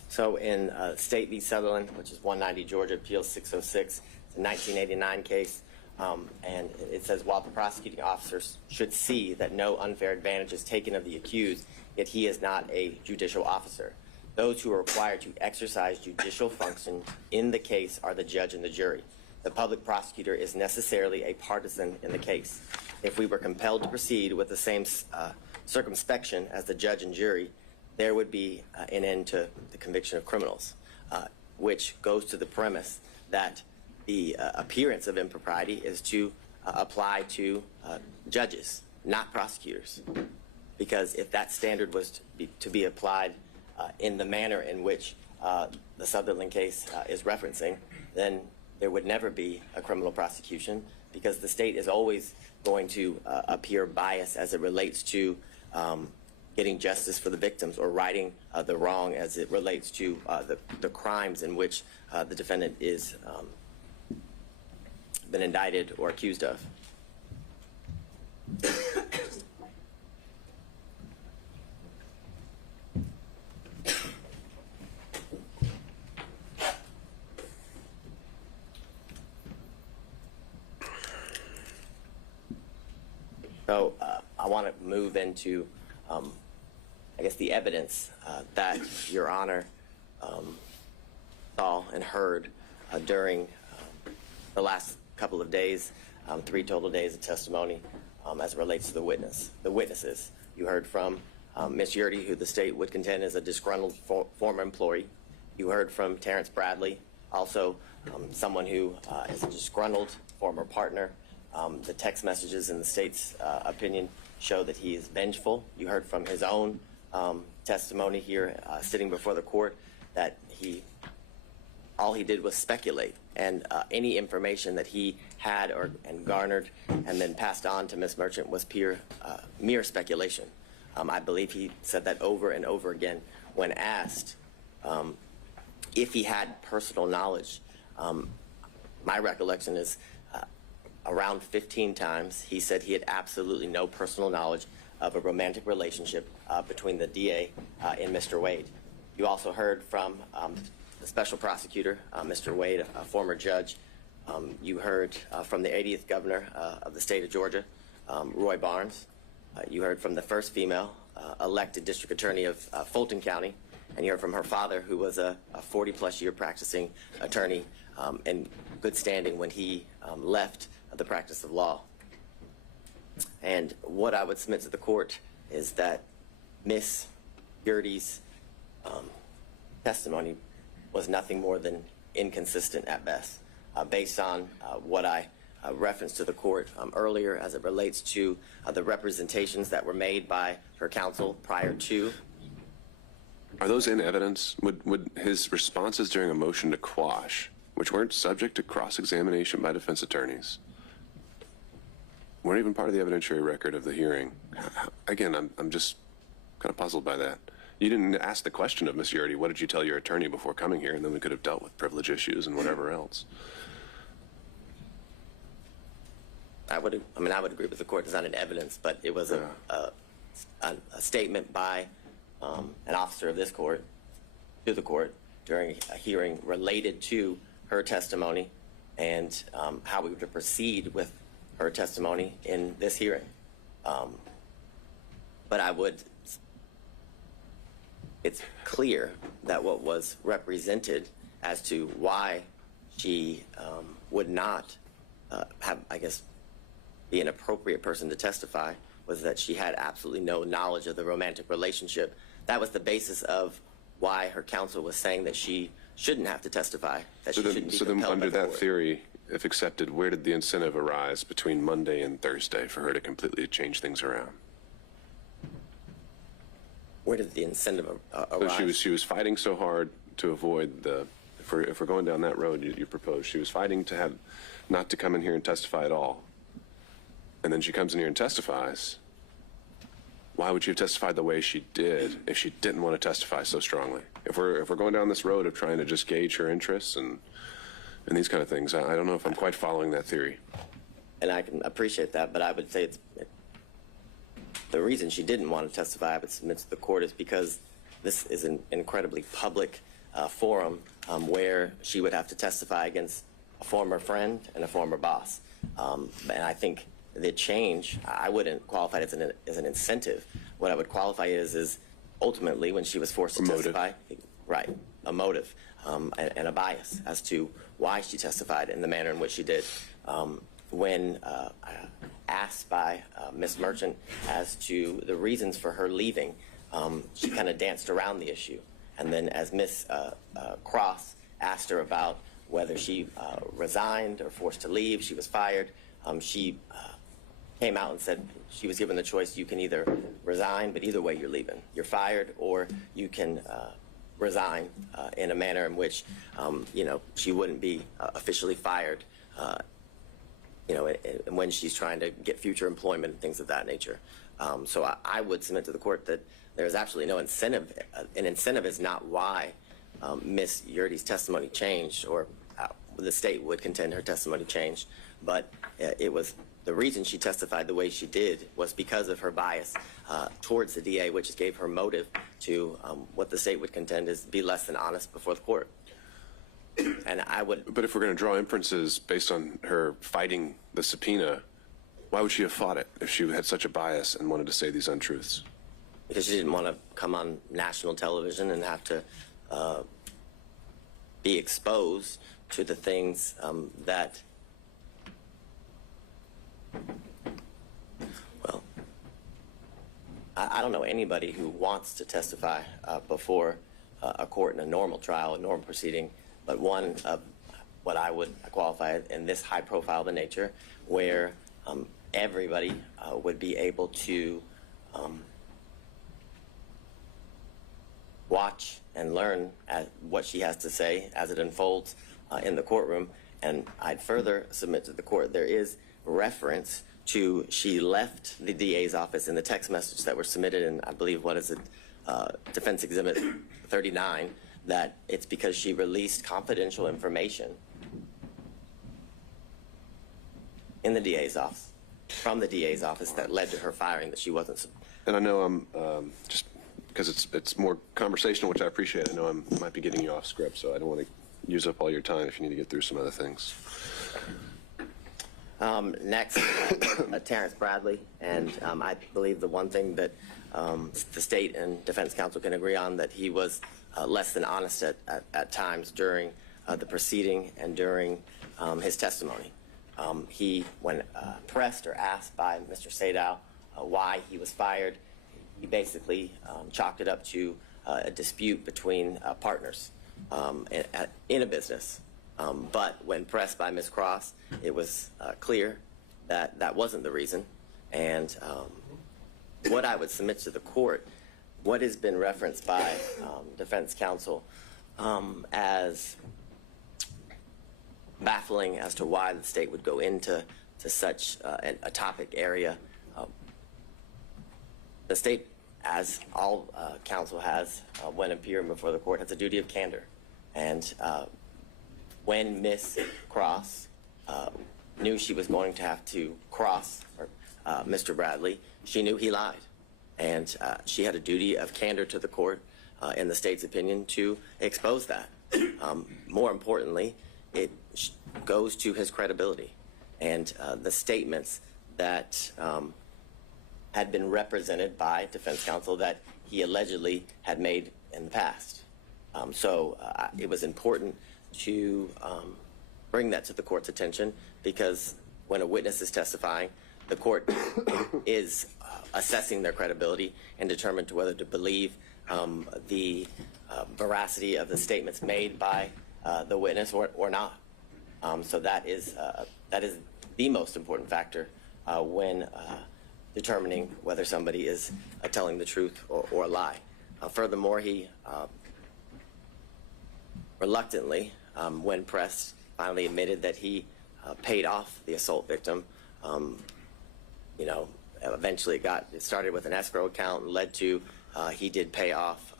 So in State v. Sutherland, which is 190 Georgia Appeals 606, it's a 1989 case, and it says, while the prosecuting officers should see that no unfair advantage is taken of the accused, yet he is not a judicial officer. Those who are required to exercise judicial function in the case are the judge and the jury. The public prosecutor is necessarily a partisan in the case. If we were compelled to proceed with the same circumspection as the judge and jury, there would be an end to the conviction of criminals, which goes to the premise that the appearance of impropriety is to apply to judges, not prosecutors. Because if that standard was to be applied in the manner in which the Sutherland case is referencing, then there would never be a criminal prosecution, because the state is always going to appear biased as it relates to getting justice for the victims or righting the wrong as it relates to the crimes in which the defendant is been indicted or accused of. So I want to move into I guess the evidence that Your Honor saw and heard during the last couple of days, 3 total days of testimony as it relates to the witnesses. You heard from Ms. Yurdy, who the state would contend is a disgruntled former employee. You heard from Terrence Bradley, also someone who is a disgruntled former partner. The text messages in the state's opinion show that he is vengeful. You heard from his own testimony here sitting before the court that all he did was speculate, and any information that he had and garnered and then passed on to Ms. Merchant was mere speculation. I believe he said that over and over again when asked if he had personal knowledge. My recollection is around 15 times he said he had absolutely no personal knowledge of a romantic relationship between the DA and Mr. Wade. You also heard from the special prosecutor, Mr. Wade, a former judge. You heard from the 80th governor of the state of Georgia, Roy Barnes. You heard from the first female elected district attorney of Fulton County, and you heard from her father, who was a 40-plus year practicing attorney in good standing when he left the practice of law. And what I would submit to the court is that Miss Gertie's testimony was nothing more than inconsistent at best, based on what I referenced to the court earlier as it relates to the representations that were made by her counsel prior to. Are those in evidence? Would his responses during a motion to quash, which weren't subject to cross-examination by defense attorneys, weren't even part of the evidentiary record of the hearing? Again, I'm just kind of puzzled by that. You didn't ask the question of Ms. Gertie, what did you tell your attorney before coming here? And then we could have dealt with privilege issues and whatever else. I would agree with the court. It's not in evidence, but it was a statement by an officer of this court to the court during a hearing related to her testimony and how we would proceed with her testimony in this hearing. But it's clear that what was represented as to why she would not have, I guess, be an appropriate person to testify was that she had absolutely no knowledge of the romantic relationship. That was the basis of why her counsel was saying that she shouldn't have to testify, that she shouldn't be compelled by the court. So then under that theory, if accepted, where did the incentive arise between Monday and Thursday for her to completely change things around? Where did the incentive arise? So she was fighting so hard to avoid the, if we're going down that road you proposed, she was fighting to have not to come in here and testify at all. And then she comes in here and testifies. Why would she have testified the way she did if she didn't want to testify so strongly? If we're going down this road of trying to just gauge her interests and these kind of things, I don't know if I'm quite following that theory. And I can appreciate that, but I would say the reason she didn't want to testify, I would submit to the court, is because this is an incredibly public forum where she would have to testify against a former friend and a former boss. And I think the change, I wouldn't qualify it as an incentive. What I would qualify it is ultimately when she was forced to testify, right, a motive and a bias as to why she testified in the manner in which she did. When asked by Ms. Merchant as to the reasons for her leaving, she kind of danced around the issue. And then as Ms. Cross asked her about whether she resigned or forced to leave, she was fired, she came out and said she was given the choice: you can either resign, but either way you're leaving. You're fired, or you can resign in a manner in which, she wouldn't be officially fired, when she's trying to get future employment and things of that nature. So I would submit to the court that there's absolutely no incentive. An incentive is not why Ms. Gertie's testimony changed, or the state would contend her testimony changed, but it was the reason she testified the way she did was because of her bias towards the DA, which gave her motive to what the state would contend is be less than honest before the court. And I would. But if we're going to draw inferences based on her fighting the subpoena, why would she have fought it if she had such a bias and wanted to say these untruths? Because she didn't want to come on national television and have to be exposed to the things that, well, I don't know anybody who wants to testify before a court in a normal trial, a normal proceeding, but one of what I would qualify in this high profile of a nature where everybody would be able to watch and learn at what she has to say as it unfolds in the courtroom, And I'd further submit to the court there is reference to she left the DA's office in the text message that were submitted in, I believe, what is it, Defense Exhibit 39, that it's because she released confidential information in the DA's office, from the DA's office, that led to her firing, that she wasn't. And I know I'm just because it's more conversational, which I appreciate. I know I might be getting you off script, so I don't want to use up all your time if you need to get through some other things. Next, Terrence Bradley, and I believe the one thing that the state and defense counsel can agree on, that he was less than honest at times during the proceeding and during his testimony. He, when pressed or asked by Mr. Sadow why he was fired, he basically chalked it up to a dispute between partners in a business. But when pressed by Ms. Cross, it was clear that that wasn't the reason. And what I would submit to the court, what has been referenced by defense counsel as baffling as to why the state would go into such a topic area. The state, as all counsel has when appearing before the court, has a duty of candor. And when Ms. Cross knew she was going to have to cross Mr. Bradley, she knew he lied. And she had a duty of candor to the court, in the state's opinion, to expose that. More importantly, it goes to his credibility and the statements that had been represented by defense counsel that he allegedly had made in the past. So it was important to bring that to the court's attention, because when a witness is testifying, the court is assessing their credibility and determined to whether to believe the veracity of the statements made by the witness or not. So that is the most important factor when determining whether somebody is telling the truth or a lie. Furthermore, he reluctantly, when pressed, finally admitted that he paid off the assault victim. You know, eventually it started with an escrow account and led to he did pay off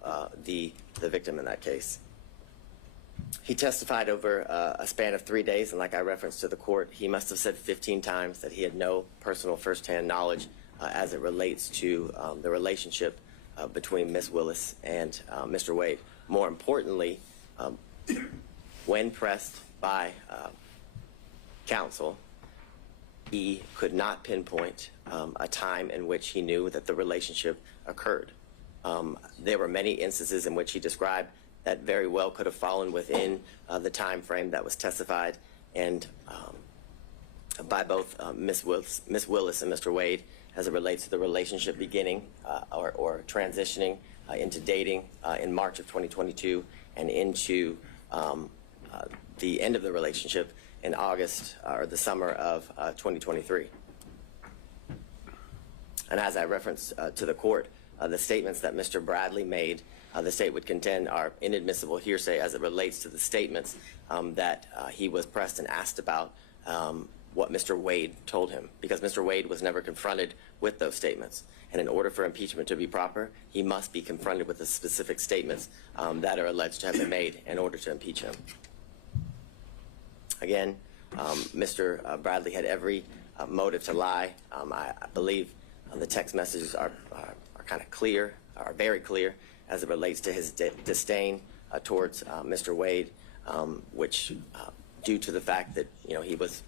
the victim in that case. He testified over a span of 3 days, and like I referenced to the court, he must have said 15 times that he had no personal firsthand knowledge as it relates to the relationship between Ms. Willis and Mr. Wade. More importantly, when pressed by counsel, he could not pinpoint a time in which he knew that the relationship occurred. There were many instances in which he described that very well could have fallen within the time frame that was testified and by both Ms. Willis and Mr. Wade as it relates to the relationship beginning or transitioning into dating in March of 2022 and into the end of the relationship in August or the summer of 2023. And as I referenced to the court, the statements that Mr. Bradley made, the state would contend are inadmissible hearsay as it relates to the statements that he was pressed and asked about what Mr. Wade told him, because Mr. Wade was never confronted with those statements. And in order for impeachment to be proper, he must be confronted with the specific statements that are alleged to have been made in order to impeach him. Again, Mr. Bradley had every motive to lie. I believe the text messages are kind of clear, are very clear as it relates to his disdain towards Mr. Wade, which due to the fact that he was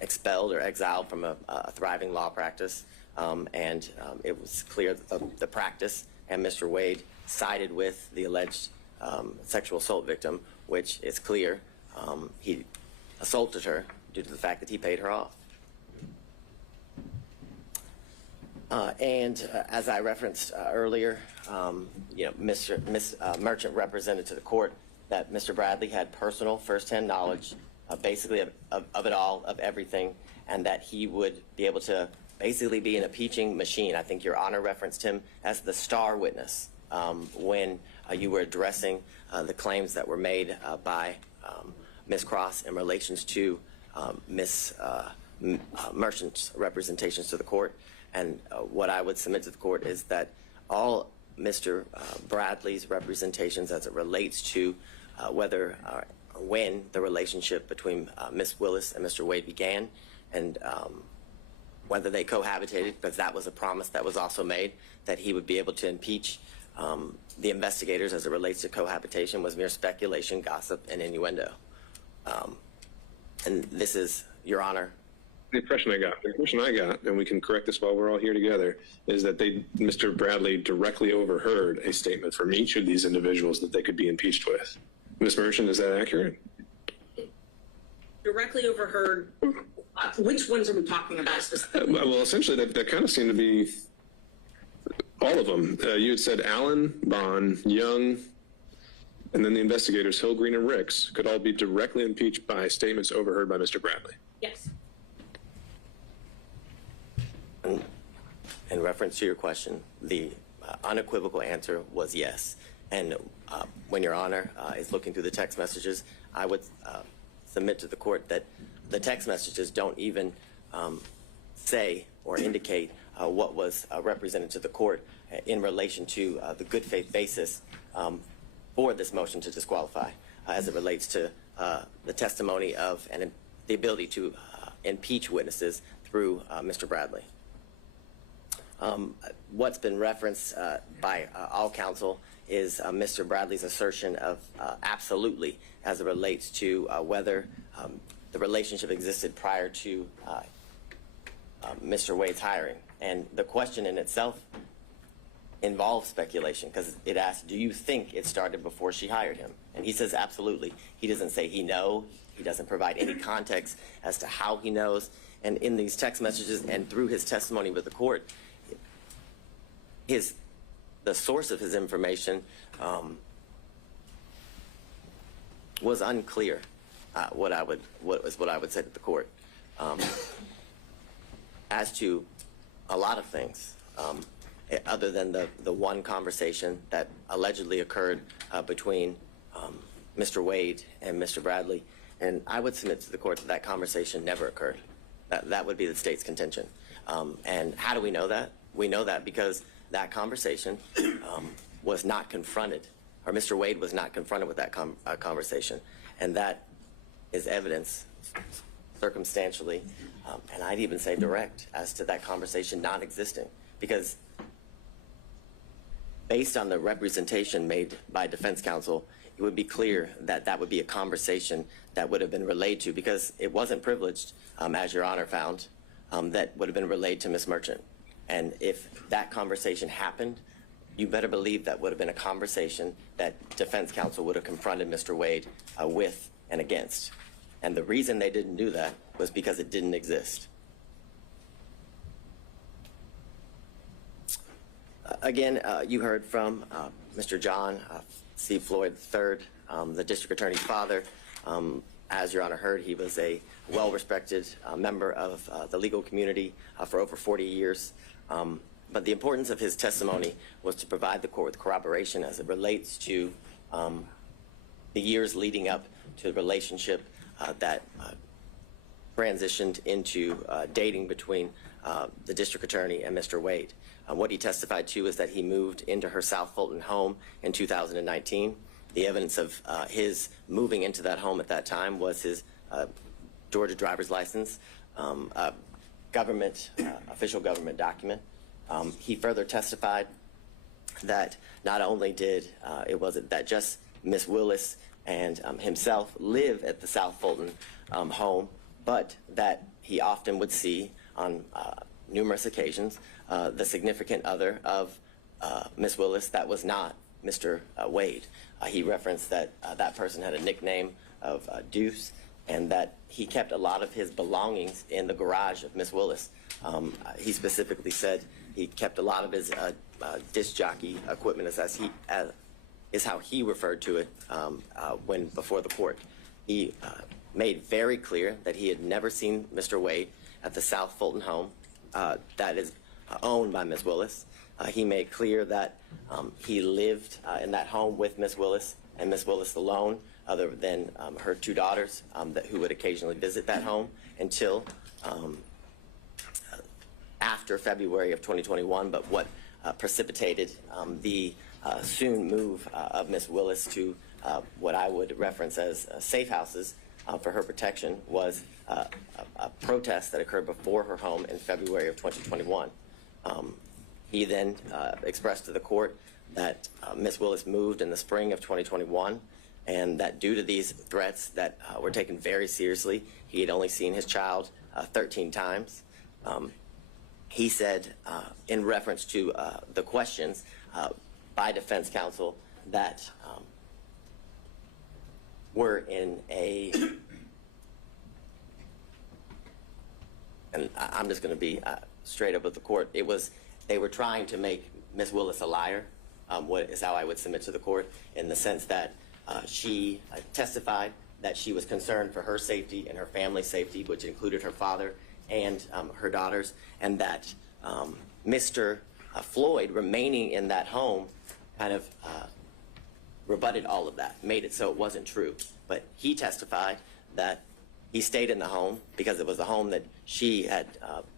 expelled or exiled from a thriving law practice, and it was clear that the practice and Mr. Wade sided with the alleged sexual assault victim, which is clear he assaulted her due to the fact that he paid her off. And as I referenced earlier, Ms. Merchant represented to the court that Mr. Bradley had personal firsthand knowledge basically of it all, of everything, and that he would be able to basically be an impeaching machine. I think Your Honor referenced him as the star witness when you were addressing the claims that were made by Ms. Cross in relations to Ms. Merchant's representations to the court. And what I would submit to the court is that all Mr. Bradley's representations as it relates to whether or when the relationship between Ms. Willis and Mr. Wade began, and whether they cohabitated, because that was a promise that was also made, that he would be able to impeach the investigators as it relates to cohabitation, was mere speculation, gossip, and innuendo. And this is, Your Honor. The impression I got, and we can correct this while we're all here together, is that Mr. Bradley directly overheard a statement from each of these individuals that they could be impeached with. Ms. Merchant, is that accurate? Directly overheard. Which ones are we talking about specifically? Well, essentially, that kind of seemed to be all of them. You had said Allen, Bond, Young, and then the investigators, Hill, Green, and Ricks, could all be directly impeached by statements overheard by Mr. Bradley. Yes. In reference to your question, the unequivocal answer was yes. And when Your Honor is looking through the text messages, I would submit to the court that the text messages don't even say or indicate what was represented to the court in relation to the good faith basis for this motion to disqualify as it relates to the testimony of and the ability to impeach witnesses through Mr. Bradley. What's been referenced by all counsel is Mr. Bradley's assertion of absolutely as it relates to whether the relationship existed prior to Mr. Wade's hiring. And the question in itself involves speculation, because it asks, do you think it started before she hired him? And he says absolutely. He doesn't say he knows. He doesn't provide any context as to how he knows. And in these text messages and through his testimony with the court, the source of his information was unclear. What I would say to the court, as to a lot of things, other than the one conversation that allegedly occurred between Mr. Wade and Mr. Bradley, and I would submit to the court that conversation never occurred. That would be the state's contention. And how do we know that? We know that because that conversation was not confronted, or Mr. Wade was not confronted with that conversation. And that is evidence circumstantially, and I'd even say direct, as to that conversation not existing. Because based on the representation made by defense counsel, it would be clear that that would be a conversation that would have been relayed to, because it wasn't privileged, as Your Honor found, that would have been relayed to Ms. Merchant. And if that conversation happened, you better believe that would have been a conversation that defense counsel would have confronted Mr. Wade with and against. And the reason they didn't do that was because it didn't exist. Again, you heard from Mr. John C. Floyd III, the district attorney's father. As Your Honor heard, he was a well-respected member of the legal community for over 40 years. But the importance of his testimony was to provide the court with corroboration as it relates to the years leading up to the relationship that transitioned into dating between the district attorney and Mr. Wade. What he testified to is that he moved into her South Fulton home in 2019. The evidence of his moving into that home at that time was his Georgia driver's license, official government document. He further testified that not only did it wasn't that just Ms. Willis and himself live at the South Fulton home, but that he often would see on numerous occasions the significant other of Ms. Willis that was not Mr. Wade. He referenced that that person had a nickname of Deuce, and that he kept a lot of his belongings in the garage of Ms. Willis. He specifically said he kept a lot of his disc jockey equipment, is how he referred to it when before the court. He made very clear that he had never seen Mr. Wade at the South Fulton home that is owned by Ms. Willis. He made clear that he lived in that home with Ms. Willis and Ms. Willis alone other than her two daughters who would occasionally visit that home until after February of 2021. But what precipitated the soon move of Ms. Willis to what I would reference as safe houses for her protection was a protest that occurred before her home in February of 2021. He then expressed to the court that Ms. Willis moved in the spring of 2021, and that due to these threats that were taken very seriously, he had only seen his child 13 times. He said, in reference to the questions by defense counsel that were in a, and I'm just going to be straight up with the court, they were trying to make Ms. Willis a liar, what is how I would submit to the court, in the sense that she testified that she was concerned for her safety and her family's safety, which included her father and her daughters, and that Mr. Floyd remaining in that home kind of rebutted all of that, made it so it wasn't true. But he testified that he stayed in the home because it was a home that she had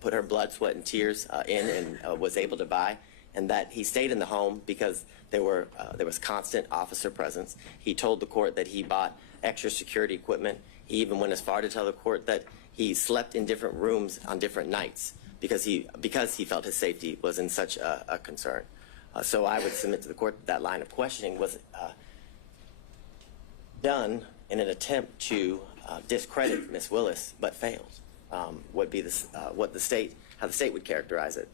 put her blood, sweat, and tears in and was able to buy, and that he stayed in the home because there was constant officer presence. He told the court that he bought extra security equipment. He even went as far to tell the court that he slept in different rooms on different nights because he felt his safety was in such a concern. So I would submit to the court that line of questioning was done in an attempt to discredit Ms. Willis, but failed. Would be how the state would characterize it.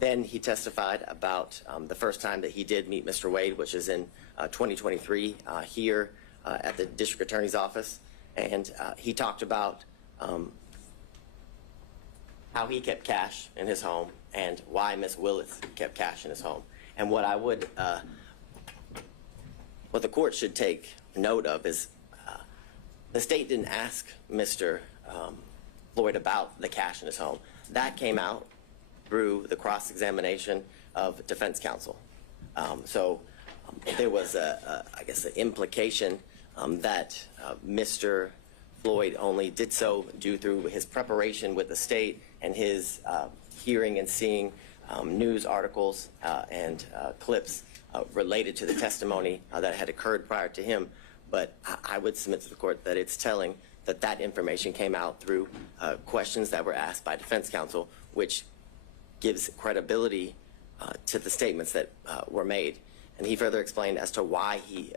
Then he testified about the first time that he did meet Mr. Wade, which is in 2023 here at the district attorney's office, and he talked about how he kept cash in his home and why Ms. Willis kept cash in his home. And what the court should take note of is the state didn't ask Mr. Floyd about the cash in his home. That came out through the cross-examination of defense counsel. So there was, I guess, an implication that Mr. Floyd only did so due through his preparation with the state and his hearing and seeing news articles and clips related to the testimony that had occurred prior to him. But I would submit to the court that it's telling that that information came out through questions that were asked by defense counsel, which gives credibility to the statements that were made. And he further explained as to why he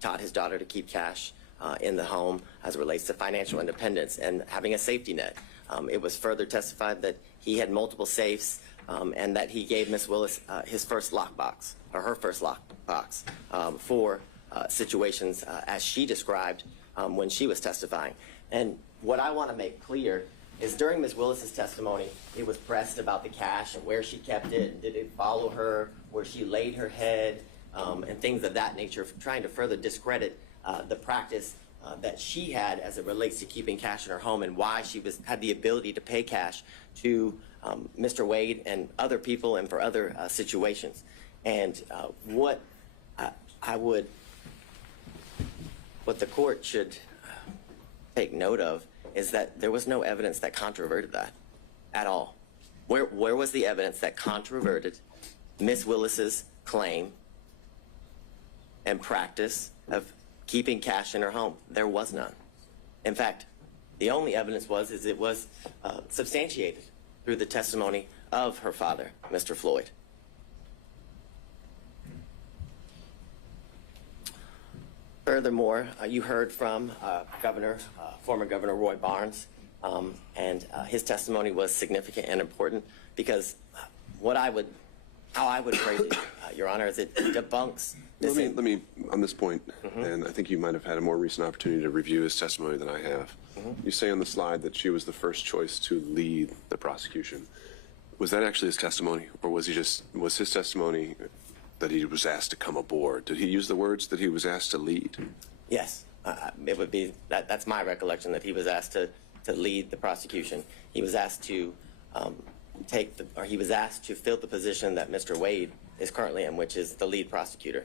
taught his daughter to keep cash in the home as it relates to financial independence and having a safety net. It was further testified that he had multiple safes and that he gave Ms. Willis his first lockbox, or her first lockbox, for situations as she described when she was testifying. And what I want to make clear is during Ms. Willis's testimony, it was pressed about the cash and where she kept it, and did it follow her, where she laid her head, and things of that nature, trying to further discredit the practice that she had as it relates to keeping cash in her home and why she had the ability to pay cash to Mr. Wade and other people and for other situations. And what the court should take note of is that there was no evidence that controverted that at all. Where was the evidence that controverted Ms. Willis's claim and practice of keeping cash in her home? There was none. In fact, the only evidence is it was substantiated through the testimony of her father, Mr. Floyd. Furthermore, you heard from former Governor Roy Barnes, and his testimony was significant and important because how I would phrase it, Your Honor, is it debunks. Let me on this point, and I think you might have had a more recent opportunity to review his testimony than I have. You say on the slide that she was the first choice to lead the prosecution. Was that actually his testimony, or was his testimony that he was asked to come aboard? Did he use the words that he was asked to lead? Yes, it would be that's my recollection, that he was asked to lead the prosecution. He was asked to he was asked to fill the position that Mr. Wade is currently in, which is the lead prosecutor.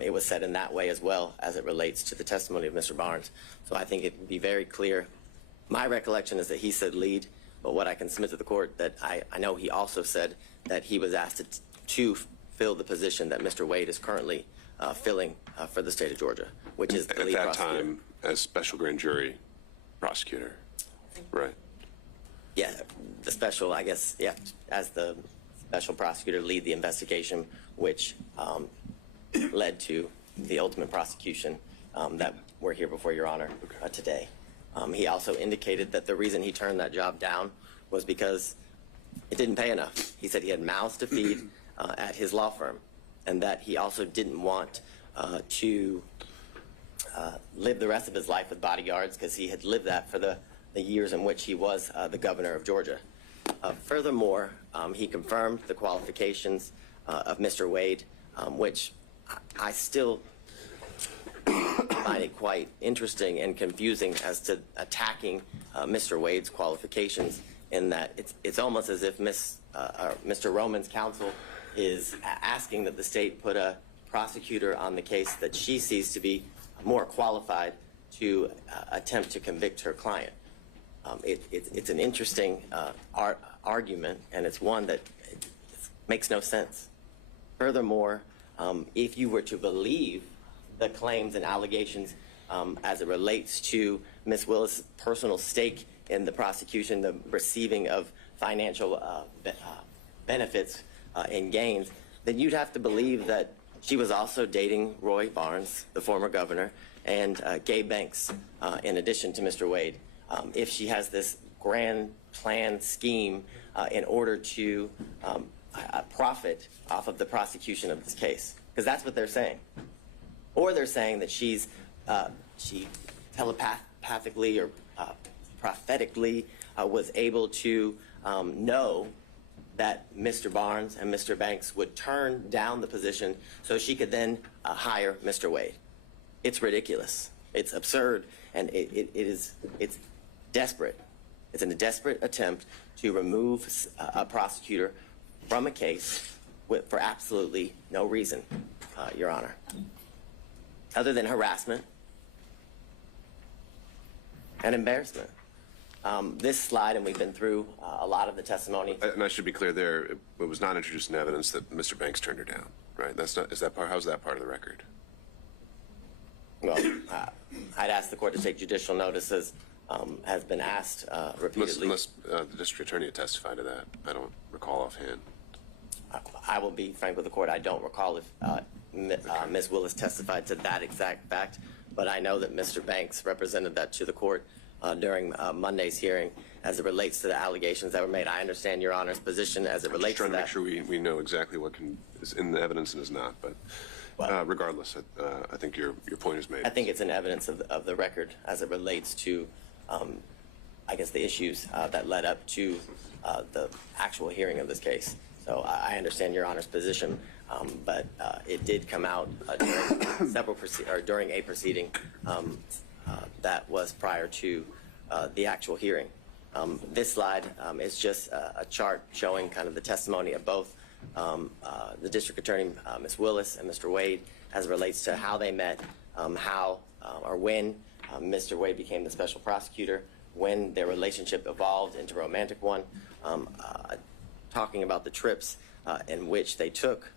It was said in that way as well as it relates to the testimony of Mr. Barnes. So I think it would be very clear. My recollection is that he said lead, but what I can submit to the court that I know he also said that he was asked to fill the position that Mr. Wade is currently filling for the state of Georgia, which is the lead prosecutor. At that time, as special grand jury prosecutor, right? Yeah, the special, I guess, yeah, as the special prosecutor, lead the investigation, which led to the ultimate prosecution that we're here before Your Honor today. He also indicated that the reason he turned that job down was because it didn't pay enough. He said he had mouths to feed at his law firm, and that he also didn't want to live the rest of his life with bodyguards because he had lived that for the years in which he was the governor of Georgia. Furthermore, he confirmed the qualifications of Mr. Wade, which I still find it quite interesting and confusing as to attacking Mr. Wade's qualifications, in that it's almost as if Mr. Roman's counsel is asking that the state put a prosecutor on the case that she sees to be more qualified to attempt to convict her client. It's an interesting argument, and it's one that makes no sense. Furthermore, if you were to believe the claims and allegations as it relates to Ms. Willis' personal stake in the prosecution, the receiving of financial benefits and gains, then you'd have to believe that she was also dating Roy Barnes, the former governor, and Gabe Banks, in addition to Mr. Wade. If she has this grand plan scheme in order to profit off of the prosecution of this case, because that's what they're saying. Or they're saying that she telepathically or prophetically was able to know that Mr. Barnes and Mr. Banks would turn down the position so she could then hire Mr. Wade. It's ridiculous. It's absurd, and it's desperate. It's a desperate attempt to remove a prosecutor from a case for absolutely no reason, Your Honor, other than harassment and embarrassment. This slide, and we've been through a lot of the testimony. And I should be clear there, it was not introduced in evidence that Mr. Banks turned her down, right? How's that part of the record? Well, I'd ask the court to take judicial notices, has been asked repeatedly. Unless the district attorney had testified to that. I don't recall offhand. I will be frank with the court. I don't recall if Ms. Willis testified to that exact fact, but I know that Mr. Banks represented that to the court during Monday's hearing as it relates to the allegations that were made. I understand Your Honor's position as it relates to that. Just trying to make sure we know exactly what is in the evidence and is not, but regardless, I think your point is made. I think it's an evidence of the record as it relates to, I guess, the issues that led up to the actual hearing of this case. So I understand Your Honor's position, but it did come out during a proceeding that was prior to the actual hearing. This slide is just a chart showing kind of the testimony of both the district attorney, Ms. Willis, and Mr. Wade, as it relates to how they met, how or when Mr. Wade became the special prosecutor, when their relationship evolved into a romantic one, talking about the trips in which they took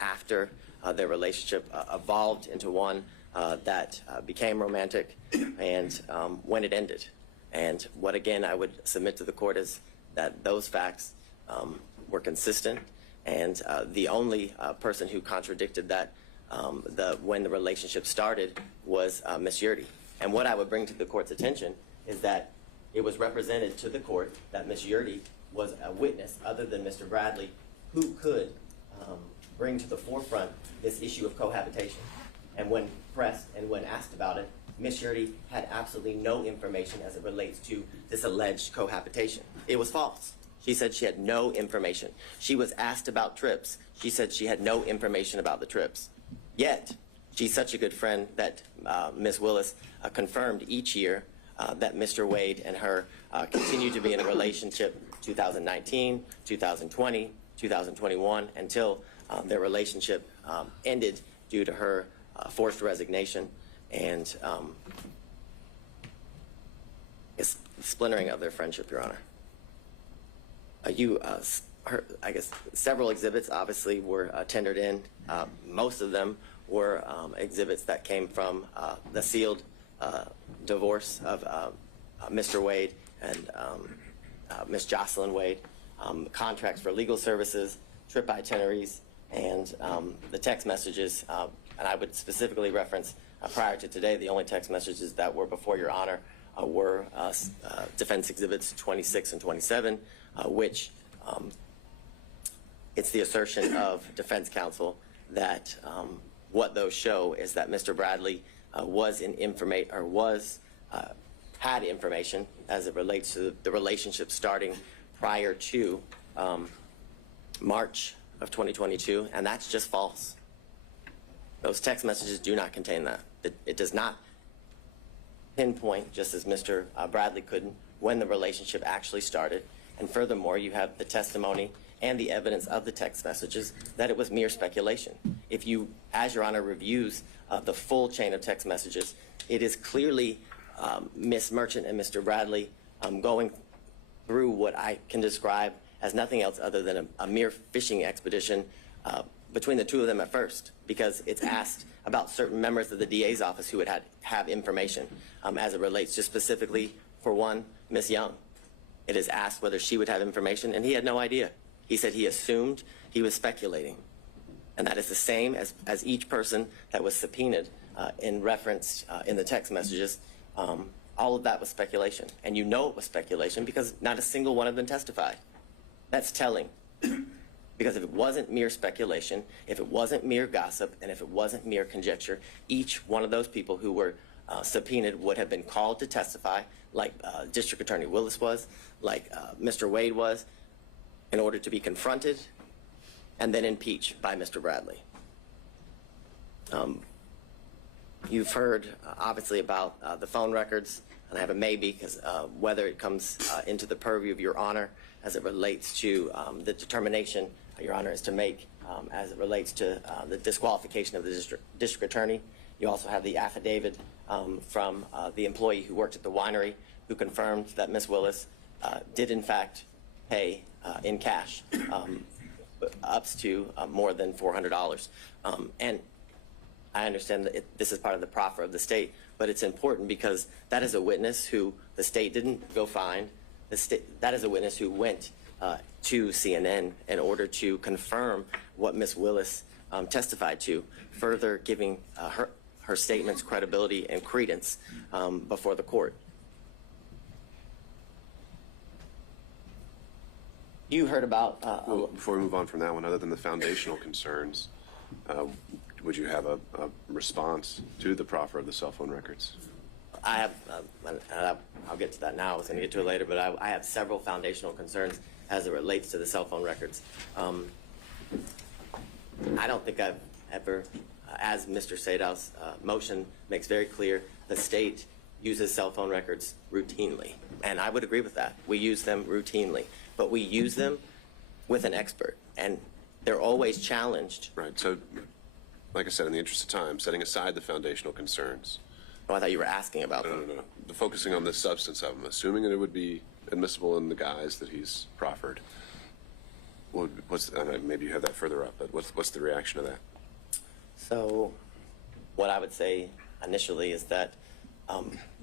after their relationship evolved into one that became romantic, and when it ended. And what, again, I would submit to the court is that those facts were consistent, and the only person who contradicted that when the relationship started was Ms. Yurdy. And what I would bring to the court's attention is that it was represented to the court that Ms. Yurdy was a witness other than Mr. Bradley who could bring to the forefront this issue of cohabitation. And when pressed and when asked about it, Ms. Yurdy had absolutely no information as it relates to this alleged cohabitation. It was false. She said she had no information. She was asked about trips. She said she had no information about the trips. Yet, she's such a good friend that Ms. Willis confirmed each year that Mr. Wade and her continue to be in a relationship 2019, 2020, 2021, until their relationship ended due to her forced resignation and splintering of their friendship, Your Honor. I guess several exhibits obviously were tendered in. Most of them were exhibits that came from the sealed divorce of Mr. Wade and Miss Jocelyn Wade, contracts for legal services, trip itineraries, and the text messages. And I would specifically reference prior to today, the only text messages that were before Your Honor were Defense Exhibits 26 and 27, which it's the assertion of defense counsel that what those show is that Mr. Bradley had information as it relates to the relationship starting prior to March of 2022, and that's just false. Those text messages do not contain that. It does not pinpoint, just as Mr. Bradley couldn't, when the relationship actually started. And furthermore, you have the testimony and the evidence of the text messages that it was mere speculation. If you, as Your Honor, reviews the full chain of text messages, it is clearly Ms. Merchant and Mr. Bradley going through what I can describe as nothing else other than a mere fishing expedition between the two of them at first, because it's asked about certain members of the DA's office who would have information as it relates to specifically, for one, Ms. Young. It is asked whether she would have information, and he had no idea. He said he assumed, he was speculating. And that is the same as each person that was subpoenaed in reference in the text messages. All of that was speculation. And you know it was speculation because not a single one of them testified. That's telling. Because if it wasn't mere speculation, if it wasn't mere gossip, and if it wasn't mere conjecture, each one of those people who were subpoenaed would have been called to testify, like District Attorney Willis was, like Mr. Wade was, in order to be confronted and then impeached by Mr. Bradley. You've heard, obviously, about the phone records, and I have a maybe, because whether it comes into the purview of Your Honor as it relates to the determination Your Honor is to make as it relates to the disqualification of the district attorney. You also have the affidavit from the employee who worked at the winery who confirmed that Ms. Willis did, in fact, pay in cash up to more than $400. And I understand that this is part of the proffer of the state, but it's important because that is a witness who the state didn't go find. That is a witness who went to CNN in order to confirm what Ms. Willis testified to, further giving her statements credibility and credence before the court. You heard about... Well, before we move on from that one, other than the foundational concerns, would you have a response to the proffer of the cell phone records? I have, I'll get to that now. I was going to get to it later, but I have several foundational concerns as it relates to the cell phone records. I don't think I've ever, as Mr. Sadow's motion makes very clear, the state uses cell phone records routinely. And I would agree with that. We use them routinely. But we use them with an expert. And they're always challenged. Right. So, like I said, in the interest of time, setting aside the foundational concerns. Oh, I thought you were asking about them. No. Focusing on the substance of them, assuming that it would be admissible in the guise that he's proffered. Maybe you have that further up, but what's the reaction to that? So, what I would say initially is that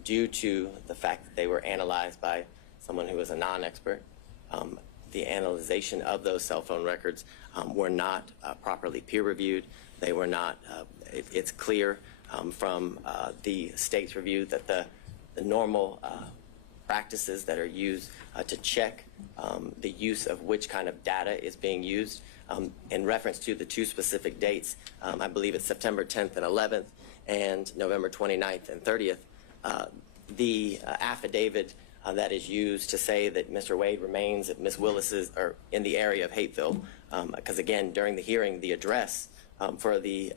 due to the fact that they were analyzed by someone who was a non-expert, the analyzation of those cell phone records were not properly peer-reviewed. They were not, it's clear from the state's review that the normal practices that are used to check the use of which kind of data is being used in reference to the two specific dates, I believe it's September 10th and 11th and November 29th and 30th, the affidavit that is used to say that Mr. Wade remains at Ms. Willis's, or in the area of Hateville, because again, during the hearing, the address for the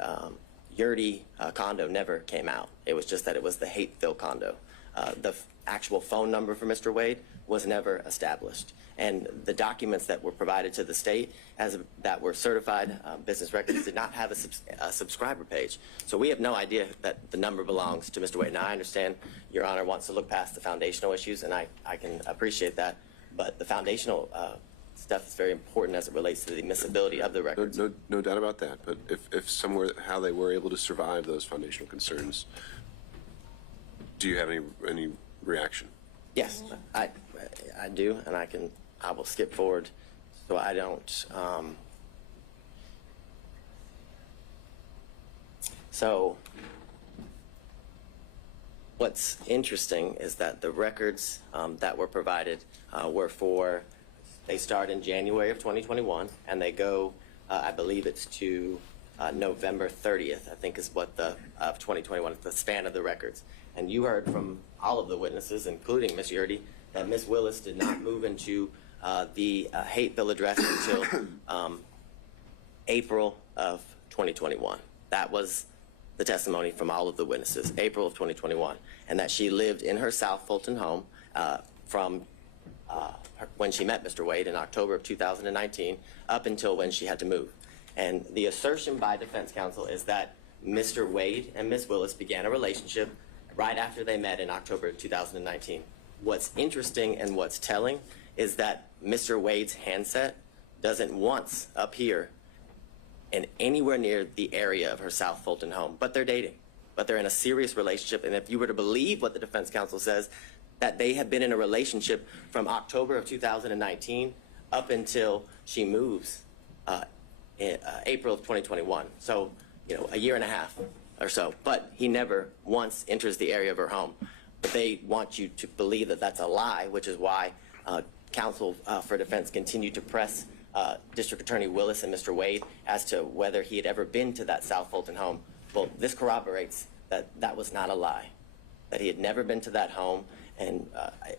Yurdy condo never came out. It was just that it was the Hateville condo. The actual phone number for Mr. Wade was never established. And the documents that were provided to the state that were certified business records did not have a subscriber page. So we have no idea that the number belongs to Mr. Wade. Now, I understand Your Honor wants to look past the foundational issues, and I can appreciate that. But the foundational stuff is very important as it relates to the admissibility of the records. No doubt about that. But if somewhere, how they were able to survive those foundational concerns, do you have any reaction? Yes, I do, and I will skip forward so I don't. So what's interesting is that the records that were provided they start in January of 2021, and they go, I believe it's to November 30th, I think is what of 2021, the span of the records. And you heard from all of the witnesses, including Ms. Yurdy, that Ms. Willis did not move into the Hateville address until April of 2021. That was the testimony from all of the witnesses, April of 2021, and that she lived in her South Fulton home from when she met Mr. Wade in October of 2019 up until when she had to move. And the assertion by defense counsel is that Mr. Wade and Ms. Willis began a relationship right after they met in October of 2019. What's interesting and what's telling is that Mr. Wade's handset doesn't once appear in anywhere near the area of her South Fulton home, but they're dating, but they're in a serious relationship. And if you were to believe what the defense counsel says, that they have been in a relationship from October of 2019 up until she moves in April of 2021. So, a year and a half or so, but he never once enters the area of her home. But they want you to believe that that's a lie, which is why counsel for defense continued to press District Attorney Willis and Mr. Wade as to whether he had ever been to that South Fulton home. Well, this corroborates that that was not a lie, that he had never been to that home, and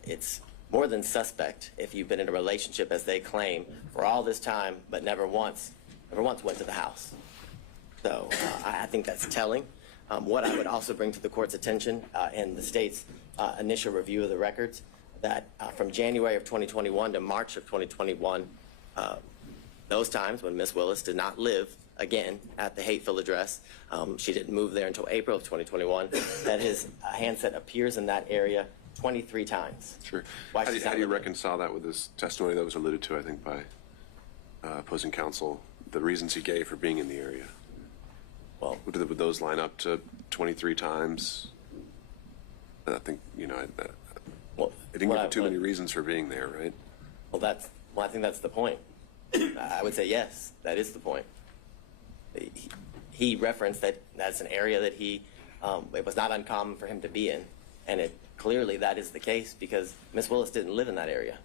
it's more than suspect if you've been in a relationship, as they claim, for all this time, but never once went to the house. So I think that's telling. What I would also bring to the court's attention in the state's initial review of the records, that from January of 2021 to March of 2021, those times when Ms. Willis did not live again at the Hateville address, she didn't move there until April of 2021, that his handset appears in that area 23 times. Sure. How do you reconcile that with this testimony that was alluded to, I think, by opposing counsel, the reasons he gave for being in the area? Well, would those line up to 23 times? I think, it didn't give too many reasons for being there, right? Well, I think that's the point. I would say yes, that is the point. He referenced that that's an area that it was not uncommon for him to be in, and clearly that is the case because Ms. Willis didn't live in that area.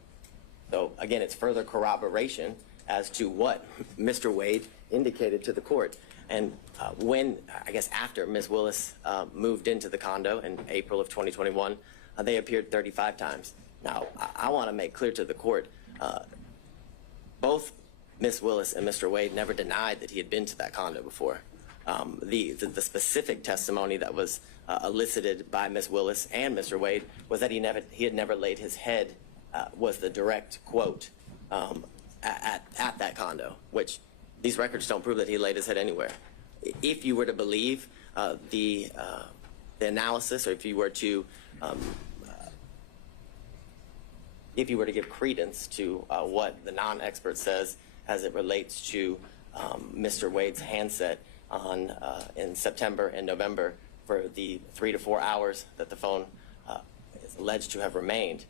So again, it's further corroboration as to what Mr. Wade indicated to the court. And after Ms. Willis moved into the condo in April of 2021, they appeared 35 times. Now, I want to make clear to the court, both Ms. Willis and Mr. Wade never denied that he had been to that condo before. The specific testimony that was elicited by Ms. Willis and Mr. Wade was that he had never laid his head, was the direct quote, at that condo, which these records don't prove that he laid his head anywhere. If you were to believe the analysis, or if you were to give credence to what the non-expert says as it relates to Mr. Wade's handset in September and November for the 3 to 4 hours that the phone is alleged to have remained,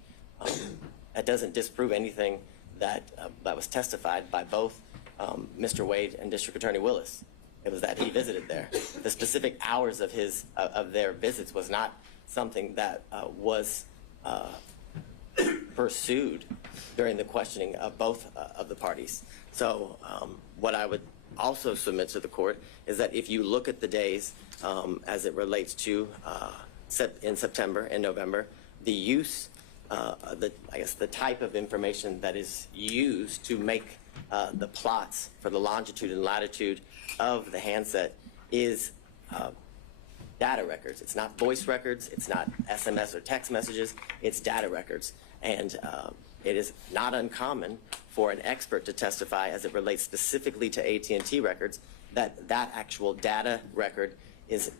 that doesn't disprove anything that was testified by both Mr. Wade and District Attorney Willis. It was that he visited there. The specific hours of their visits was not something that was pursued during the questioning of both of the parties. So what I would also submit to the court is that if you look at the days as it relates to in September and November, the use, the type of information that is used to make the plots for the longitude and latitude of the handset is data records. It's not voice records. It's not SMS or text messages. It's data records. And it is not uncommon for an expert to testify as it relates specifically to AT&T records that that actual data record is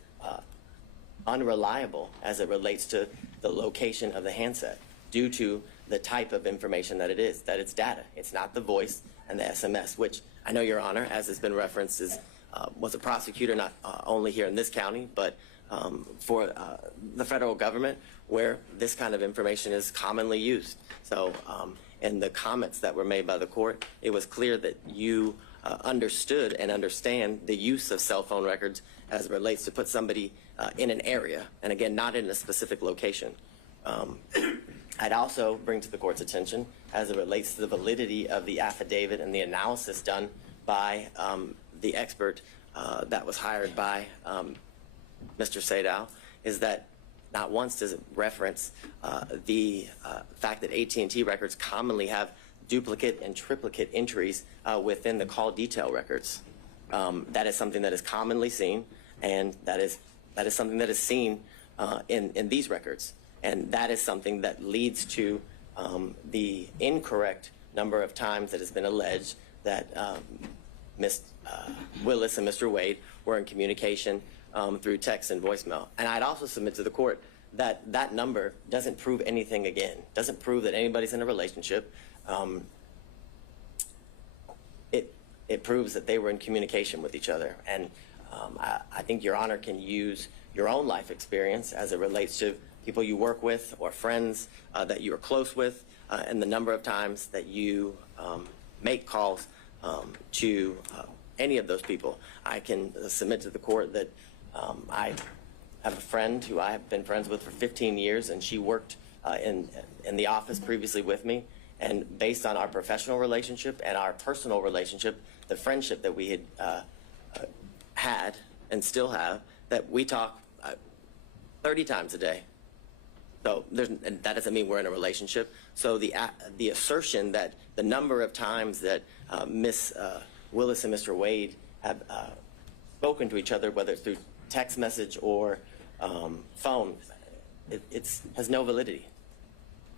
unreliable as it relates to the location of the handset due to the type of information that it is, that it's data. It's not the voice and the SMS, which I know, Your Honor, as has been referenced, was a prosecutor not only here in this county, but for the federal government, where this kind of information is commonly used. So in the comments that were made by the court, it was clear that you understood and understand the use of cell phone records as it relates to put somebody in an area, and again, not in a specific location. I'd also bring to the court's attention, as it relates to the validity of the affidavit and the analysis done by the expert that was hired by Mr. Sadow, is that not once does it reference the fact that AT&T records commonly have duplicate and triplicate entries within the call detail records. That is something that is commonly seen, and that is something that is seen in these records. And that is something that leads to the incorrect number of times that has been alleged that Ms. Willis and Mr. Wade were in communication through text and voicemail. And I'd also submit to the court that that number doesn't prove anything again, doesn't prove that anybody's in a relationship. It proves that they were in communication with each other. And I think Your Honor can use your own life experience as it relates to people you work with or friends that you are close with, and the number of times that you make calls to any of those people. I can submit to the court that I have a friend who I have been friends with for 15 years, and she worked in the office previously with me. And based on our professional relationship and our personal relationship, the friendship that we had and still have, that we talk 30 times a day. So and that doesn't mean we're in a relationship. So the assertion that the number of times that Miss Willis and Mr. Wade have spoken to each other, whether it's through text message or phone, it has no validity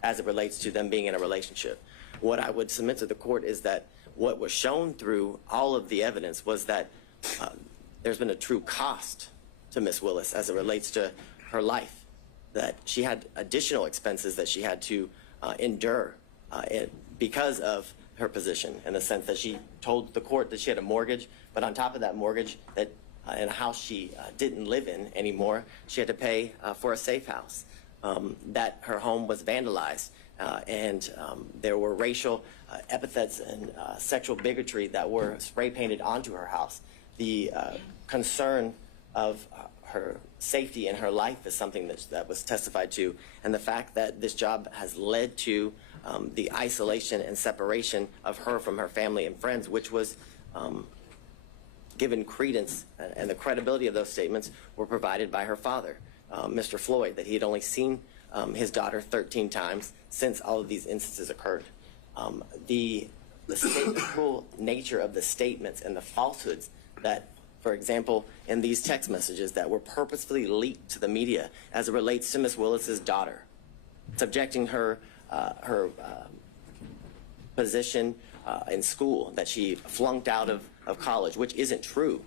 as it relates to them being in a relationship. What I would submit to the court is that what was shown through all of the evidence was that there's been a true cost to Miss Willis as it relates to her life, that she had additional expenses that she had to endure because of her position, in the sense that she told the court that she had a mortgage, but on top of that mortgage, that in a house she didn't live in anymore, she had to pay for a safe house, that her home was vandalized, and there were racial epithets and sexual bigotry that were spray painted onto her house. The concern of her safety and her life is something that was testified to, and the fact that this job has led to the isolation and separation of her from her family and friends, which was given credence, and the credibility of those statements were provided by her father, Mr. Floyd, that he had only seen his daughter 13 times since all of these instances occurred. The stateful nature of the statements and the falsehoods that, for example, in these text messages that were purposefully leaked to the media as it relates to Miss Willis's daughter, subjecting her position in school, that she flunked out of college, which isn't true,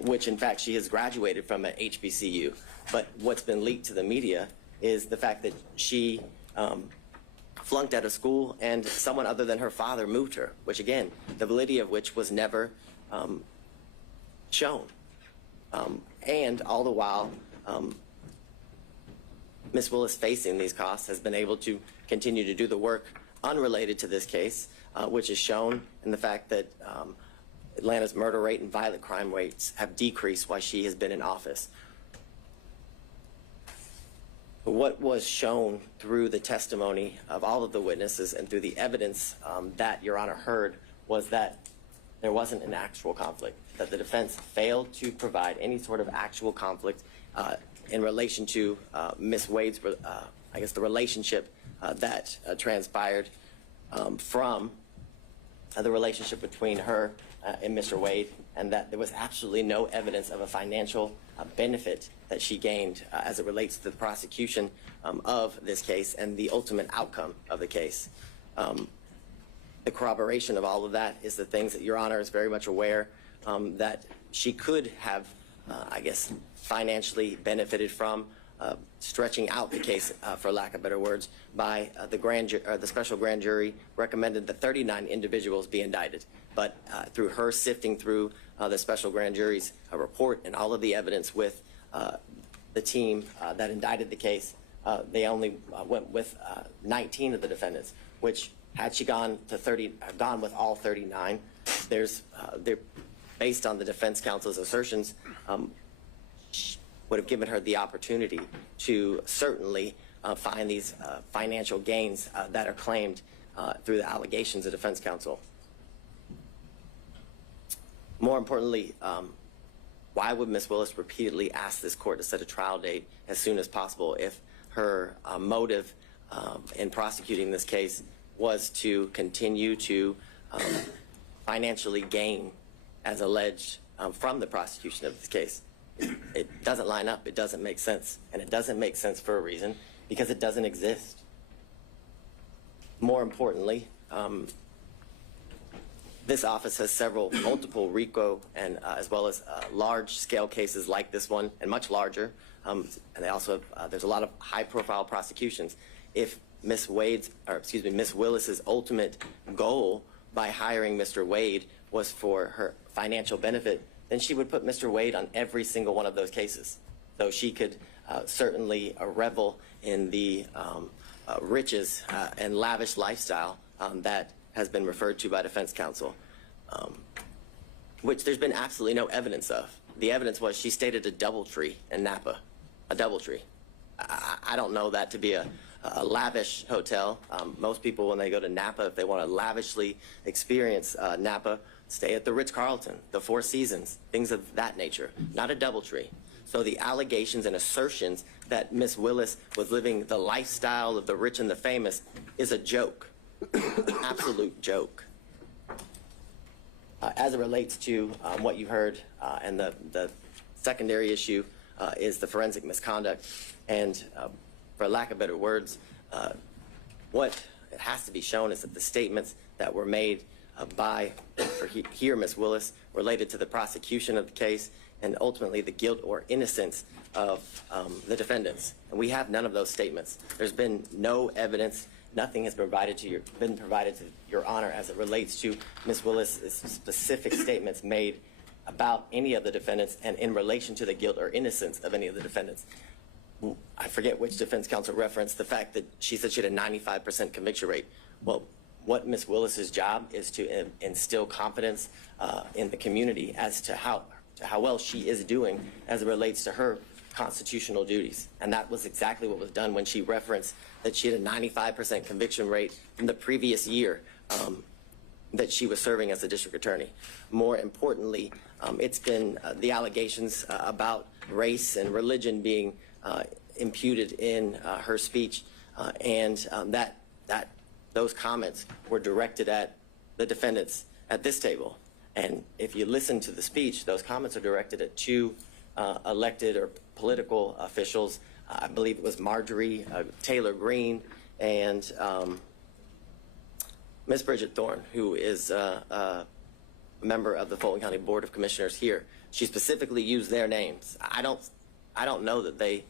which in fact she has graduated from an HBCU. But what's been leaked to the media is the fact that she flunked out of school and someone other than her father moved her, which again, the validity of which was never shown. And all the while, Ms. Willis, facing these costs, has been able to continue to do the work unrelated to this case, which is shown in the fact that Atlanta's murder rate and violent crime rates have decreased while she has been in office. What was shown through the testimony of all of the witnesses and through the evidence that Your Honor heard was that there wasn't an actual conflict, that the defense failed to provide any sort of actual conflict in relation to Ms. Wade's, I guess, the relationship that transpired from the relationship between her and Mr. Wade, and that there was absolutely no evidence of a financial benefit that she gained as it relates to the prosecution of this case and the ultimate outcome of the case. The corroboration of all of that is the things that Your Honor is very much aware that she could have, I guess, financially benefited from stretching out the case, for lack of better words, by the special grand jury recommended that 39 individuals be indicted. But through her sifting through the special grand jury's report and all of the evidence with the team that indicted the case, they only went with 19 of the defendants, which had she gone with all 39, based on the defense counsel's assertions, would have given her the opportunity to certainly find these financial gains that are claimed through the allegations of defense counsel. More importantly, why would Ms. Willis repeatedly ask this court to set a trial date as soon as possible if her motive in prosecuting this case was to continue to financially gain as alleged from the prosecution of this case? It doesn't line up. It doesn't make sense. And it doesn't make sense for a reason, because it doesn't exist. More importantly, this office has multiple RICO and as well as large-scale cases like this one and much larger. And they also have, there's a lot of high-profile prosecutions. If Ms. Willis's ultimate goal by hiring Mr. Wade was for her financial benefit, then she would put Mr. Wade on every single one of those cases. So she could certainly revel in the riches and lavish lifestyle that has been referred to by defense counsel, which there's been absolutely no evidence of. The evidence was she stated a DoubleTree in Napa, a DoubleTree. I don't know that to be a lavish hotel. Most people, when they go to Napa, if they want to lavishly experience Napa, stay at the Ritz-Carlton, the Four Seasons, things of that nature, not a DoubleTree. So the allegations and assertions that Ms. Willis was living the lifestyle of the rich and the famous is a joke, absolute joke. As it relates to what you heard, and the secondary issue is the forensic misconduct. And for lack of better words, what it has to be shown is that the statements that were made by Ms. Willis related to the prosecution of the case and ultimately the guilt or innocence of the defendants. And we have none of those statements. There's been no evidence. Nothing has been provided to Your Honor as it relates to Ms. Willis's specific statements made about any of the defendants and in relation to the guilt or innocence of any of the defendants. I forget which defense counsel referenced the fact that she said she had a 95% conviction rate. Well, what Ms. Willis's job is to instill confidence in the community as to how well she is doing as it relates to her constitutional duties. And that was exactly what was done when she referenced that she had a 95% conviction rate from the previous year that she was serving as a district attorney. More importantly, it's been the allegations about race and religion being imputed in her speech, and those comments were directed at the defendants at this table. And if you listen to the speech, those comments are directed at two elected or political officials. I believe it was Marjorie Taylor Greene and Ms. Bridget Thorne, who is a member of the Fulton County Board of Commissioners here. She specifically used their names. I don't know that they,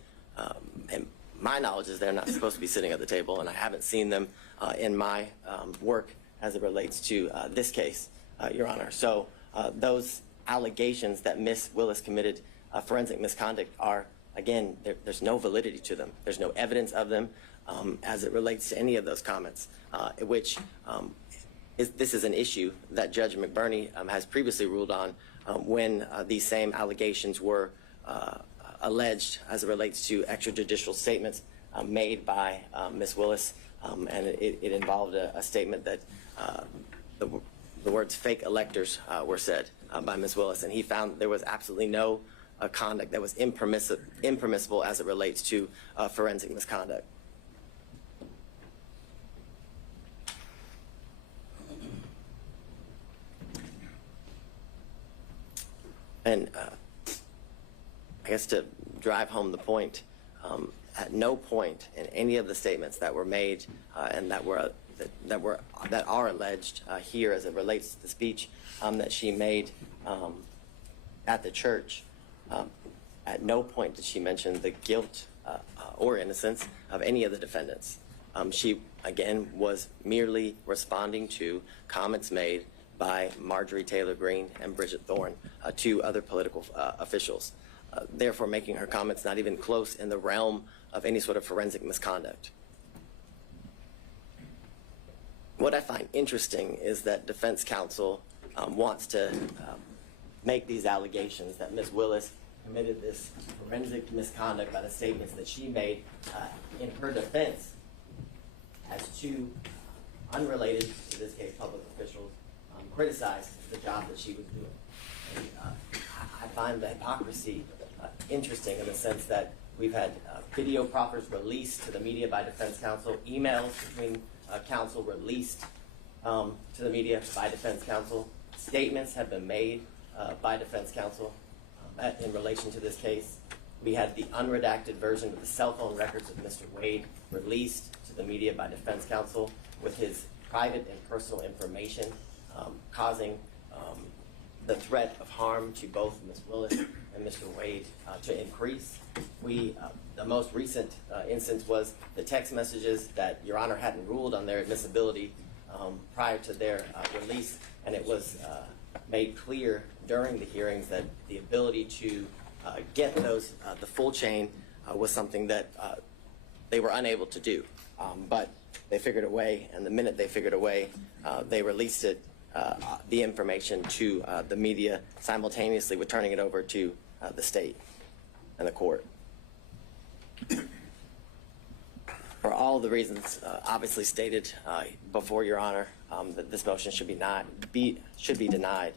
and my knowledge is they're not supposed to be sitting at the table, and I haven't seen them in my work as it relates to this case, Your Honor. So those allegations that Ms. Willis committed forensic misconduct are, again, there's no validity to them. There's no evidence of them as it relates to any of those comments, which this is an issue that Judge McBurney has previously ruled on when these same allegations were alleged as it relates to extrajudicial statements made by Ms. Willis, and it involved a statement that the words fake electors were said by Ms. Willis, and he found there was absolutely no conduct that was impermissible as it relates to forensic misconduct. And I guess to drive home the point, at no point in any of the statements that were made and that are alleged here as it relates to the speech that she made at the church, at no point did she mention the guilt or innocence of any of the defendants. She, again, was merely responding to comments made by Marjorie Taylor Greene and Bridget Thorne, two other political officials, therefore making her comments not even close in the realm of any sort of forensic misconduct. What I find interesting is that defense counsel wants to make these allegations that Ms. Willis committed this forensic misconduct by the statements that she made in her defense as two unrelated, to this case, public officials criticized the job that she was doing. And, I find the hypocrisy interesting in the sense that we've had video proffers released to the media by defense counsel, emails between counsel released to the media by defense counsel, statements have been made by defense counsel in relation to this case. We had the unredacted version of the cell phone records of Mr. Wade released to the media by defense counsel with his private and personal information causing the threat of harm to both Ms. Willis and Mr. Wade to increase. The most recent instance was the text messages that Your Honor hadn't ruled on their admissibility prior to their release, and it was made clear during the hearings that the ability to get those, the full chain, was something that they were unable to do. But they figured a way, and the minute they figured a way, they released it, the information to the media simultaneously with turning it over to the state and the court. For all the reasons obviously stated before Your Honor, that this motion should be denied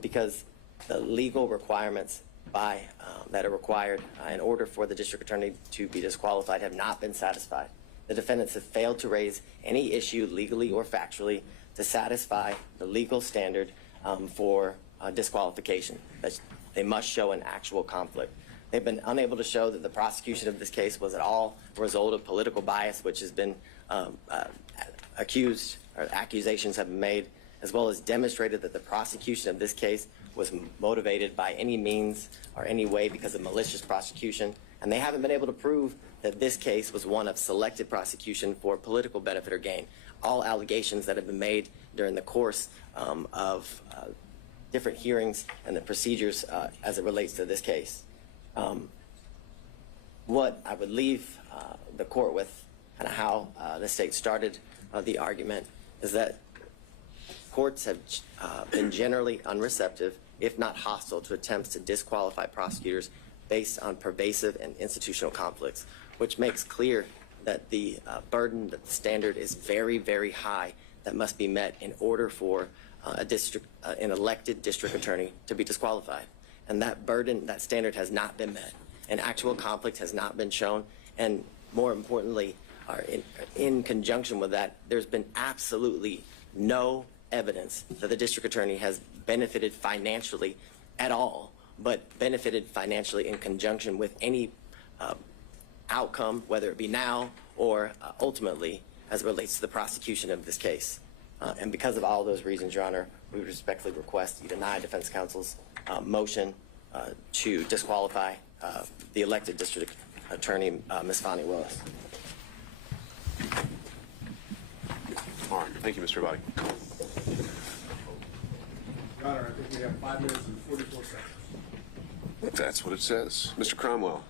because the legal requirements that are required in order for the district attorney to be disqualified have not been satisfied. The defendants have failed to raise any issue legally or factually to satisfy the legal standard for disqualification. They must show an actual conflict. They've been unable to show that the prosecution of this case was at all a result of political bias, which has been accused, or accusations have been made, as well as demonstrated that the prosecution of this case was motivated by any means or any way because of malicious prosecution. And they haven't been able to prove that this case was one of selective prosecution for political benefit or gain. All allegations that have been made during the course of different hearings and the procedures as it relates to this case. What I would leave the court with, and how the state started the argument, is that courts have been generally unreceptive, if not hostile, to attempts to disqualify prosecutors based on pervasive and institutional conflicts, which makes clear that the burden, that the standard is very, very high that must be met in order for an elected district attorney to be disqualified. And that burden, that standard has not been met. An actual conflict has not been shown. And more importantly, in conjunction with that, there's been absolutely no evidence that the district attorney has benefited financially at all, but benefited financially in conjunction with any outcome, whether it be now or ultimately as it relates to the prosecution of this case. And because of all those reasons, Your Honor, we respectfully request you deny defense counsel's motion to disqualify the elected district attorney, Ms. Fani Willis. All right. Thank you, Mr. Abadi. Your Honor, I think we have 5 minutes and 44 seconds. That's what it says. Mr. Cromwell.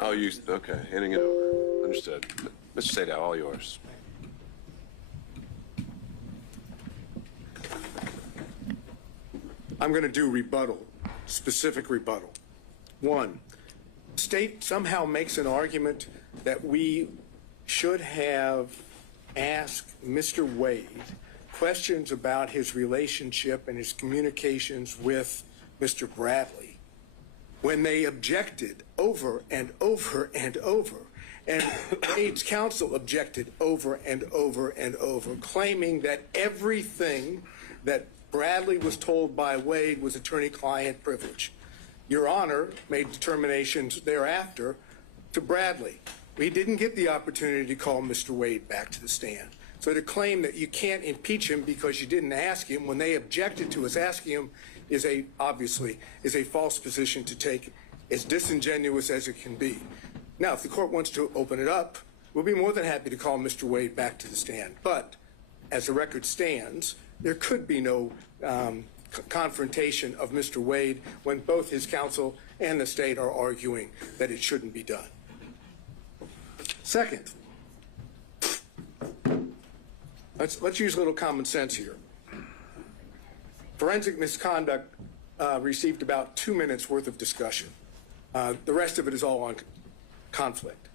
Oh, you, okay, handing it over. Understood. Mr. Sadow, all yours. I'm going to do rebuttal, specific rebuttal. One, state somehow makes an argument that we should have asked Mr. Wade questions about his relationship and his communications with Mr. Bradley when they objected over and over and over And Wade's counsel objected over and over and over, claiming that everything that Bradley was told by Wade was attorney-client privilege. Your Honor made determinations thereafter to Bradley. We didn't get the opportunity to call Mr. Wade back to the stand. So to claim that you can't impeach him because you didn't ask him when they objected to us asking him obviously is a false position to take, as disingenuous as it can be. Now, if the court wants to open it up, we'll be more than happy to call Mr. Wade back to the stand. But as the record stands, there could be no confrontation of Mr. Wade when both his counsel and the state are arguing that it shouldn't be done. Second, let's use a little common sense here. Forensic misconduct received about 2 minutes worth of discussion. The rest of it is all on conflict.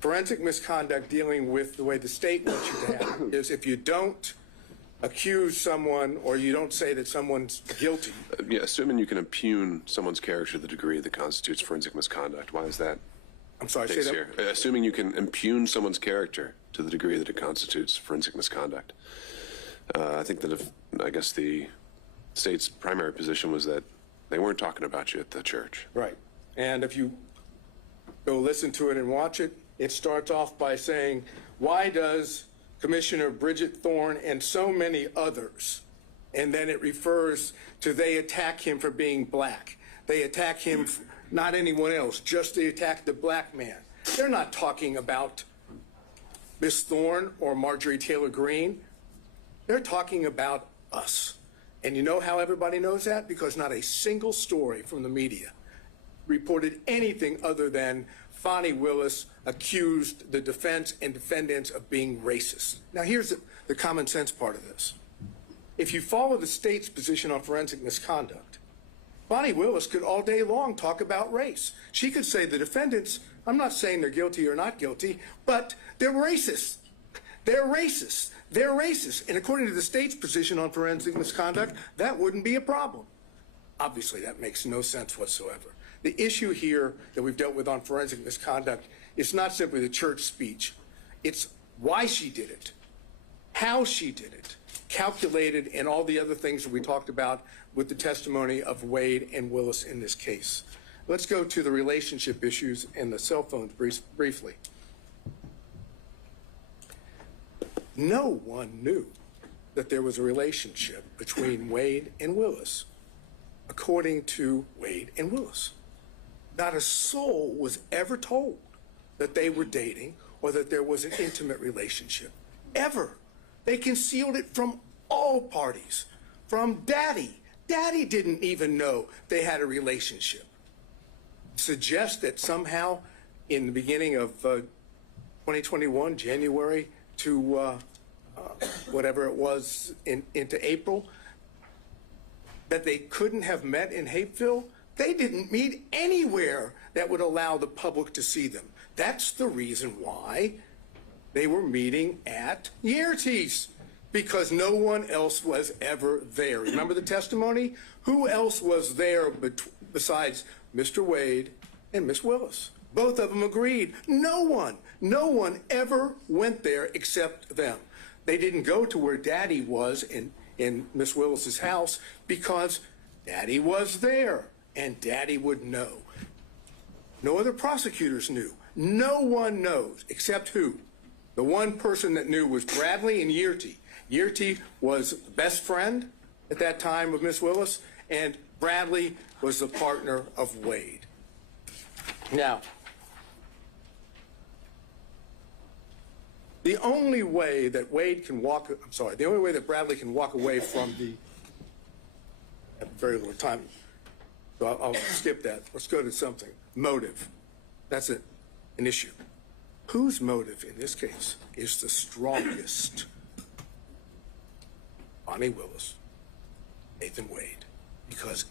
Forensic misconduct dealing with the way the state wants you to have it is if you don't accuse someone or you don't say that someone's guilty. Yeah, assuming you can impugn someone's character to the degree that constitutes forensic misconduct, why is that? I'm sorry, say that. Here? Assuming you can impugn someone's character to the degree that it constitutes forensic misconduct. I think that I guess the state's primary position was that they weren't talking about you at the church. Right. And if you go listen to it and watch it, it starts off by saying, why does Commissioner Bridget Thorne and so many others, and then it refers to they attack him for being black. They attack him, not anyone else, just they attack the black man. They're not talking about Miss Thorne or Marjorie Taylor Greene. They're talking about us. And you know how everybody knows that? Because not a single story from the media reported anything other than Fani Willis accused the defense and defendants of being racist. Now here's the common sense part of this. If you follow the state's position on forensic misconduct, Fani Willis could all day long talk about race. She could say the defendants, I'm not saying they're guilty or not guilty, but they're racist. They're racist. They're racist. And according to the state's position on forensic misconduct, that wouldn't be a problem. Obviously, that makes no sense whatsoever. The issue here that we've dealt with on forensic misconduct is not simply the church speech. It's why she did it, how she did it, calculated, and all the other things that we talked about with the testimony of Wade and Willis in this case. Let's go to the relationship issues and the cell phones briefly. No one knew that there was a relationship between Wade and Willis, according to Wade and Willis. Not a soul was ever told that they were dating or that there was an intimate relationship, ever. They concealed it from all parties, from Daddy. Daddy didn't even know they had a relationship. Suggest that somehow in the beginning of 2021, January to whatever it was into April, that they couldn't have met in Hapeville. They didn't meet anywhere that would allow the public to see them. That's the reason why they were meeting at Yertes, because no one else was ever there. Remember the testimony? Who else was there besides Mr. Wade and Miss Willis? Both of them agreed. No one ever went there except them. They didn't go to where Daddy was in Miss Willis's house because Daddy was there and Daddy would know. No other prosecutors knew. No one knows except who? The one person that knew was Bradley and Yerty. Yerty was the best friend at that time of Miss Willis, and Bradley was the partner of Wade. Now, the only way that the only way that Bradley can walk away from I have very little time, so I'll skip that. Let's go to something. Motive. That's an issue. Whose motive in this case is the strongest? Fani Willis, Nathan Wade. Because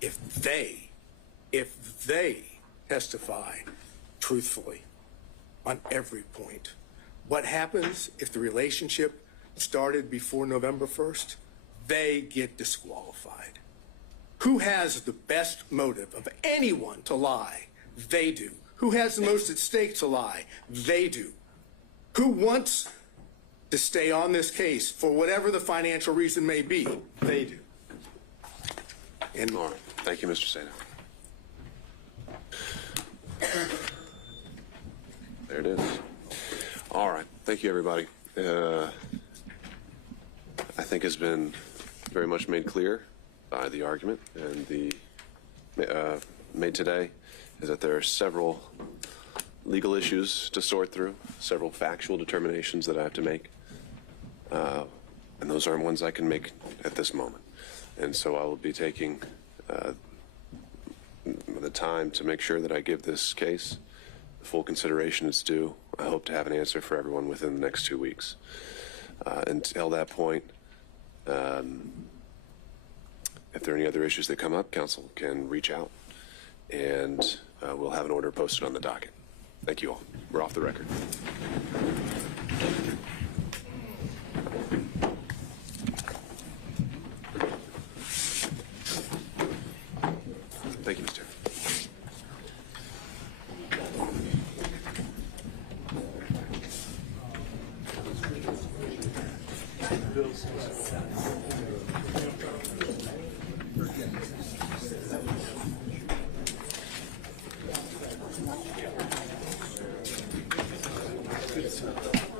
if they testify truthfully on every point, what happens if the relationship started before November 1st? They get disqualified. Who has the best motive of anyone to lie? They do. Who has the most at stake to lie? They do. Who wants to stay on this case for whatever the financial reason may be? They do. And more. Thank you, Mr. Sena. There it is. All right. Thank you, everybody. I think has been very much made clear by the argument and the made today is that there are several legal issues to sort through, several factual determinations that I have to make, and those aren't ones I can make at this moment. And so I will be taking the time to make sure that I give this case the full consideration it's due. I hope to have an answer for everyone within the next 2 weeks. Until that point, if there are any other issues that come up, counsel can reach out, and we'll have an order posted on the docket. Thank you all. We're off the record. Thank you, Mr. Good stuff.